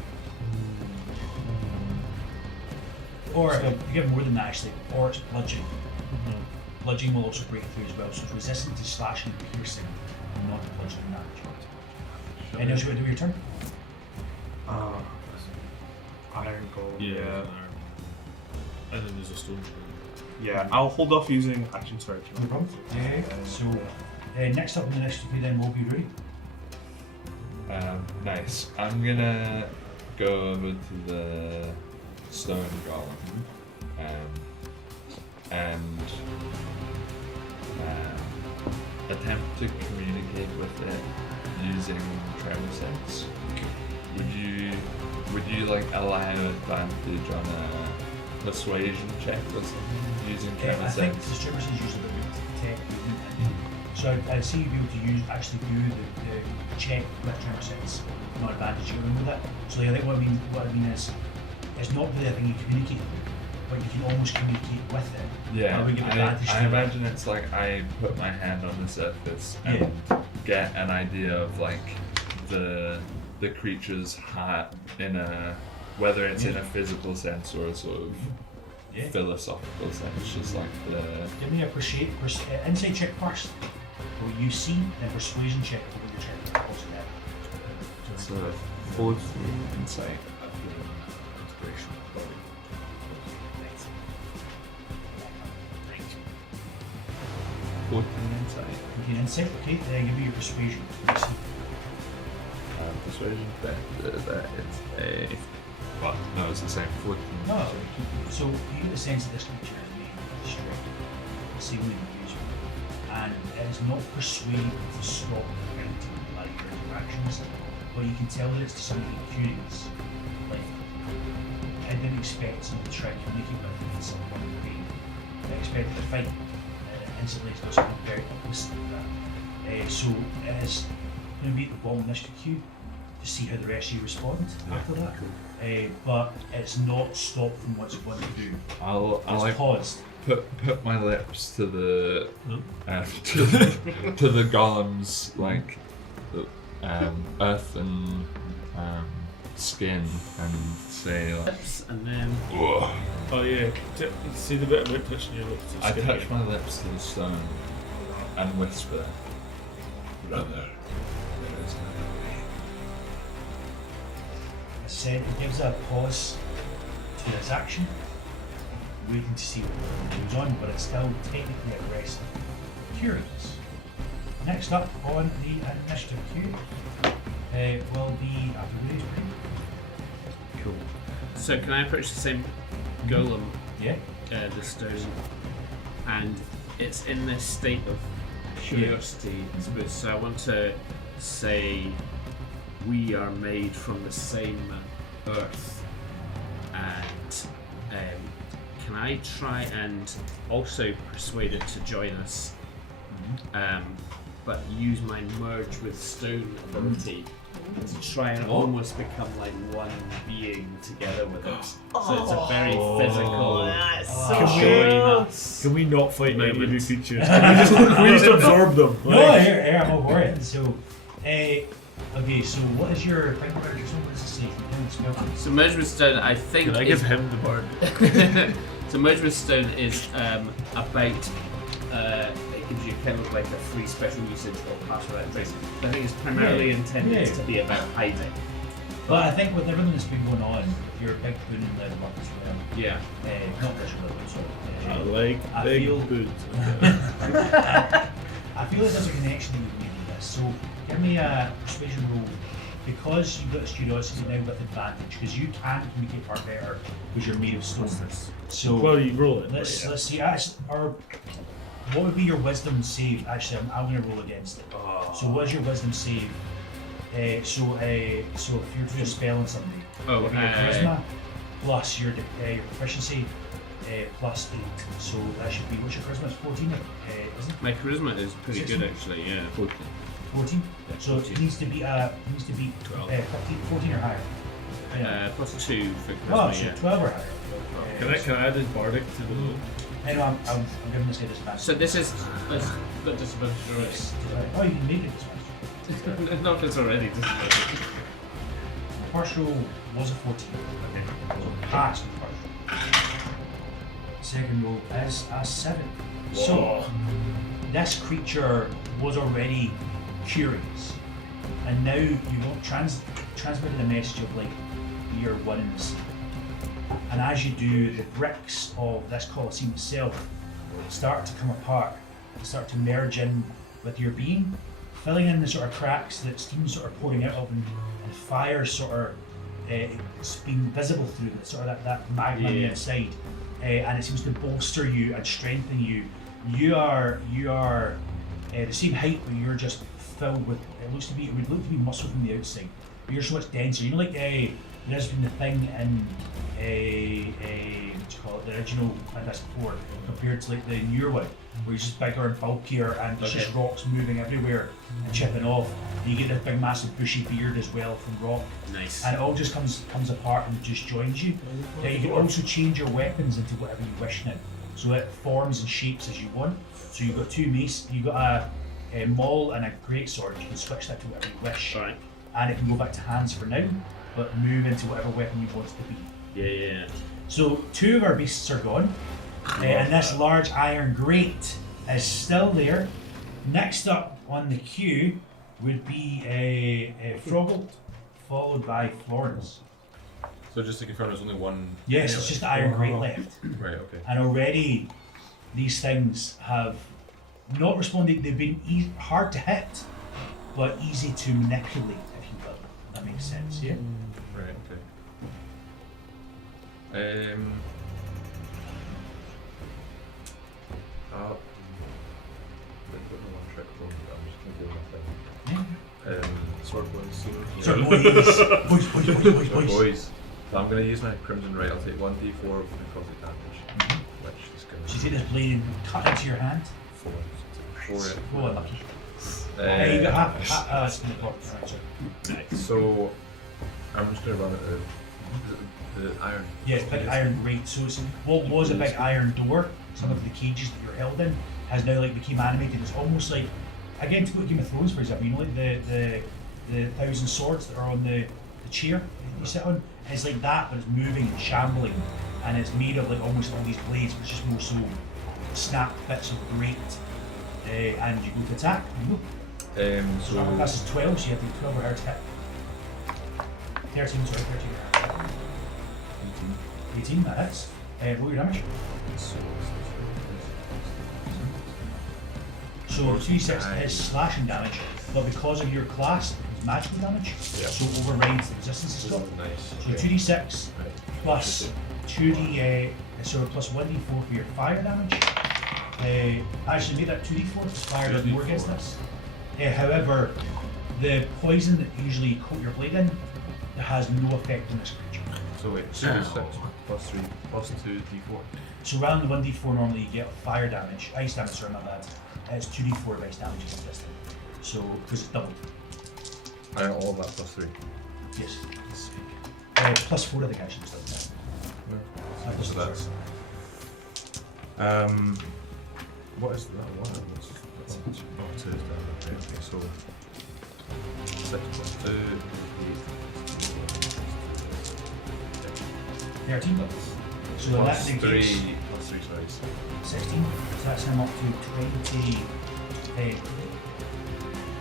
Or you get more than that actually, or it's bludgeoning. Bludgeoning will also break through as well, so it's resistant to slashing and piercing, and not to bludgeoning damage. Anything else you want to do with your turn? Iron Golem. Yeah. And then there's a stone. Yeah, I'll hold off using action surge. No problem. So next up in the next three then will be Rudy. Nice. I'm gonna go over to the stone golem and attempt to communicate with it using tremor sense. Would you like allow advantage on a persuasion check or something using tremor I think sense? the tremor sense uses a bit of tech movement. So I see you be able to actually do the check with tremor sense, not advantage you with it. So I think what I mean is it's not really a thing you communicate with, but you can almost communicate with it. Yeah, We give advantage I to it. imagine it's like I put my hand on the surface and get an idea of like the creature's heart in a, whether it's in a physical sense or a sort of philosophical sense, just like the. Give me a insight check first. What you see, then persuasion check for what you're trying to also there. So 14 insight. Inspiration. 14 insight. Okay, insight, okay, then give me your persuasion. Let me see. Persuasion factor, that is a But no, it's the same. 14. No, so you get the sense that this creature is made with strength, the same way you use it, and it is not persuaded to stop counting like your interactions, but you can tell that it's to something curious. Like, I didn't expect someone to try to communicate with it at some point in the game. I expected to fight, and it instantly it's got something very opposite of that. So it is going to be at the bottom initiative queue to see how the rest of you respond after that. But it's not stopped from what it's going to do. I'll It's like paused. put my lips to the to the golem's like earth and skin and say like, And then "Ugh." Oh yeah, see the bit about touching your lips. I touch my lips to the stone and whisper, "Brother, there is no way." I said it gives a pause to its action, waiting to see what goes on, but it's still technically at rest. Curious. Next up on the initiative queue will be after Willie's break. cool. So can I approach the same golem, Yeah. the stone, and it's in this state of curiosity, I suppose. So I want to say we are made from the same earth, and can I try and also persuade it to join us, but use my merge with stone ability to try and almost become like one being together with it. So it's a very physical join us. Can we not fight any Moment. new features? Can we just absorb them? No, here, I'm over it. So, okay, so what is your thing about your what does it say? So merge with stone, I think. Can I give him the bird? So merge with stone is about. It gives you kind of like a free special usage or pass without trace. I think it's primarily intended to be about hiding. But I think with everything that's been going on, you're a big boon in level up as well. Yeah. Not literally, but sort of. I like I big feel- boots. I feel like there's a connection that you've made with this. So give me a persuasion roll. Because you've got this curiosity now with advantage, because you can communicate far better because you're made of stone. So Well, you roll it. let's but yeah. let's see. What would be your wisdom save? Actually, I'm going to roll against it. So what is your wisdom save? So if you're doing a spell on somebody, Oh, it'd be your charisma plus your proficiency plus 8. So that should be, what's your charisma? It's 14, isn't it? My charisma is pretty 16? good actually. Yeah. 14. So it needs to be 12. 15, 14 or higher. Plus 2 for charisma. Oh, so yeah. 12 or higher. Can I add his bardic to the roll? Anyway, I'm giving this guy disadvantage. So this is not disadvantage already. Oh, you can make it disadvantage. Not if it's already disadvantage. The first roll was a 14. Okay. So passed the first roll. Second roll is a 7. So this creature was already curious, and now you don't transmitted a message of like you're one in the same. And as you do, the bricks of this Colosseum itself start to come apart, start to merge in with your being, filling in the sort of cracks that steam's sort of pouring out of, and fire sort of it's being visible through it, sort of that magma on the inside, and it seems to bolster you and strengthen you. You are the same height, but you're just filled with it would look to be muscle from the outside, but you're so much denser. You know, like there's been the thing in what do you call it, the original Fantastic Four compared to like the newer one, where it's just bigger and bulkier and there's just rocks moving everywhere and chipping off. And you get this big massive bushy beard as well from rock. Nice. And it all just comes apart and just joins you. Now you can also change your weapons into whatever you wish now. So it forms and shapes as you want. So you've got two mace, you've got a maul and a greatsword. You can switch that to whatever you wish. Right. And it can go back to hands for now, but move into whatever weapon you want it to be. Yeah. So 2 of our beasts are gone, and this large iron grate is still there. Next up on the queue would be a Froggle, followed by Florence. So just to confirm, there's only one. Yes, it's just the iron grate left. Right. Okay. And already these things have not responded. They've been hard to hit, but easy to manipulate, if you will. That makes sense, yeah? Right. Okay. Sword boys. Sorry, boys. Boys. So I'm going to use my Crimson Right. I'll take 1d4 of necrotic damage, which is going to So you take this blade and cut into your hand. 4. Oh, lucky. You got half. That's in the pot. Right, sorry. So I'm just going to run it out. The iron. Yeah, it's big iron grate. So it's what was a big iron door. Some of the cages that you're held in has now like became animated. It's almost like, again, to put Game of Thrones for example, you know, like the 1,000 swords that are on the chair that you sit on. It's like that, but it's moving and shambling, and it's made of like almost all these blades, but it's just more so snap bits of grate. And you go to attack. So That's 12, so you have to 12 or higher to hit. 13, sorry, 13 or higher. 18, that hits. What your damage? So 2d6 is slashing damage, but because of your class, it's magical damage, so overrides the resistance and stuff. nice. So 2d6 plus 2d, so plus 1d4 for your fire damage. Actually, make that 2d4 because fire does more against this. However, the poison that you usually coat your blade in has no effect on this creature. So wait, 2d6 plus 3 plus 2d4. So rather than 1d4 normally you get fire damage, ice damage, sorry, not that. It's 2d4 of ice damage against this thing. So, because it's doubled. And all of that plus 3. Yes. Plus 4 I think actually just does that. So that's. What is that? What's 2 is down. Okay, so 6 plus 2 13 bucks. So plus that negates 3 plus 3, sorry. 16. So that's him up to 20.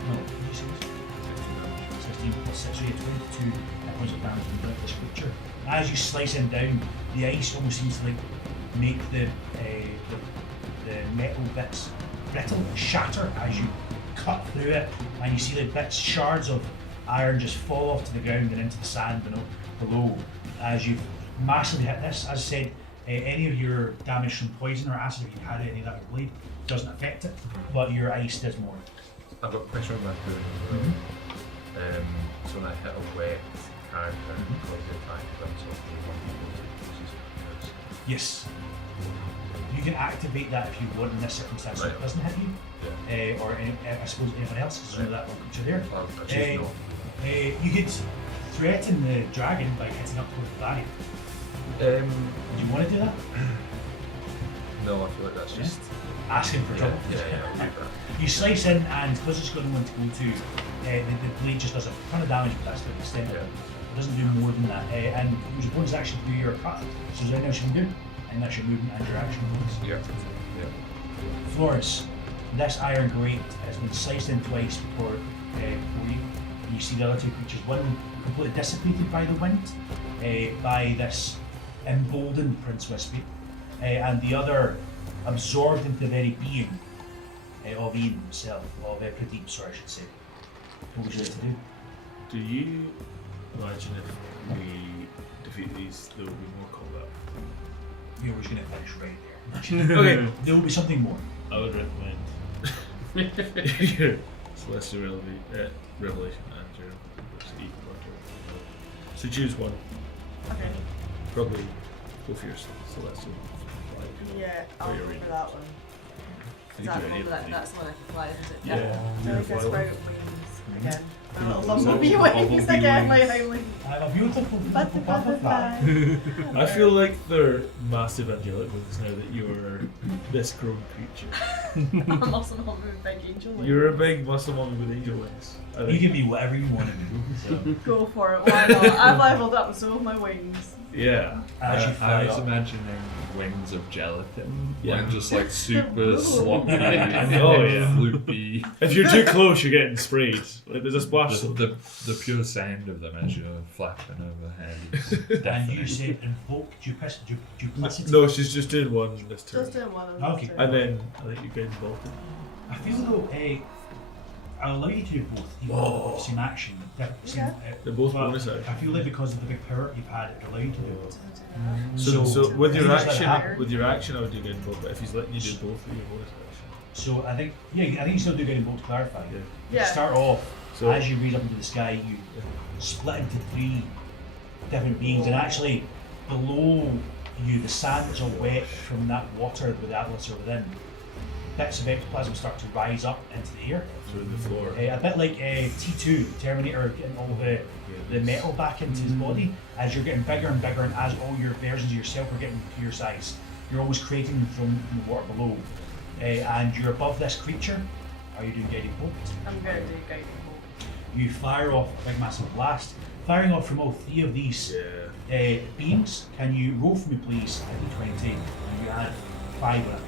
No, 16 plus 6, so you have 22 points of damage from this creature. As you slice him down, the ice almost seems to like make the metal bits brittle and shatter as you cut through it, and you see the bits, shards of iron just fall off to the ground and into the sand below as you've massively hit this. As I said, any of your damage from poison or acid, if you've had any of that with blade, doesn't affect it, but your ice does more. I've got a question on my food as well. So when I hit a wet character, because the attack comes off the Yes. You can activate that if you want in this circumstance so it doesn't hit you. Or I suppose anyone else, because there's that one creature there. I choose not. You could threaten the dragon by hitting up with the barrier. Do you want to do that? No, I feel like that's just asking for trouble. Yeah, I'll do that. You slice in, and because it's got no one to go to, the blade just does a ton of damage, but that's the extent of it. It doesn't do more than that. And it was a bonus action through your cut, so there's anything else you can do, and that's your movement and your action bonus. Yeah. Flores, this iron grate has been sliced in twice for you. You see the other two creatures, one completely dissipated by the wind, by this emboldened Prince Wispy, and the other absorbed into the very being of Iain himself, of Pradeep, sorry I should say. What would you like to do? Do you imagine if we defeat these, there will be more combat? You're just going to finish right there. Okay, there will be something more. I would recommend Celestial Revelation and your So choose one. Okay. Probably go for your Celestial. Yeah, I'll go for that one. You That's can do any of them. that's the one I can fly, isn't it? Yeah. I think it's Fly about one. wings again. Yeah. A little bumblebee wings again, like how we. I'm a beautiful butterfly. I feel like they're massive angelic wings now that you're this grown creature. I'm a muscle mom with a big angel wing. You're a big muscle mommy with angel wings. I You think. can be whatever you want to do. So. Go for it, why not? I've leveled up, so have my wings. Yeah. As you I fly was up. imagining wings of gelatin, Yeah. like just like super Ooh. sloppy, I know, yeah. floopy. If you're too close, you're getting sprayed. Like there's a splash. Just zone. the pure sound of them as you're flapping overhead is And you definitely. said invoke duplicity. No, she's just doing one this turn. Just doing one of Okay. those. And then I think you get involved. I feel though, I'll allow you to do both, even though it's in action. They're both But bonus action. I feel like because of the big power you've had, it allow you to do both. So with your I think it's action, like I would do good in both. But if he's letting you do both with your bonus action, So I think, I think you still do good in both to clarify. Yeah. You Yeah. start off, So- as you raise up into the sky, you split into 3 different beings, and actually below you, the sand is all wet from that water with the atlas are within. Bits of ectoplasm start to rise up into the air. through the floor. A bit like T2, Terminator, getting all the metal back into his body. As you're getting bigger and bigger, and as all your versions of yourself are getting to your size, you're almost creating them from the water below. And you're above this creature. Are you doing guiding bolt? I'm going to do guiding bolt. You fire off a big massive blast. Firing off from all 3 of these beams. Can you roll for me, please? A d20, and you add 5 on it.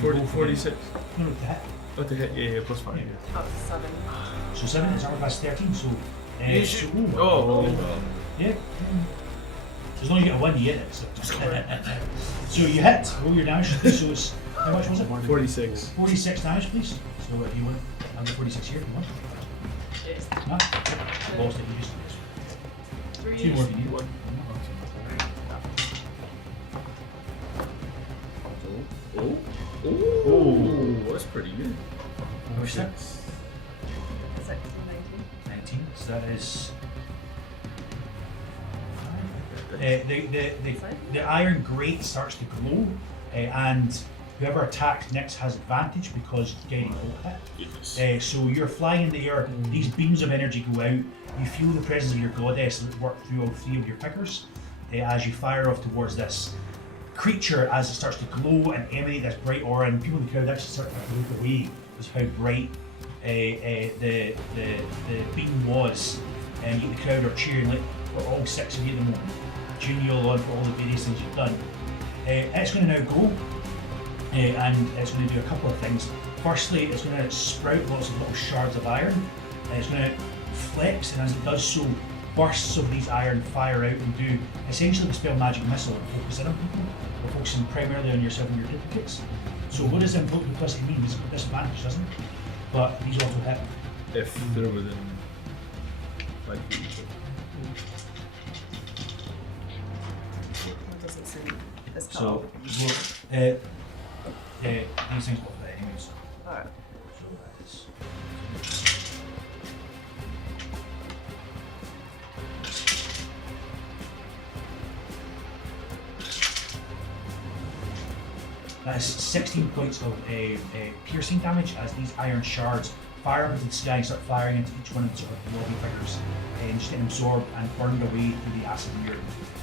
46. No, to hit. Oh, to hit, yeah, plus 5. Up to 7. So 7 is armor class 13. So, You so should- ooh, Oh, yeah. So as long as you get a 1, you hit it. So you hit. Roll your damage. So it's how much was it? 46. 46 damage, please. So if you want, I'll do 46 here if you want. Yes. No, lost it. You just 3. 2 more if you need one. Oh, that's pretty good. Number 6. 16, 19. So that is. The iron grate starts to glow, and whoever attacks next has advantage because guiding bolt hit. So you're flying in the air. These beams of energy go out. You feel the presence of your goddess work through all 3 of your pickers as you fire off towards this creature as it starts to glow and emanate this bright aura. And people in the crowd actually start to look away as how bright the beam was. And the crowd are cheering like for all 6 of you at the moment, cheering you all on for all the various things you've done. It's going to now go, and it's going to do a couple of things. Firstly, it's going to sprout lots of little shards of iron, and it's going to flex, and as it does so, bursts of these iron fire out and do essentially the spell magic missile and focus in on people. We're focusing primarily on yourself and your duplicates. So what does invoke duplicity mean? It's got disadvantage, doesn't it? But these also hit. If they're within 5 feet. It doesn't seem as So, these things will hit anyways. Alright. So that is. That is 16 points of piercing damage as these iron shards fire into the sky and start firing into each one of the sort of lobby figures and just getting absorbed and burned away through the acid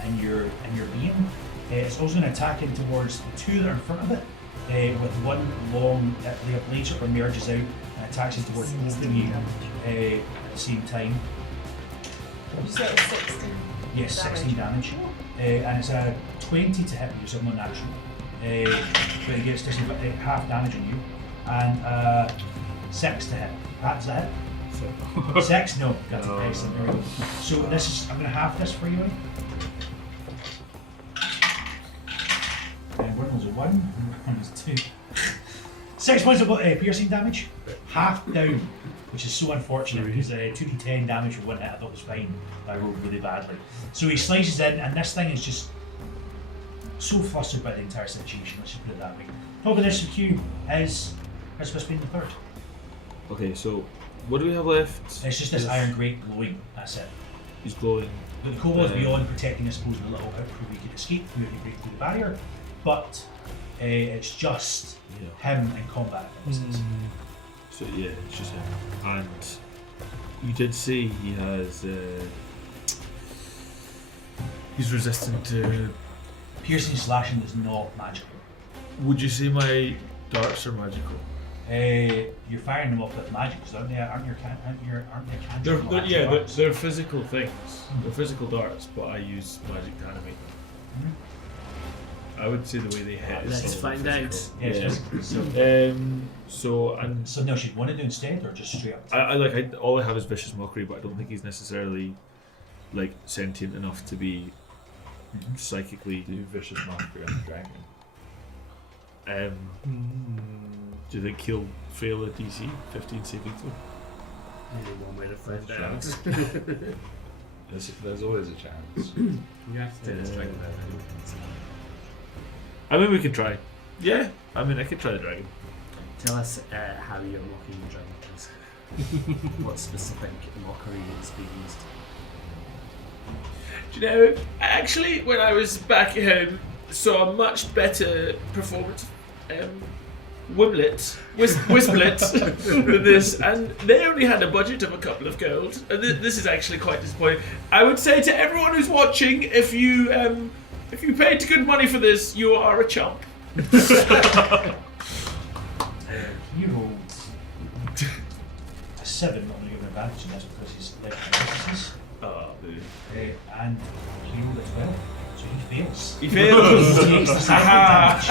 in your beam. It's also going to attack in towards the 2 that are in front of it with one long the blade sort of emerges out and attacks in towards both of you at the same time. You said it was 16. Yes, 16 damage. And it's a 20 to hit you, so not natural. But it gets just half damage on you. And 6 to hit. Does that hit? 6? No. That's excellent. There we go. So this is, I'm going to half this for you. And one was a 1, one was 2. 6 points of piercing damage. Half down, which is so unfortunate because 2d10 damage for 1 hit I thought was fine, but I rolled really badly. So he slices in, and this thing is just so flustered by the entire situation, let's just put it that way. Top of this queue is Christmas being the 3rd. Okay, so what do we have left? It's just this iron grate glowing, that's it. He's glowing. The kobold's beyond protecting, I suppose, the little outproof we could escape through if you break through the barrier, but it's just him in combat. So yeah, it's just him. And you did say he has. He's resistant to. Piercing slashing is not magical. Would you say my darts are magical? You're firing them off with magic, because aren't they cantrips? They're physical things. They're physical darts, but I use magic to animate them. I would say the way they hit is Let's sort of find physical. out. Yeah. So So no, she'd want to do instead, or just straight up? all I have is vicious mockery, but I don't think he's necessarily like sentient enough to be psychically Do vicious mockery on the dragon. Do you think he'll fail a DC 15 saving throw? Only one way to find out. There's always a chance. You have to take the strength of that anyway. I mean, we can try. Yeah, I mean, I could try the dragon. Tell us how you're unlocking the dragon, please. What specific mockery is being used? Do you know, actually, when I was back at home, saw a much better performance, Wimblet than this, and they only had a budget of a couple of gold, and this is actually quite disappointing. I would say to everyone who's watching, if you paid good money for this, you are a chump. He rolled a 7, not going to give him advantage, and that's because he's left weaknesses. Oh, And he rolled a 12, so he fails. he fails. He takes the second damage.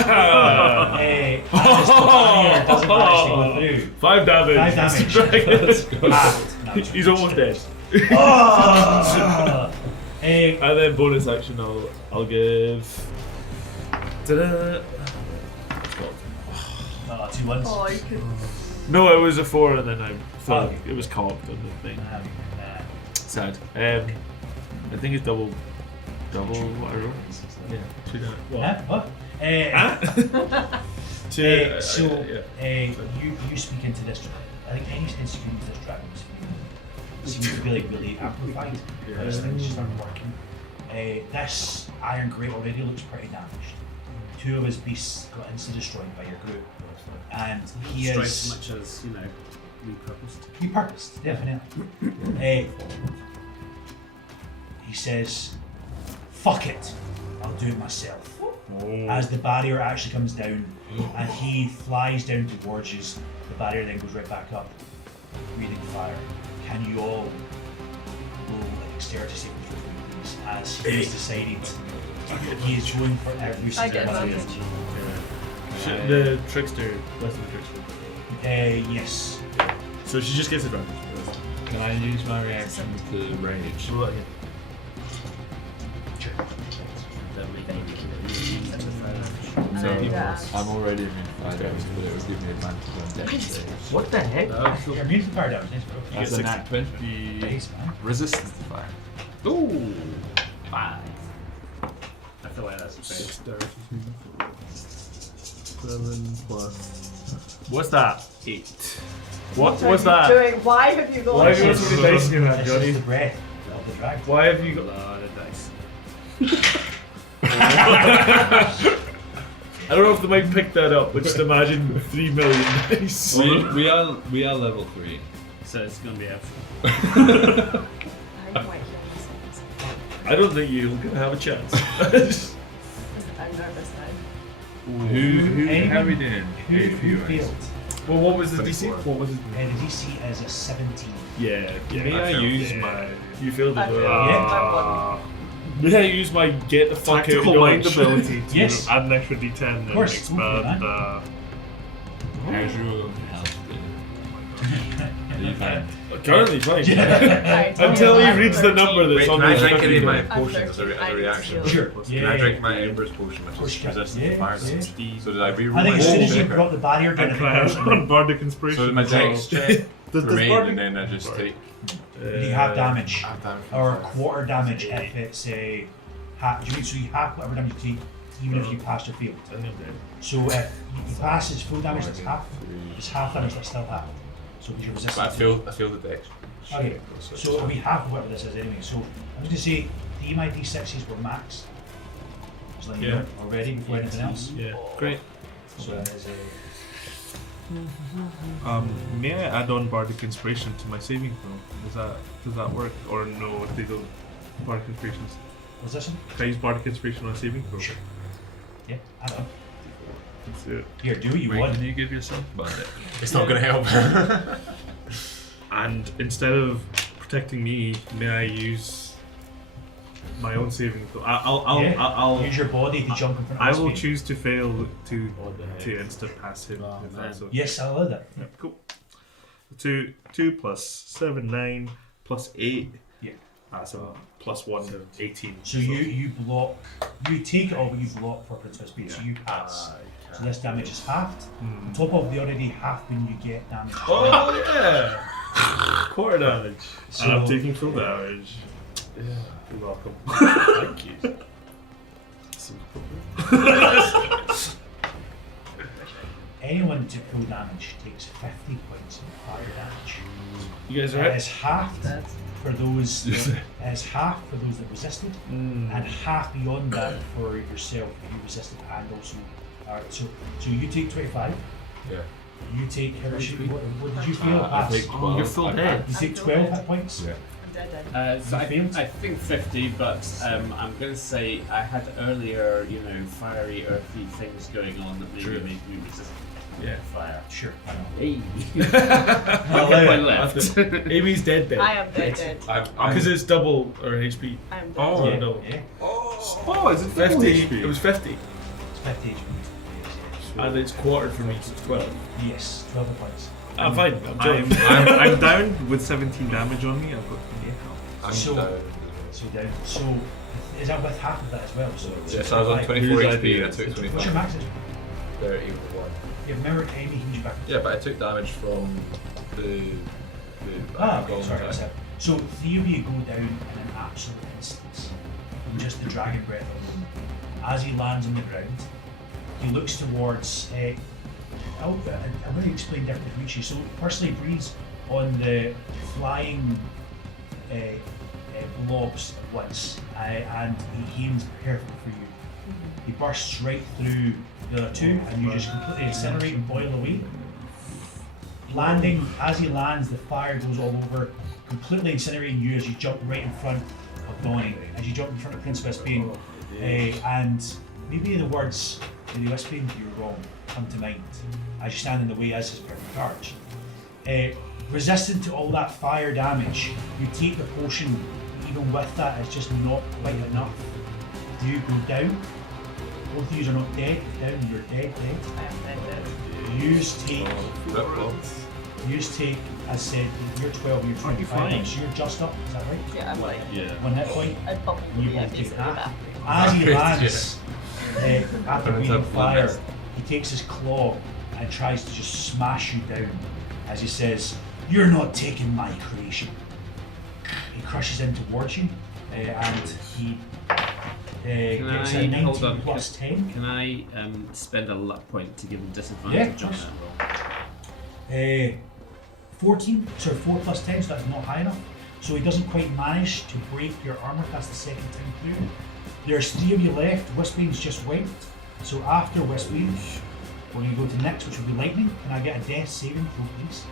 As the barrier doesn't actually go through. 5 damage. 5 damage. He's almost dead. Oh! And then bonus action, I'll give. Ta-da! 2 ones. Oh, you could. No, it was a 4, and then I thought it was cocked on the thing. Sad. I think it's double what I wrote. Yeah, 2 damage. What? You speak into this. I think any instinct you use this dragon seems to be like really amplified. Those things just aren't working. This iron grate already looks pretty damaged. 2 of his beasts got instantly destroyed by your group, and he Strike is as much as, repurposed. repurposed, definitely. He says, "Fuck it, I'll do it myself." As the barrier actually comes down, and he flies down towards you, the barrier then goes right back up, breathing fire. Can you all roll an dexterity saving throw, please? As he is deciding, he is going for every I single get one of you. advantage. The trickster, less than the trickster. Yes. So she just gets advantage. Can I use my reaction to rage? Sure. That make any So And, I'm already immune to fire damage, but it would give me advantage on dex saves. What the heck? You're immune to fire damage. That's a nat 20. Nice, man. Resistance to fire. Ooh! 5. I feel like that's a fair. 7 plus. What's that? 8. What What's are that? you doing? Why have you got Why have you got so many dice in your hand, This Johnny? is the breath of the dragon. Why have you got? A lot of dice. I don't know if they might pick that up, but just imagine 3 million dice. We are level 3. So it's gonna be a. I don't think you're gonna have a chance. I'm nervous now. How are we doing? Who failed? Well, what was the 24. DC? What was it? The DC is a 17. Yeah. May I use my You failed as I well. failed. May I use my get the fuck out tactical of mind dodge? ability to Yes. add an extra D10 and course. expand How's your health doing? Are you fine? Currently fine. Right, Until he I'm reads the number Wait, that's on can I the drink any of my I'm potions as a 13. I need to reaction? heal. Sure. Can I drink my Ember's potion, Of which course is you can. resistant Yeah, to fire yeah. damage? So did I reroll I think my as soon as you shaker? brought the barrier down, and the can I person have on Bardic Inspiration? So did my as well? dex check Does remain, Bardic- and then I just take you have damage, half damage from or fire. quarter damage if it's a half. So you have whatever damage you take, even if you pass or fail. So if you pass, it's full damage. That's half. It's half damage. That's still half. So you're But resistant. I failed the dex. Okay. So it'll be half of whatever this is anyway. So I'm just gonna say my D6s were max. Just letting you know already before anything else. Yeah. Great. So that is a. May I add on Bardic Inspiration to my saving throw? Does that work? Or no, they don't. Bardic Inspirations. Position? Can I use Bardic Inspiration on a saving throw? Sure. Yeah, I know. Let's do it. Here, do what you Wait, want. can you give yourself Bardic? It's not going to help. And instead of protecting me, may I use my own saving throw? I'll Use your body to jump in front of I his will speed. choose to fail to What the heck? insta pass him. Oh, if that's man. okay. Yes, I'll allow that. Yeah, cool. 2 plus 7, 9 plus 8. Yeah. So plus 1, 18. So you block, you take it all, but you block for principal speed, so you pass. So this damage is halved. On top of the already half when you get damage. Oh yeah! Quarter damage. So I'm taking full damage. Yeah. You're welcome. Thank you. anyone to full damage takes 50 points of fire damage. You guys are It right? is halved for those that, it is half for those that resisted, and half beyond that for yourself if you resisted and also. Alright, so you take 25. Yeah. You take what did you feel? I take 12. You're full dead. You take 12 hit points. Yeah. I'm dead. So I failed? think 50, but I'm going to say I had earlier, fiery, earthy things going on that maybe True. made me resistant Yeah. to fire. Sure, why not? Hey. Well, I left. Amy's dead. I am dead. Because it's double our HP. I am dead. Oh Yeah, no. yeah. Oh, is it 50. 50? It was 50. It's 50 HP. And it's quartered for me, so it's 12. Yes, 12 hit points. I'm fine. I'm chilling. I'm down with 17 damage on me. I've got 8 health. I'm So- down. So down. So is that with half of that as well? So Yes, I was on 24 Whose HP idea and I took is it? What's your 25. max? 31. Yeah, remember Amy heals you back. Yeah, but I took damage from the Okay, golden sorry. attack. So, so three of you go down in an absolute instance from just the dragon breath alone. As he lands on the ground, he looks towards. I'm going to explain different for each of you. So, firstly, he breathes on the flying blobs at once, and he aims perfect for you. He bursts right through the other two, and you just completely incinerate and boil away. Landing, as he lands, the fire goes all over, completely incinerating you as you jump right in front of Donnie, as you jump in front of Princess Bane. And maybe the words that he whispered into you wrong come to mind as you stand in the way as his perfect arch. Resistant to all that fire damage, you take the potion, even with that, it's just not quite enough. Do you go down? Both of you are not dead. If down, you're dead. I am dead. You take, as said, you're 12, you're 25, so you're just up, is that right? Yeah, I'm like, One hit point, I bubbled you yeah, both take basically half. that. As he lands, after Turns breathing up fire, one he takes his claw and tries to just smash you down as he says, "You're not taking my creation." He crushes in towards you, and he gets a 19 plus 10. Can I spend a luck point to give him Yeah, disadvantage of on course. that roll? 14, so 4 plus 10, so that's not high enough. So he doesn't quite manage to break your armor, that's the second time through. There's 3 of you left, Wispane's just went. So after Wispane, we're going to go to next, which will be lightning. Can I get a death saving throw, please?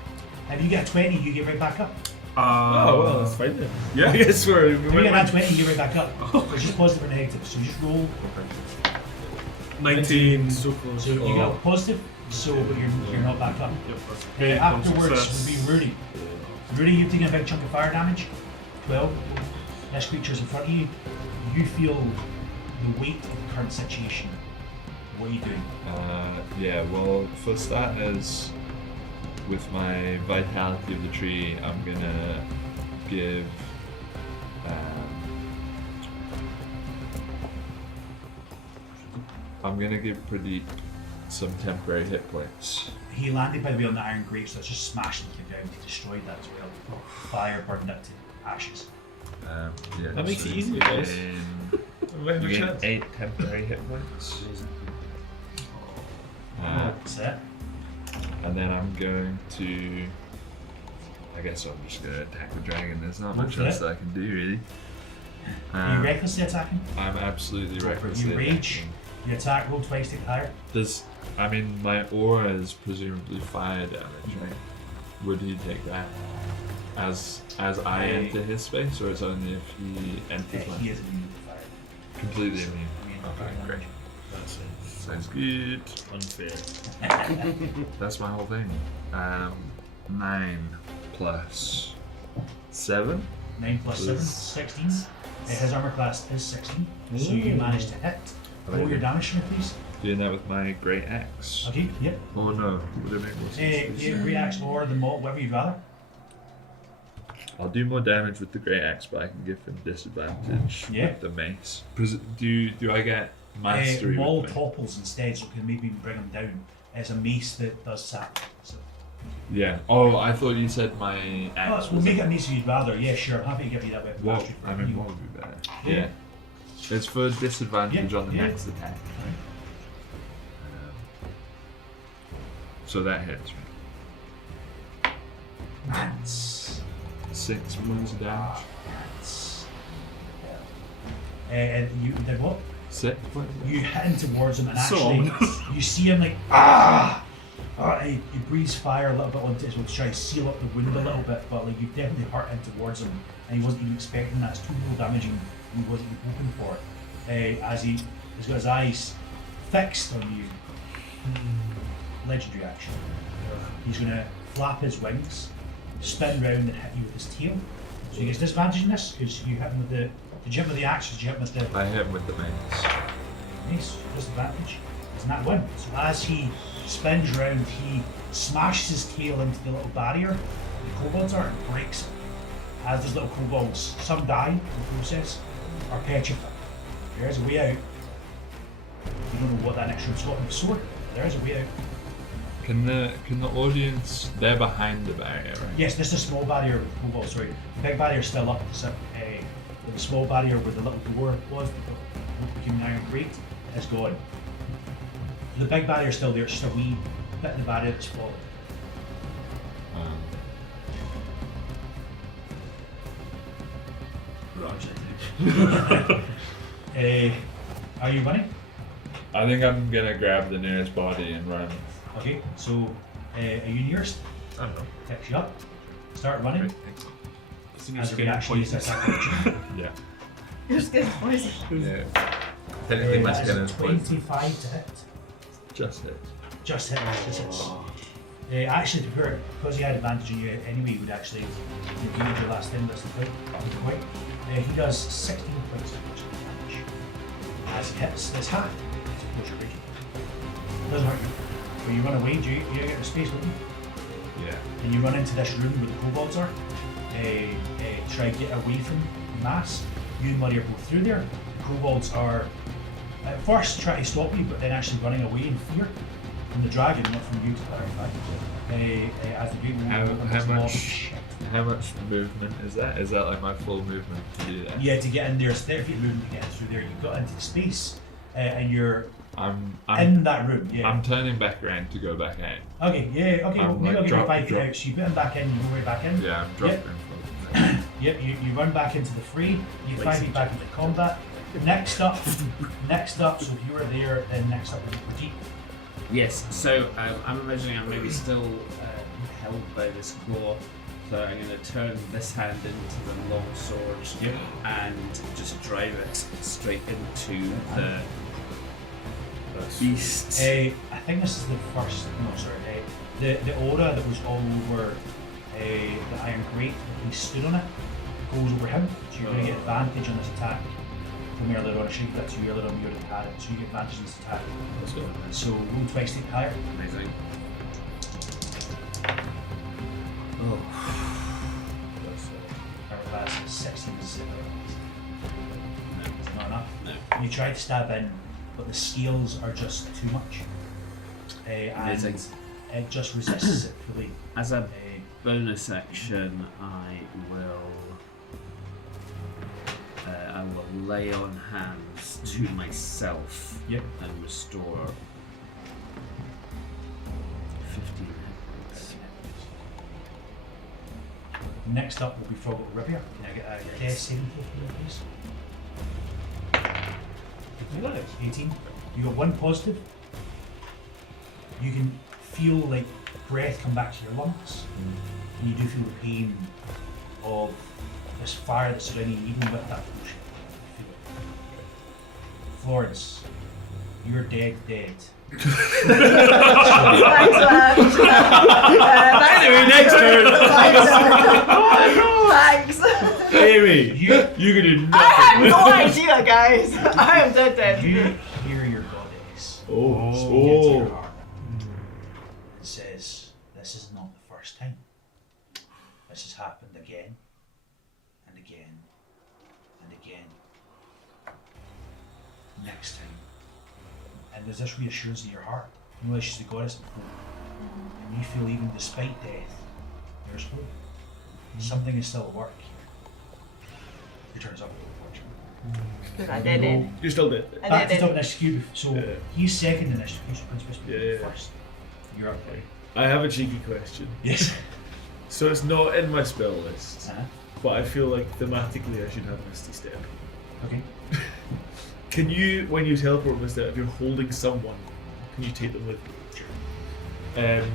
If you get a 20, you get right back up. Oh, well, that's fine then. Yeah. I guess we're. If you get a 20, you get right back up. It's just positive or negative, so just roll. 19. So close. So you got a positive, so but you're not back up. Afterwards would be Rudy. Rudy, you've taken a big chunk of fire damage. 12. This creature's in front of you. You feel the weight of the current situation. What are you doing? Yeah, well, for starters, with my vitality of the tree, I'm gonna give. I'm gonna give Pradeep some temporary hit points. He landed, by the way, on the iron grate, so it's just smashed into the ground. He destroyed that as well. Fire burned it to ashes. Yeah, That makes so it easy, guys. You gain 8 temporary hit points. That's it. And then I'm going to. I guess I'm just gonna attack the dragon. There's not much Okay. else that I can do really. Are you recklessly attacking? I'm absolutely recklessly You rage. attacking. You attack, roll twice, take higher. My aura is presumably fire damage, right? Would he take that as I enter his space, or it's only if he enters He mine? is immune to fire. Completely immune. Okay, great. That's Sounds good. unfair. That's my whole thing. 9 plus 7. 9 plus 7, Is- 16. His armor class is 16, so you managed to hit. Roll your damage for me, please. Doing that with my great axe. Okay, yep. Oh no, would it make more sense? Yeah, great axe or the maul, whatever you'd rather. I'll do more damage with the great axe, but I can give him disadvantage Yeah. with the mace. Do I get Mastery. Maul with me. topples instead, so it can maybe bring him down. It's a mace that does sap. So. Yeah. Oh, I thought you said my axe. We'll make it mace if you'd rather. Yeah, sure. Happy to give you that weapon. What? mastery for I mean, you. what would be better? Yeah. It's for disadvantage Yeah, on the yeah. next attack. So that hits me. That's 6 points of damage. and you did what? 6 points of damage. You hit him towards him, and So actually, you see him like he breathes fire a little bit onto his to try to seal up the wound a little bit, but like you definitely hurt him towards him, and he wasn't even expecting that. It's too little damaging. He wasn't even hoping for it. As he's got his eyes fixed on you. Legendary action. He's going to flap his wings, spin round and hit you with his tail. So he gets disadvantage in this because you hit him with the. Did you hit him with the axe? Or did you hit him with the? I hit him with the mace. Nice, disadvantage. It's not win. So as he spins round, he smashes his tail into the little barrier the kobolds are and breaks it. As those little kobolds, some die in the process, are petrified. There's a way out. You don't know what that next room's got in the sword. There's a way out. Can the audience? They're behind the barrier, right? Yes, this is a small barrier with kobolds. Sorry, the big barrier's still up. So, the small barrier where the little door was, that became an iron grate, is gone. The big barrier's still there. It's just a wee bit of the barrier that's fallen. Are you running? I think I'm gonna grab the nearest body and run. Okay, so are you nearest? I don't know. Picks you up. Start running. Right, thanks. As a reaction, use this action. Yeah. You're just getting poisoned. Yeah. Technically, my That skin is is a poison. 25 to hit. Just hit. Just hit. Just hits. Actually, to be fair, because he had advantage on you anyway, he would actually engage your last thing. That's the point. Quite. He does 16 points of damage. As he hits this hat, it's a close range. Doesn't hurt you. When you run away, do you get the space with you? Yeah. And you run into this room where the kobolds are. Try to get away from the mass. You and Muddy are both through there. The kobolds are at first trying to stop you, but then actually running away in fear from the dragon, not from you to clarify. As the great How much movement is that? Is that like my full movement to do that? Yeah, to get in there, it's 30 feet movement to get through there. You've got into the space, and you're I'm in that room. Yeah. I'm turning back around to go back out. Okay. Yeah. Okay. Well, I'm maybe like I'll give you 5 feet drop. out. So you put him back in. You go right back in. Yeah, I'm dropping. Yep, you run back into the fray, you 5 feet back into combat. Next up, so if you were there, then next up would be Brigitte. Yes, so I'm imagining I'm maybe still held by this claw, so I'm going to turn this hand into the long sword and just drive it straight into the beast. I think this is the first, no sorry, the aura that was all over the iron grate, when he stood on it, goes over him, so you're going to get advantage on this attack from earlier on. I should give that to you earlier on, you already had it, so you get advantage on this attack. So roll twice, take higher. Amazing. That's 16 is not enough. No. You try to stab in, but the scales are just too much. And Amazing. it just resists it fully. As a bonus action, I will lay on hands to myself Yep. and restore 15 hit points. Next up will be Frog Rivier. Can I get a death saving throw for you, please? 18. You got 1 positive. You can feel like breath come back to your lungs, and you do feel the pain of this fire that's surrounding you, even with that potion. You feel it. Florence, you're dead. Thanks, man. Anyway, next turn. Thanks. Amy, you can do I had nothing. no idea, guys. I am dead. You hear your goddess Oh. speak into your heart and says, "This is not the first time. This has happened again and again and again. Next time, and there's this reassurance in your heart. You know that she's the goddess of hope. And you feel even despite death, there's hope. Something is still at work here. He turns up, unfortunately. But I did it. You're still dead. Back to I top did it. initiative. So Yeah. he's second initiative. So Prince Whisper Yeah. first. You're up there. I have a cheeky question. Yes. So it's not in my spell list, Uh-huh. but I feel like thematically I should have Misty Step. Okay. Can you, when you teleport Misty Step, if you're holding someone, can you take them with you? Sure.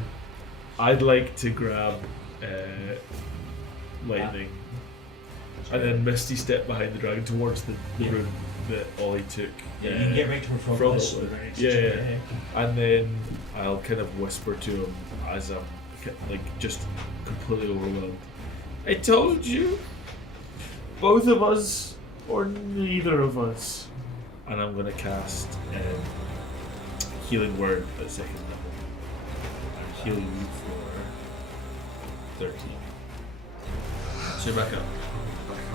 I'd like to grab Lightning and then Misty Step behind the dragon towards the room that Ollie took. Yeah, you can get right to where Frog Frog was. was. So they're next to Yeah, each yeah. other. And then I'll kind of whisper to him as I'm like just completely overwhelmed. I told you, both of us or neither of us. And I'm gonna cast Healing Word at second level. I'm healing you for 13. So you're back up.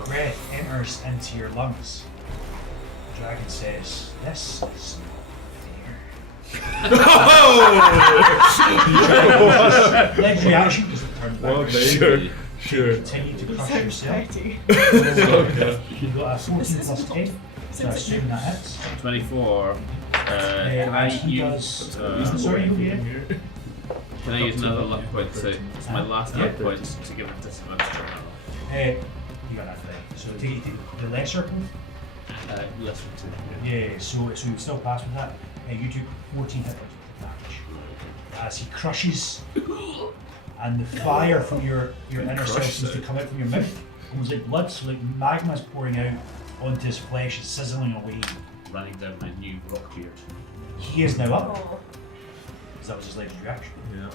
Breath enters into your lungs. The dragon says, "This is legendary action because it turns Well, back. sure, sure. Continue to crush Sounds yourself. pretty. You've got a 14 plus 10, so I assume that hits. 24. Can I And he use? does. Sorry, you yeah. Can I use another luck point? So it's my last luck point to give it disadvantage. You got that thing. So take the left circle. Less than 2. Yeah, so you still pass with that. You do 14 hit points of damage. As he crushes, and the fire from your inner self seems to come out from your mouth, almost like blood, so like magma's pouring out onto his flesh, it's sizzling away. Running down my new rock beard. He is now up, Oh, because that was his legendary action. Yeah.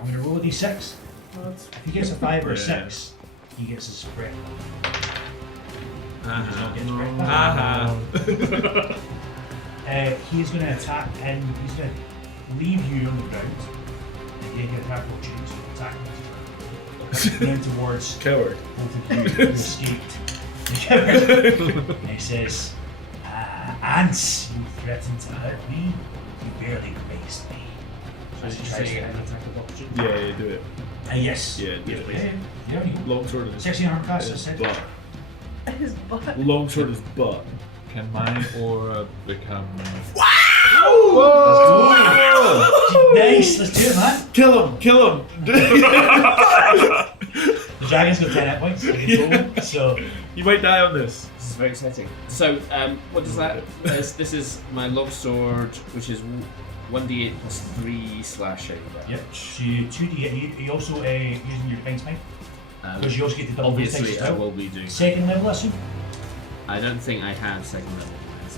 I'm going to roll a d6. If he gets a 5 or a 6, he gets his breath. He does not get his breath back. He's going to attack and he's going to leave you on the ground and get your attack opportunity to attack him. Down towards Coward. both of you who escaped. The coward. And he says, "Ants, you threatened to hurt me. You barely grazed me." As he tries to an attack of opportunity. Yeah, do it. yes. Yeah, do it. Yeah, you Long sword in his 16 arm cast, I said. butt. his butt. Long sword in his butt. Can my aura become? Nice, let's do it, man. Kill him! Kill him! The dragon's got 10 hit points, so You might die on this. This is very exciting. So, what does that? This is my longsword, which is 1d8 plus 3 slashing. yep. So you 2d8. You also using your divine smite because you also get the double Obviously, d6 as I well. will be doing. Second level, I assume. I don't think I have second level.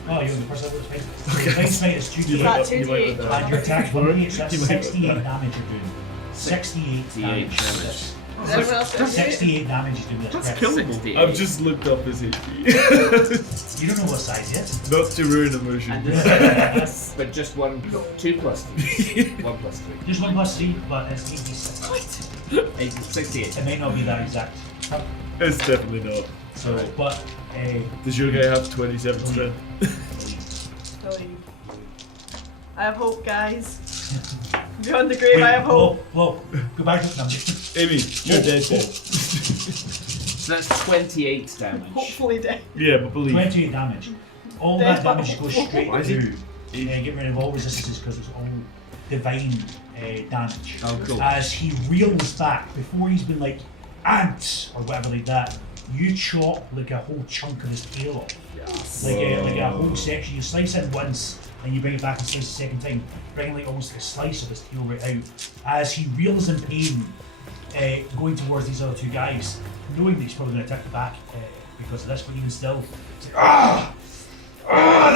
Oh, you're on the first level of smite. Divine smite is Is 2d8. that You might 2d8? want And your attack's 1d8, so that's You might 68 damage you're doing. 68 damage. damage. Is everyone else gonna do it? 68 damage is doing this. That's correct? killable. 68. I've just looked up his HP. You don't know what size yet. Not to ruin emotion. And this, but just 2 plus 3. 1 plus 3. There's 1 plus 3, but it's 86. 68. It may not be that exact. It's definitely not. So, but Does your guy have 27 strength? I have hope, guys. Beyond the grave, I have hope. Whoa, go back to number. Amy, you're dead. So that's 28 damage. Hopefully dead. Yeah, but believe. 28 damage. All Dead that damage goes straight Why is he- through. Get rid of all resistances because it's all divine damage. Oh, cool. As he reels back, before he's been like ants or whatever like that, you chop like a whole chunk of his tail off. Like a whole section. You slice in once, and you bring it back and slice the second time, bringing like almost like a slice of his tail right out. As he reels in pain, going towards these other two guys, knowing that he's probably going to attack the back because of this, but even still, it's like,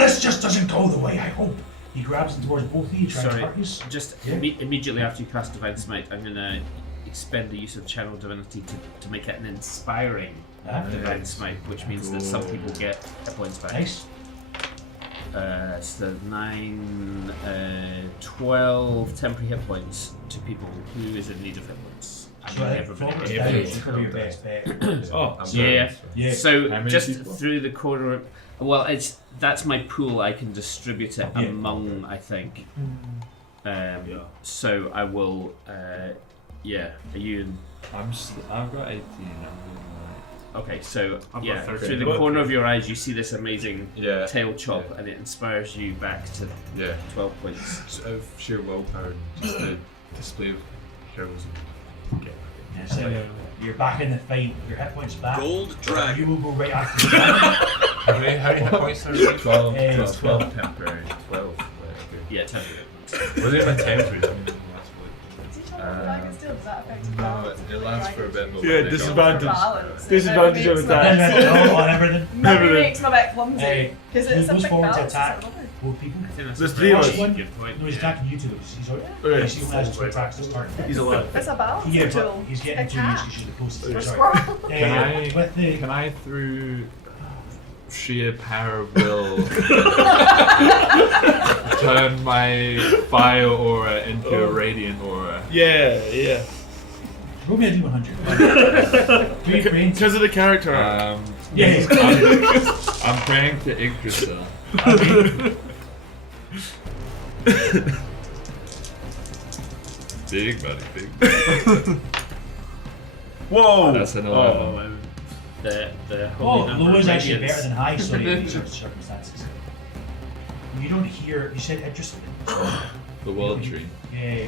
this just doesn't go the way I hope. He grabs him towards both of you, trying to Sorry, hurt you. just Yeah. immediately after you cast Divine Smite, I'm going to expend the use of Channel Divinity to make it an inspiring Divine Smite, which means that some people get hit points back. Nice. So 9, 12 temporary hit points to people who is in need of hit points. And So I think everybody focus goes down through. is probably your best bet. Oh, I'm Yeah. down, so. Yeah. So How many just people? through the corner of, well, that's my pool. I can distribute it Yeah. among, I think. So I will. Yeah. Are you in? I've got 18. I'm doing alright. Okay. So I've got yeah, 13. through the corner of your eyes, you see this amazing Yeah. tail chop, and it inspires you back to Yeah. 12 points. Just out of sheer willpower, and just the display of heroism. Get Yeah, so you're back in the fight. Your hit points back. Gold dragon. You will go right after the dragon. How many hit points are there? 12. 12. 12 temporary. 12. Right, Yeah, 10 points. okay. Was it my temporary? Is he trying to dragon still? Does that affect his No, balance? it lasts for a bit. But Yeah, then it disadvantage. Balance. Disadvantage of attack. On everything. Maybe Everything. makes him a bit clumsy. Hey, Because who it's a goes big forward to balance. attack? It's a rubber. Both people. I think that's There's a three of pretty us. good point. No, he's yeah. attacking you two. He's already. Okay. He only has 2 attacks to start. He's alive. It's a balance Yeah, but tool. he's getting A to you cat. because you're the closest. Or a Sorry. squirrel. Can I through sheer power of will turn my fire aura into a radiant aura? Yeah. Roll me a D100. Do your brains. Because of the character. Yeah, he's I'm praying to Yggdrasil. Big buddy, big. Whoa! That's an 11. Oh, the holy Oh, number low of is actually radiance. better than high, sorry, in these sort of circumstances. You don't hear. You said interesting. The world tree. Yeah,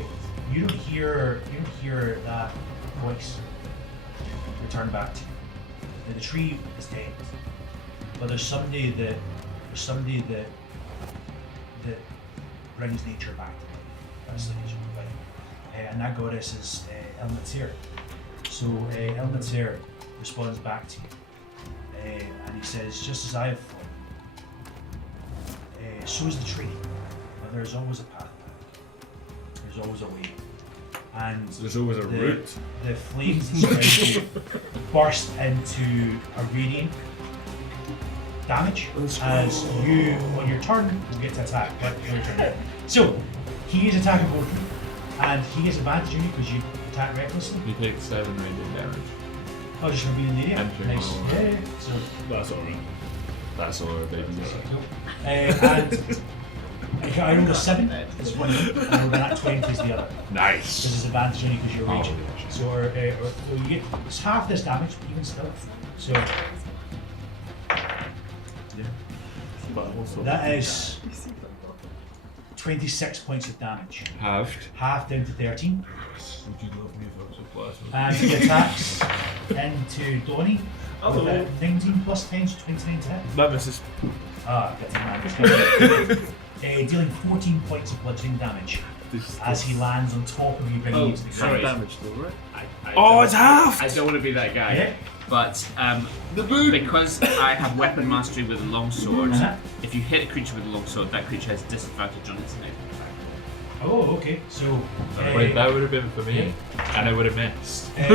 you don't hear that voice return back to you. Now, the tree is dead, but there's somebody that brings nature back to life. That's the nature of life, and that goddess is Elmatir. So Elmatir responds back to you, and he says, "Just as I have thought, so is the tree. But there's always a path back. There's always a way." And There's always a route. the flames that surround you burst into a radiant damage as you, on your turn, will get to attack. But your turn. So, he is attacking both of you, and he gets advantage on you because you attack recklessly. He takes 7 radiant damage. Oh, just from being in the area. Entering Nice. all. Yeah. So, That's alright. That's all, baby. cool. And I rolled a 7. This is one of them. And I rolled an 20 is the other. Nice. This is advantage on you because you're Oh, raging. yeah. So, so you get it's half this damage, but even still. So But also. that is 26 points of damage. Halved. Half down to 13. Would you love me if I was a plasma? And he attacks into Donnie with a 19 plus 10, so 29 to hit. That misses. Ah, that's a man. Dealing 14 points of bludgeoning damage as he lands on top of you, bringing you to the sorry. ground. Damage though, right? I Oh, don't- it's half! I don't want to be that guy. Yeah. But because I have weapon mastery with a longsword, Uh-huh. if you hit a creature with a longsword, that creature has disadvantage on its name. Oh, okay. So. Wait, that would have been for me. And I would have missed. So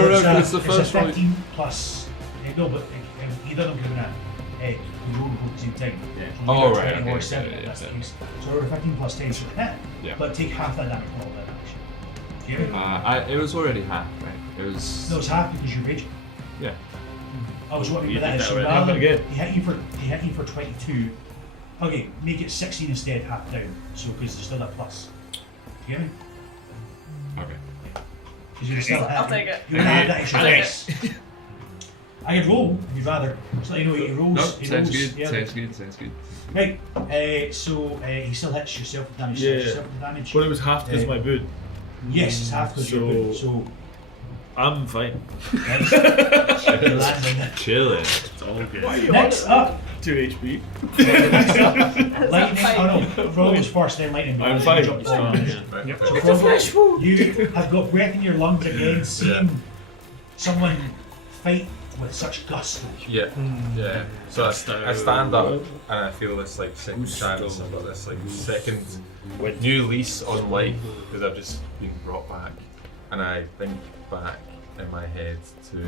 No, it's it's the a first one. 15 plus. No, but either of them given a. We roll at the same time. Yeah. So Oh, either right, 20 or okay, 7, yeah, that's yeah. the case. So we're 15 plus 10, so hit. Yeah. But take half that damage, not all that damage. Okay? It was already half, right? It was. No, it's half because you're raging. Yeah. Oh, so what I mean You by that did is, that so already. rather than Again. he hit you for 22. Okay, make it 16 instead, half down. So because there's still that plus. Do you get me? Okay. Because you're still I'll take it. You're gonna have that extra I'll take dice. I could roll if you'd rather. So you know he rolls. No, he sounds rolls, good. yeah. Sounds good. Right. So he still hits yourself with damage. Yeah. Yourself with damage. But it was half because of my boot. Yes, it's half because you're good. So I'm fine. next, he lands on it. Chilling. It's all good. Next up, 2 HP. next up, Is lightning. that Oh no, Frodo was first, then lightning. I'm because fine. you jumped forward. Right, So okay. Frodo, you have got breath in your lungs again, seeing someone fight with such gusto. Yeah, yeah. So I stand up and I feel this like second chance. I've got this like second new lease on life because I've just been brought back, and I think back in my head to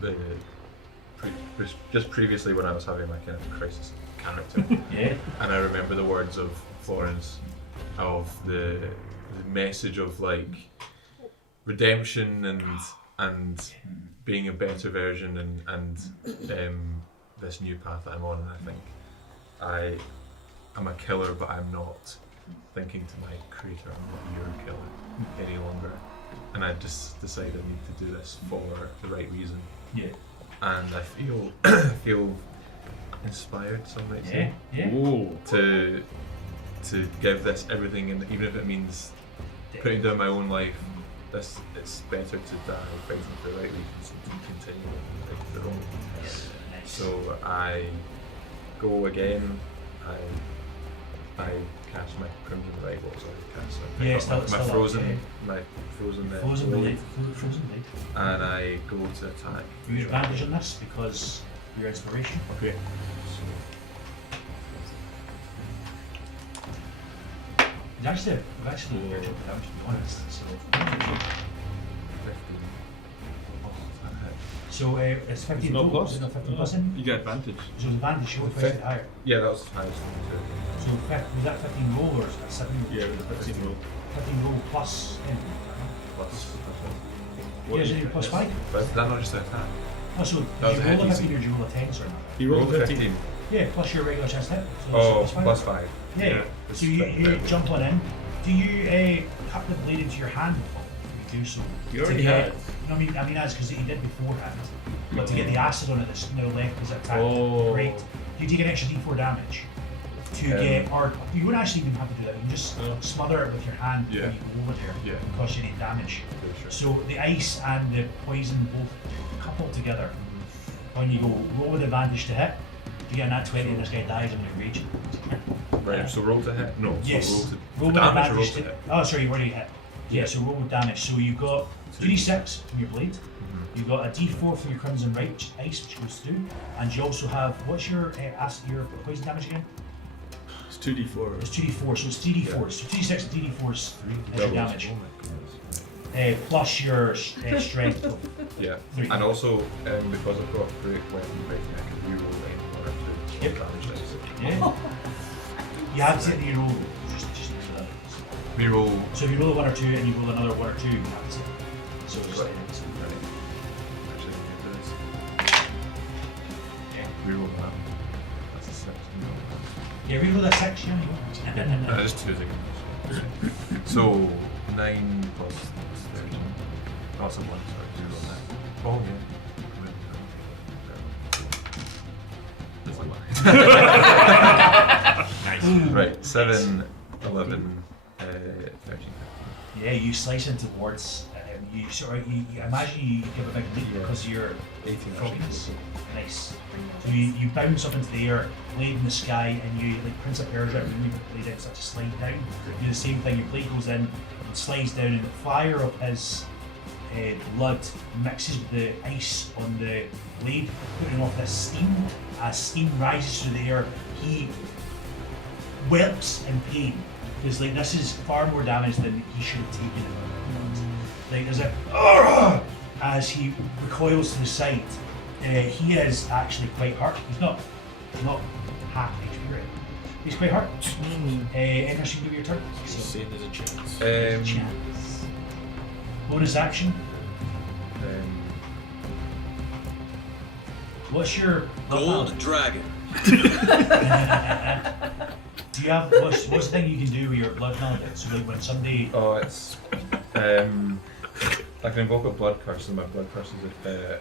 the just previously when I was having my kind of crisis character, Yeah. and I remember the words of Florence of the message of like redemption and being a better version and this new path that I'm on. And I think I'm a killer, but I'm not thinking to my creator, I'm not your killer any longer. And I just decided I need to do this for the right reason. Yeah. And I feel inspired, some might say, to give this everything, and even if it means putting down my own life, it's better to die fighting for the right reasons than to continue fighting for the wrong. Nice. So I go again. I cast my crimson rifle. So I cast my frozen blade, and I go to attack. You get advantage on this because your inspiration. Okay. It's actually very good damage, to be honest. So it's 15 no total. plus. Is it not 15 plus in? You get advantage. So the advantage, you always press it higher. Yeah, that was the highest one too. So was that 15 roll or is that 7? Yeah, with the 15 roll. 15 roll plus anything. Plus. Yeah, is it plus 5? But is that not just an attack? Oh, so did That was you a roll hit, a you 15 see. or did you roll a 10? Sorry. You rolled 15. Yeah, plus your regular chance hit. So Oh, it's plus 5. Yeah. Yeah. So you jump on in. Do you cut the blade into your hand? You do so. You already To had. get- No, I mean that's because you did beforehand. But to get the acid on it that's now left as attack, Oh. great. You take an extra d4 damage to get, or you wouldn't actually even have to do that. You can just smother it with your hand Yeah. when you go over there. Yeah. It costs you any damage. Okay, sure. So the ice and the poison both coupled together. When you go roll with advantage to hit, you get a nat 20 and this guy dies in your rage. Right, so roll to hit? No, Yes. so roll Roll to with damage or roll advantage to hit? Oh, sorry, you already hit. Yeah, so roll with damage. So you've got 2d6 from your blade. You've got a d4 from your crimson right ice, which goes through, and you also have what's your your poison damage again? It's 2d4. It's 2d4, so it's 3d4. So 2d6 and 3d4 is your damage. Oh my goodness. Plus your strength. Of Yeah, 3. and also because I've got great weapon breaking, I can reroll any more to Yep. damage dice. Yeah. You have to hit the roll. Just do that. Reroll. So if you roll a 1 or 2 and you roll another 1 or 2, you have to hit. So it's Right. Actually, let me do this. yeah. Reroll that. That's a 6. Yeah, reroll that 6, yeah. No, just 2 again. So 9 plus 13. Oh, it's a 1, sorry. Reroll that. Oh, yeah. Nice. Right, 7, 11, 13. Yeah, you slice in towards, you sort of, you imagine you give a big leap because you're 18 frogginess. Nice. So you bounce up into the air, blade in the sky, and you, like Prince of Persia, when you put the blade in, start to slide down. You do the same thing, your blade goes in, it slides down, and the fire of his blood mixes with the ice on the blade, putting off this steam. As steam rises through the air, he whelps in pain. Because like this is far more damage than he should have taken. Like there's a as he recoils to the side. He is actually quite hurt. He's not half HP, right? He's quite hurt. Anything you do your turn. So, Same as a chance. chance. Bonus action. What's your Gold Dragon. Do you have what's the thing you can do with your blood paladin? So like when somebody Oh, it's I can invoke a blood curse, and my blood curse is if a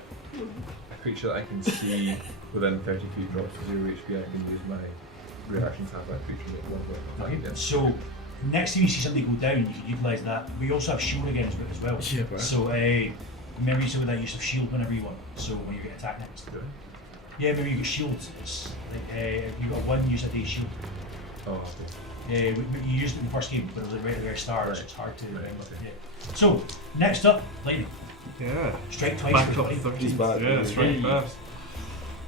creature that I can see within 30 feet drops to 0 HP, I can use my reaction to have that creature make one blood attack again. so next time you see somebody go down, you can utilise that. We also have shield again as well. Yeah, right. So remember you said that use of shield whenever you want. So when you get attacked next. Do it? Yeah, remember you get shield. It's like if you got one use a day shield. Oh, okay. You used it in the first game, but it was like right at the very start, so it's hard to Right, remember. okay. Yeah. So next up, lightning. Yeah. Strike twice. Back with up lightning. 13. back. Yeah, that's right. Yeah. Fast.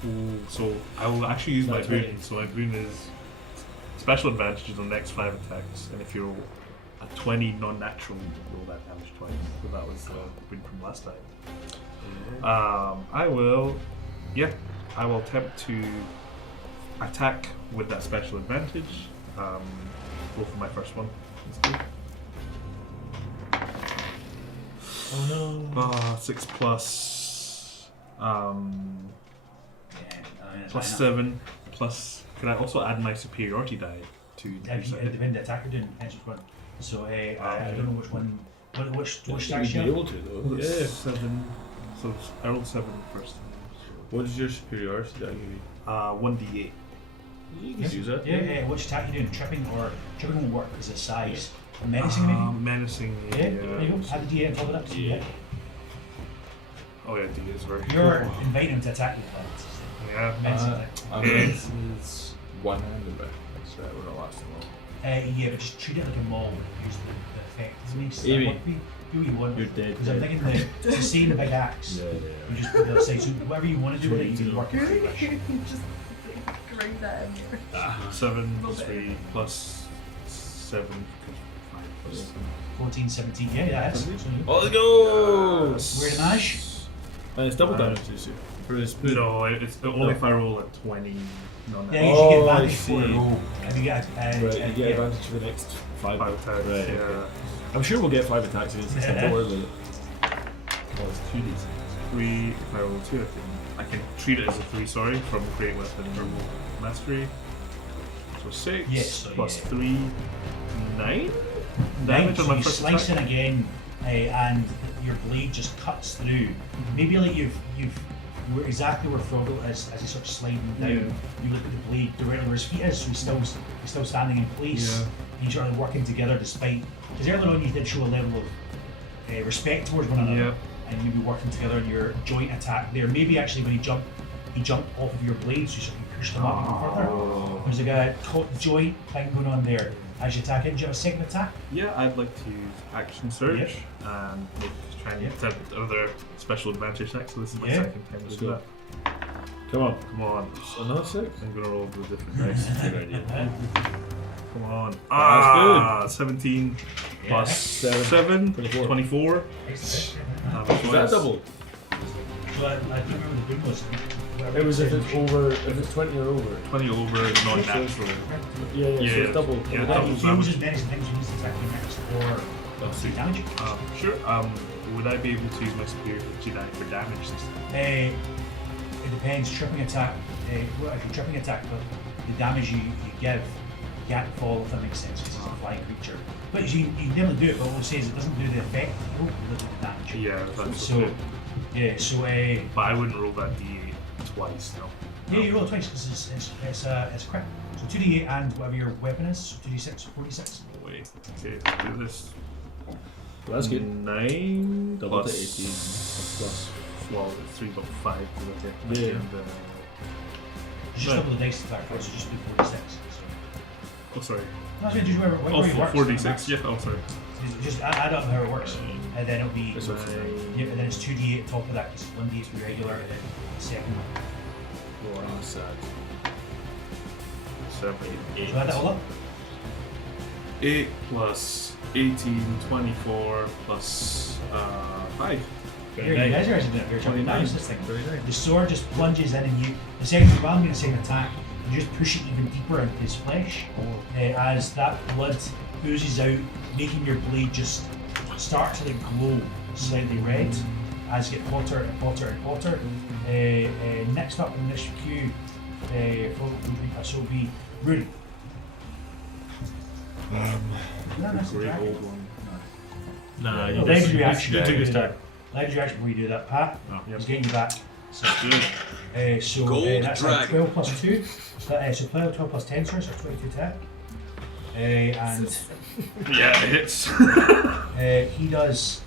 Ooh, so I will actually use my That's boon. right. So my boon is special advantages on the next 5 attacks, and if you roll a 20 non-natural, you roll that damage twice. So that was the boon from last time. I will attempt to attack with that special advantage. Roll for my first one. Let's do. Oh no. 6 plus Yeah, I mean, it's plus fine. 7 plus. Can I also add my superiority die to It depends on the attack you're doing. Depends which one. So I don't know which one. Which You'd stacks be you have? able to though. Yeah. 7. So I rolled 7 first. What is your superiority that give you? 1d8. You can use that. Yeah, which attack you doing? Tripping won't work because of size. Menacing maybe? Menacing. Yeah, there you go. Add the D8 and top it up. Yeah. Oh yeah, D is very. You're inviting him to attack you. Yeah. Menacing attack. It's one-handed weapon, so that would last long. Yeah, but just treat it like a maul. Use the effect. Does it make sense? Amy, What do you want? You're dead. Because I'm thinking the sustain the big axe. Yeah. You just put the other side. So whatever you want to do with it, you can work it pretty much. Just grind that in there. 7 3 plus 7 plus 14, 17. Yeah, that is. Oh, let's go! We're in Ash. And it's double damage to you. For this spoon. No, it's only if I roll at 20. No, Yeah, you should get Oh, I advantage for a see. roll. And you get Right, you get yeah. advantage for the next 5 5 attacks. Right, Yeah. okay. I'm sure we'll get 5 attacks against this thing. Don't worry about it. Oh, it's 2d6. 3 if I roll 2. I can treat it as a 3. Sorry, from Great Weapon Mastery. So 6 Yes, so plus yeah. 3, 9 Damage damage on my you first slice attack. in again, and your blade just cuts through. Maybe like you've where exactly where Froggle is as he's sort of sliding down. You look at the blade directly where his feet is, so he's still standing in place. Yeah. And you're sort of working together despite because earlier on you did show a level of respect towards one another, Yep. and you'd be working together in your joint attack there. Maybe actually when he jumped off of your blade, so you sort of pushed him up even further. There's like a joint thing going on there. As you attack it, do you have a second attack? Yeah, I'd like to use Action Surge and try and attempt another special advantage attack. So this is my Yeah. second time to do go. that. Come on. Come on. Another 6? I'm gonna roll with a different dice. Good idea. Come on. That's 17 plus Seven. 7, 24. 24. Is that double? So I can't remember the boom was. It was if it's 20 or over. 20 over non-natural. Yeah, so it's double. Yeah, That double heals damage. and medicine things you use to attack you next or damage. Sure. Would I be able to use my superiority die for damage this time? It depends. Tripping attack. Well, if you're tripping attack, but the damage you give can't fall if that makes sense because it's a flying creature. But you nearly do it. But what we'll say is it doesn't do the effect. You roll the damage. Yeah, that's So okay. yeah. So But I wouldn't roll that D8 twice, no. yeah, you roll it twice because it's a crit. So 2d8 and whatever your weapon is. So 2d6, 4d6. No way. Okay, let's do this. Well, that's good. 9 Double plus to 18 plus. Well, it's 3 but 5 because Yeah. and, You just Right. double the dice attack, right? So just do 4d6. oh, sorry. That's what you whatever Oh, it works. 4d6. Yeah, oh, sorry. Just add up how it works, and then it'll be. This one's Yeah, and then it's 2d8 on top of that because 1d8 is regular, and then the second one. Oh, sad. 7, 8. So add that all up. 8 plus 18, 24 plus 5. Here, you guys are actually doing it very 29. nice. This thing. The sword just plunges in, and you. The second while I'm going to say an attack, you just push it even deeper into his flesh, as that blood oozes out, making your blade just start to like glow slightly red as you get hotter and hotter and hotter. Next up in this queue, so will be Rudy. No, that's the Great dragon. old one. Nah, No, legendary action. You took his turn. Legendary action before you do that, Pat. Oh, yep. He's getting you back. So good. So Gold that's dragon. 12 plus 2. So 12 plus 10, sorry, so 22 attack. And Yeah, it hits. he does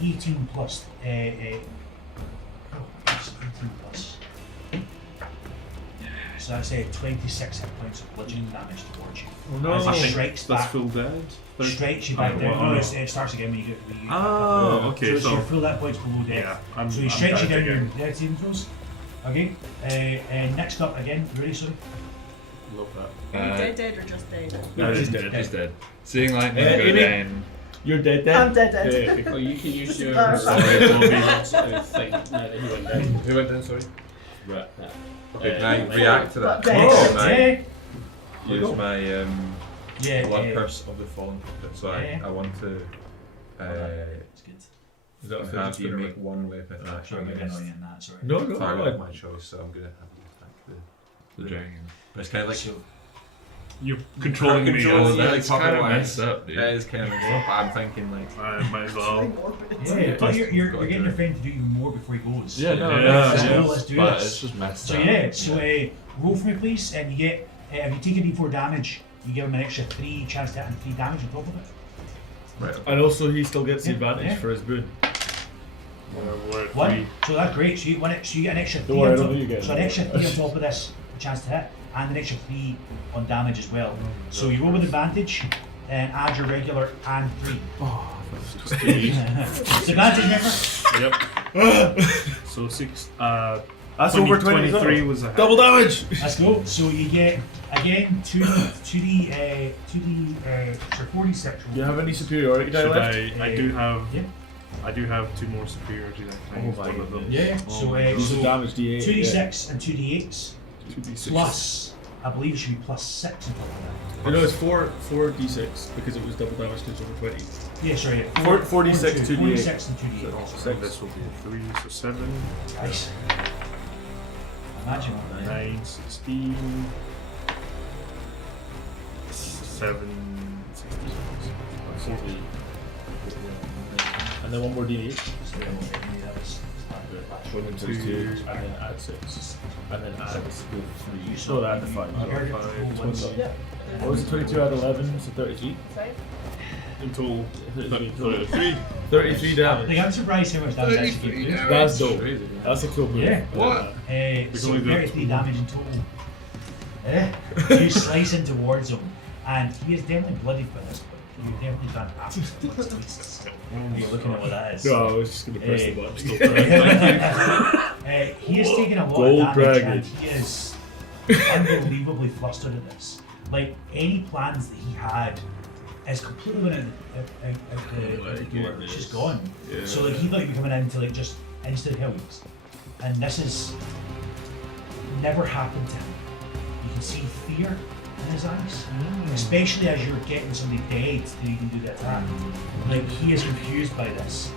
18 plus. It's 18 plus. So that's 26 hit points of bludgeoning damage towards you. Oh no. As I he think strikes that's back, full dead. strikes you back Oh, down. wow. No, it starts again when you get. When you Oh, Yeah. okay, so so. you're full that points below death. Yeah, So he strikes you dead down your again. death saving throws. Okay. Next up again, Rudy, sorry. Love that. Are you dead or just dead? No, he's dead. He's dead. Seeing lightning Eh, go Amy? down. You're dead then? I'm dead. Yeah. Oh, you can use your Sorry, Bobby. thing. No, that he went down. Who went down, sorry? Right. Okay, can I react to that? But Use my, Yeah. use my Yeah. blood curse of the fallen prophet. So Yeah. I want to It's good. Is that a Have fidget you spinner? make one weapon attack Sorry, I'm getting against annoying that. Sorry. No, no, target no. of my choice, so I'm gonna have you attack the dragon. But it's kind of like So, You're controlling me. control, Yeah, like it's talking kind of about messed up, dude. Yeah, it's kind of messed up. I'm thinking like I might as well. yeah, but you're getting your friend to do even more before he goes. Yeah, no, Yeah, Let's yeah. go, let's do But this. it's just messed So up. yeah, so roll for me please, and you get if you take a d4 damage, you give him an extra 3 chance to hit and 3 damage on top of it. right. And also, he still gets the Yeah, advantage yeah. for his boon. We're at 1. 3. So that's great. So you get an extra 3 Don't worry, on I don't top. know you guys. So an extra 3 on top of this, a chance to hit, and an extra 3 on damage as well. So you roll with advantage, and add your regular and 3. It's advantage, remember? Yep. So 6. That's over 20. 23 was a hit. Double damage! Let's go. So you get again 4d6. Do you have any superiority die Should left? I do have. Yeah. I do have 2 more superiority. I can use one of them. Yeah. Oh So my God. These are damage D8. 2d6 and 2d8s 2d6. plus. I believe it should be plus 6 on top of that. No, it's 4d6 because it was double damage because it's over 20. Yeah, sorry. 46, 2d8. 46 and 2d8. So this will be a 3, so 7, Nice. Imagine what that is. 9, 16, 7, 16, 40. And then one more d8. So that was- One and 2, and then add 6. And then add 3. So add the 5. You heard it before once. What was it? 22 out of 11, so 33? Until 33. 33 damage. Like, I'm surprised how much damage that actually gave you. That's dope. Crazy, That's a cool move. Yeah. What? So only got 33 2. damage in total. You slice in towards him, and he is definitely bloodied by this point. You've definitely done half his blood. You're looking at what that is. No, I was just going to press the button. He is taking a lot Gold of damage, dragon. and he is unbelievably flustered at this. Like, any plans that he had is completely went out the door. It's just gone. Yeah. So like, he thought he'd be coming in to like just instant kills, and this has never happened to him. You can see fear in his eyes, especially as you're getting somebody dead that you can do the attack. Like, he is confused by this.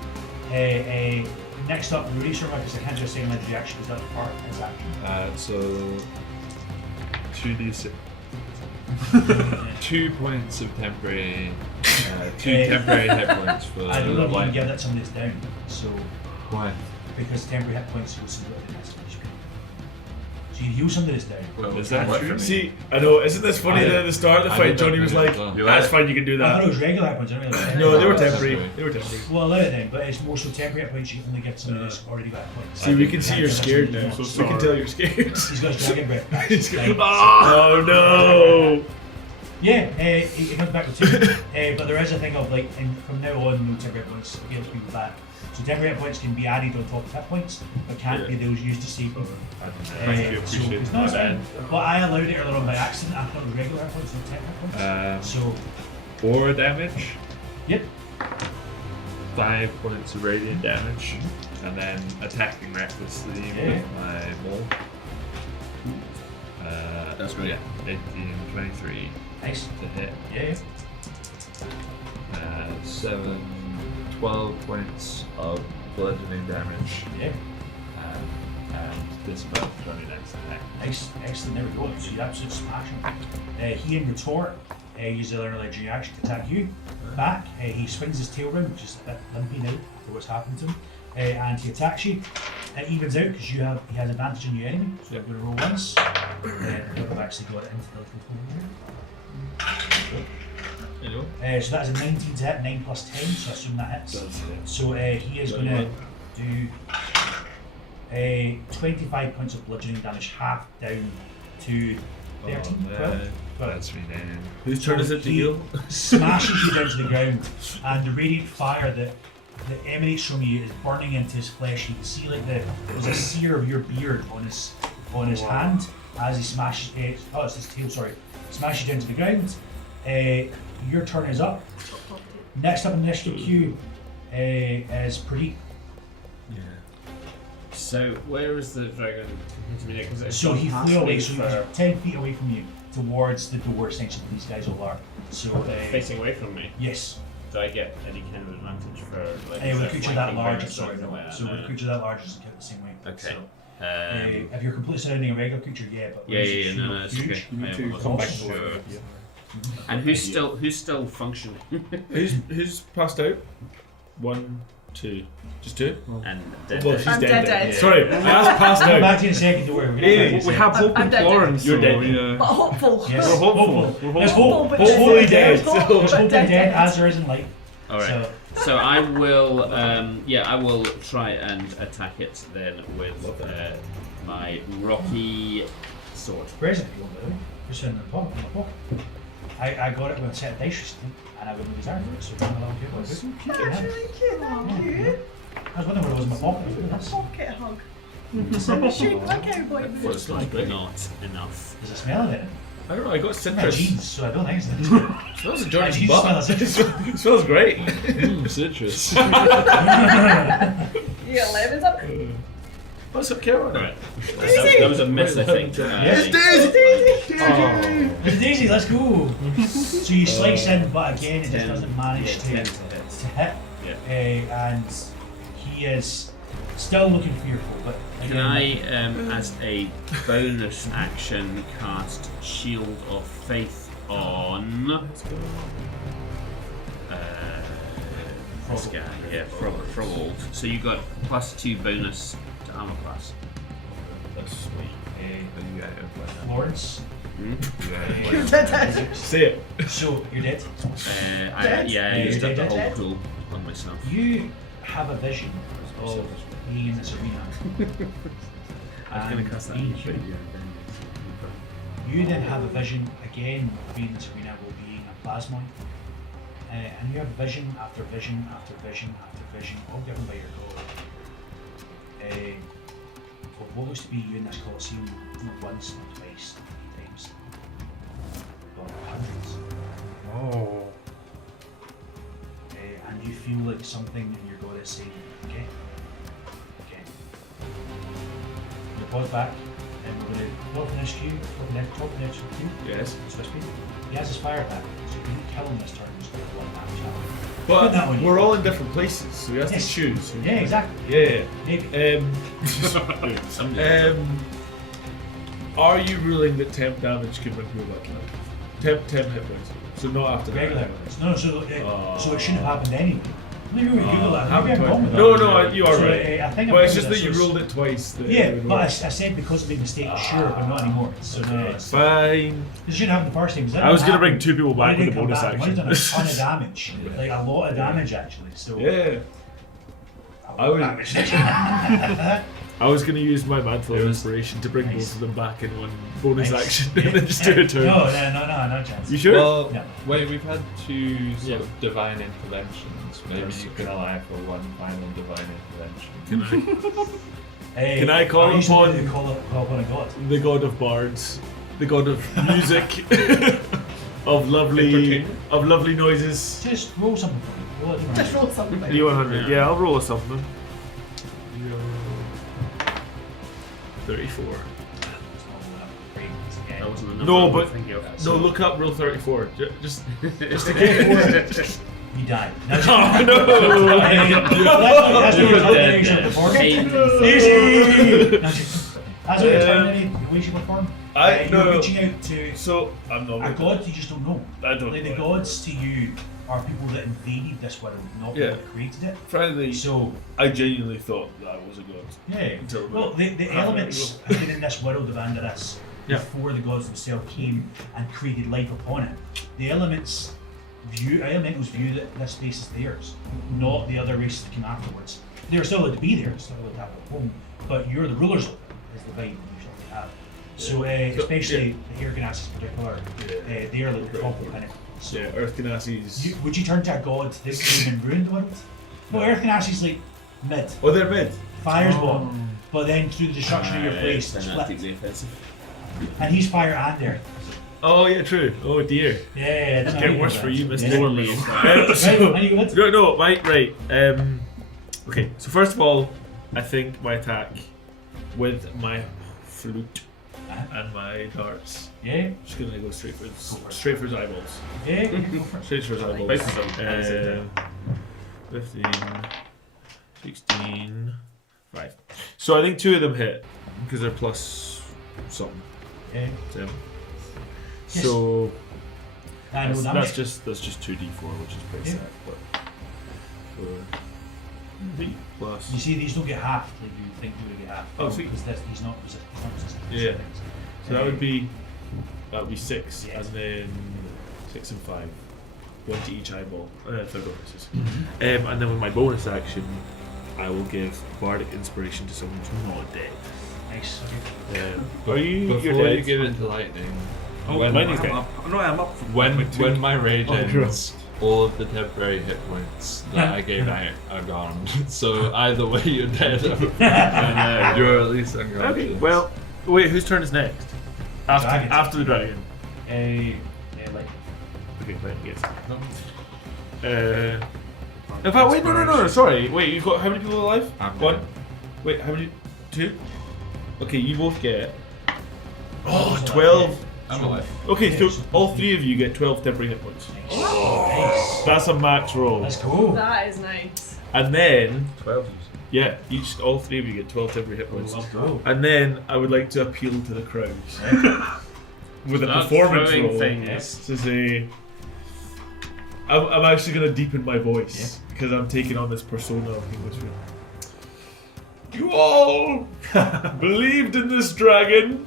Next up, release your because I can't do a second legendary action because that's part of his action. So 2d6. 2 points of temporary, 2 temporary hit points for I don't know if you can light. give that to somebody that's down. So Why? because temporary hit points goes to the HP. So you heal somebody that's down. Well, Is that what true? for me? See, I know, isn't this funny I- that at the start of the I fight, did that Johnny was for like, you as well. You that's let fine, you can do I thought it that. was regular hit points. I don't really No, they were That's temporary. true. They were temporary. Well, a lot of them, but it's more so temporary hit points. You can only get somebody that's already got hit points. See, we can see you're scared now. So We can sorry. tell you're scared. He's got his dragon breath back. He's got- Right. Oh no! Yeah, he comes back with 2. But there is a thing of like, from now on, no temporary hit points gives people back. So temporary hit points can be added on top of hit points, but can't be those used to save them. Thank you, appreciate it's not fine. But I allowed it earlier on by accident. I thought it was regular hit points, not temporary hit points. So, 4 damage, yep. 5 points of radiant damage, and then attacking recklessly Yeah. with my maul. That's great. Yeah, 18, 23 Nice. to hit. Yeah. 7, 12 points of bludgeoning damage, Yeah. and dispel 20 next attack. Nice. Excellent. There we go. So you absolutely smash him. He in retort uses another legendary action to attack you. Back. He swings his tail round, which is a bit limpy now for what's happened to him. And he attacks you. It evens out because he has advantage on your enemy. So I'm going to roll once. I've actually got it into the little hole here. You know? So that is a 19 to hit, 9 plus 10, so I assume that hits. So he is going to do 25 points of bludgeoning damage, half down to 13, 12. That's me then. Whose turn is it to He heal? smashes you down to the ground, and the radiant fire that emanates from you is burning into his flesh. You can see like there's a sear of your beard on his hand as he smashes. It's his tail. Sorry, smashes you down to the ground. Your turn is up. Next up in the initiative queue is Pradeep. Yeah. So where is the dragon hitting me now? 'Cause it's So gone he past flew away, me so for he's 10 feet away from you towards the door essentially these guys all are. So facing away from me. yes. do I get any kind of advantage for like? With a creature that flanking large, bonus or sorry, anything no. like that? So with a creature that large, doesn't count the same way. Okay. So, Um, if you're completely surrounding a regular creature, yeah, but yeah, when yeah, it's no, huge, it's huge, okay. You need I to wasn't come back sure. to it. And who's still functioning? Who's passed out? 1, 2, just 2. And dead. Well, she's I'm dead. dead. Yeah. Sorry, I asked passed I'll come out. back to you in a second, don't worry. We're gonna Hey, come back to we you have in a hope I'm in dead. Florence. You're so, dead. yeah. But hopeful. second. Yes, We're hopeful. hopeful. We're There's hopeful. hope. but There's dead. hopefully dead. There's hope, There's but hope in dead. dead as there is in life. All right. So, So I will, I will try and attack it then with my rocky sword. where is it? You want, by the way? Just in my pocket. I got it with a set of dice recently, and I got no desire for it, so I'm a little careful. That's really cute. Thank you. I was wondering what it was in my pocket. Look at this. Pocket hug. Shape like cowboy It's boots. like not enough. There's a smell of it. I don't know, I got My citrus. jeans, so I don't think it's It smells like Johnny's jeans butt. smell of citrus. It smells great. Citrus. You got lemons up? What's up, Karen? Right. That was a miss, I think. Yes, It's Daisy, let's go. So you slice in, but again, it just doesn't manage to hit. And he is still looking fearful, but Can I, as a bonus action, cast Shield of Faith on this guy? Yeah, Frog. So you got +2 bonus to armor class. That's sweet. Florence. You're dead. Say it. So you're dead. Yeah, I You're used up the dead. whole pool on myself. You have a vision of being in this arena. I was going to cast that. being human. You then have a vision again of being in this arena while being a plasmoid. And you have vision after vision after vision after vision, all given by your god. Of what looks to be you in this Colosseum, not once, not twice, not 3 times, but hundreds. Oh. And you feel like something in your god is saying, okay. You pause back, and we're going to go off the next queue, top of the next queue. Yes. Swiss speed. He has his fire attack, so you can kill him this turn, just like one man challenge. But Put that on you. we're all in different places, so we have Yes. to choose. Yeah, exactly. Yeah. Maybe. Are you ruling that temp damage can run through that life? Temp hit points. So not after that. Regular. No, so it shouldn't have happened anyway. Maybe we Google that. Maybe I'm wrong with that. No, you are So, right. I think I'm But it's right just with that you this. ruled it twice. That Yeah, it would but I work. said because of the mistake, sure, but not anymore. So no, it's, Fine. it shouldn't happen the first time. 'Cause I was going to bring 2 people back with a bonus I've action. done a ton of damage, like a lot of damage actually. So Yeah. a lot of damage. I was going to use my mantle of inspiration to bring both of them back in one bonus action and then just do a turn. No chance. You sure? Well, Yeah. wait, we've had 2 sort Yeah. of divine interventions. Maybe Yes. you can allow for one final divine intervention. Hey, Can I call used to upon- do the call upon a god? The god of bards, the god of music, of lovely noises. Just roll something for me. Roll it for me. Just roll something. D100. Yeah, I'll roll a something. 34. That wasn't the number No, I was but thinking of. no, look up roll 34. Just to get You die. Oh, That's no! what you're telling Dead, me you should dead. perform. Hey. Easy! That's what you're telling me you should perform. You're reaching out to So I'm a not. god you just don't know. I don't Like the know. gods to you are people that invaded this world, not people Yeah. that created it. Frankly, So I genuinely thought that was a god. yeah. Until Well, the half elements have been in this world of Andorras Yeah. before the gods themselves came and created life upon it. The elementals view that this space is theirs, not the other races that came afterwards. They're still allowed to be there, still allowed to have a home, but you're the rulers of it, is the vibe you usually have. So especially the air ganasses in particular, they are like the top of the pinnacle. So Yeah, Earth Ganassis. would you turn to a god that came and ruined the world? No, Earth Ganassis like mid. Oh, they're mid. Fire's bottom, but then through the destruction of your place, Then split. that's deeply offensive. And he's fire and air. Oh yeah, true. Oh dear. Yeah, It's getting worse for you, Mr. Yeah. Norman. Right, and you go with No, Mike. Right. Okay. So first of all, I think my attack with my flute and my darts. Yeah. Just gonna go straight for for it. his eyeballs. Yeah. Go for it. Straight for his eyeballs. Both of them. 15, 16, 5. So I think 2 of them hit because they're plus something. Yeah. 7. Yes. So I know that's damage. just 2d4, which is pretty Yeah. sad. But 3 plus. You see, these don't get half like you think you would get half. Oh, sweet. Because he's not resistant. Yeah. So that would be 6, Yeah. and then 6 and 5. 1 to each eyeball. 3 bonuses. Mm-hmm. And then with my bonus action, I will give bardic inspiration to someone who's not dead. Nice. Okay. Are you? Before You're you dead. give it to lightning, Oh, when, lightning's dead. I'm up for when my rage Oh, ends, all of the temporary hit points that I gave out are gone. So either way, you're dead. You're at least unconscious. Okay. Well, wait. Whose turn is next? After Dragon's. the dragon. Like Okay, let me guess. In fact, wait, no. Sorry. Wait, you've got how many people alive? I'm 1. dead. Wait, how many? 2. Okay, you both get. Oh, 12. I'm alive. Okay, Yeah, so so- all 3 of you get 12 temporary hit points. nice. That's a max roll. Let's go. That is nice. And then, 12. yeah, all 3 of you get 12 temporary hit points. Let's go. And then I would like to appeal to the crowd with a Start performance throwing roll things. to say, I'm actually going to deepen my voice because I'm taking on this persona of Englishman. You all believed in this dragon,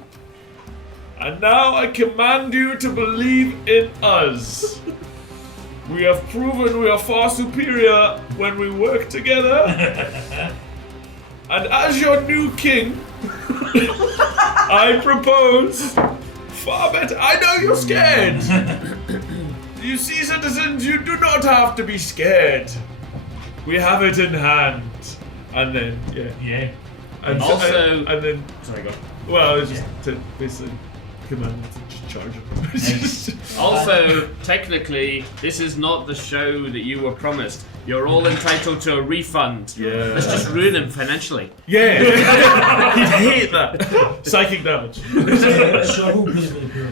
and now I command you to believe in us. We have proven we are far superior when we work together. And as your new king, I propose far better. I know you're scared. You see, citizens, you do not have to be scared. We have it in hand. And then, Yeah. And Also- and then, Sorry, go. well, it's just to basically command them to just charge him. Nice. Also, technically, this is not the show that you were promised. You're all entitled to a refund. Yeah. Let's just ruin him financially. Yeah. He'd hate that. Psychic damage. So I rolled really poorly.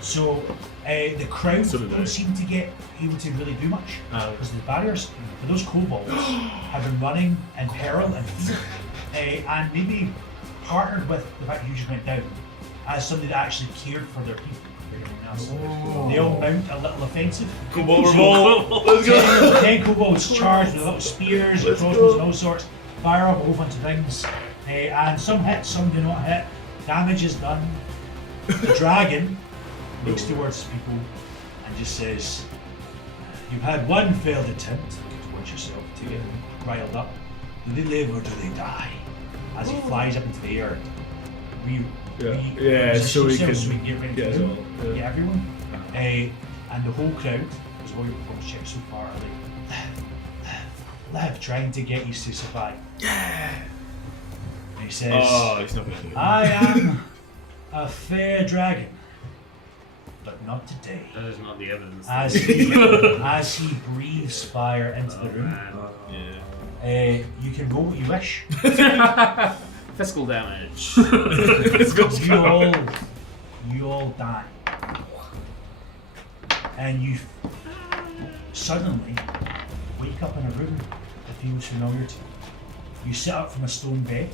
So the crowd So did I. don't seem to get able to really do much because of the barriers. But those kobolds have been running in peril and fear, and maybe partnered with the fact that you just went down as somebody that actually cared for their people. They all mount a little offensive. Cobalt revolt. Let's go. 10 kobolds charged with little spears, and crossbows, and all sorts. Fire up a whole bunch of things, and some hit, some do not hit. Damage is done. The dragon looks towards people and just says, "You've had one failed attempt towards yourself to get riled up. Do they live or do they die?" As he flies up into the air, So we can so we can get ready get to it do. all. Yeah, everyone. And the whole crowd, because all your performance checks so far are like, live, trying to get you to survive. Yeah. And he says, Oh, he's not going to do it. I am a fair dragon, but not today. That is not the evidence. As he breathes fire into the room, Yeah. you can roll what you wish. Physical damage. You all die. And you suddenly wake up in a room that feels familiar to you. You sit up from a stone bed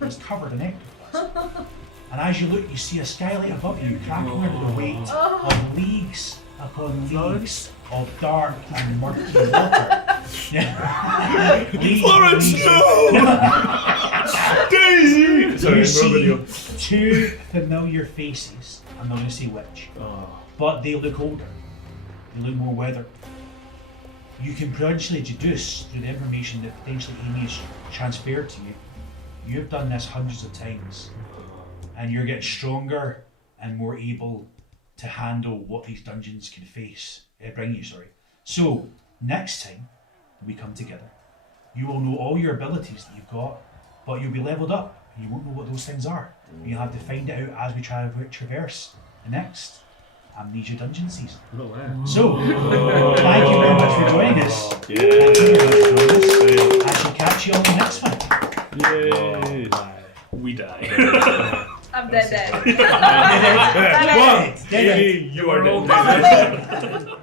that's covered in ectoplasm. And as you look, you see a skylight above you cracking under the weight of leagues upon leagues of dark and murky water. Florence, Daisy! Sorry, You see video. 2 familiar faces. I'm not going to say which, but they look older. They look more weathered. You can potentially deduce through the information that potentially Amy has transferred to you. You've done this hundreds of times, and you're getting stronger and more able to handle what these dungeons can bring you. So next time we come together, you will know all your abilities that you've got, but you'll be leveled up and you won't know what those things are. And you'll have to find it out as we try to traverse the next Amnesia dungeon season. So, thank you very much for joining us. Thank you very much for joining us. I shall catch you on the next one. Yay! We die. I'm dead. One, Dead. you are dead. Probably.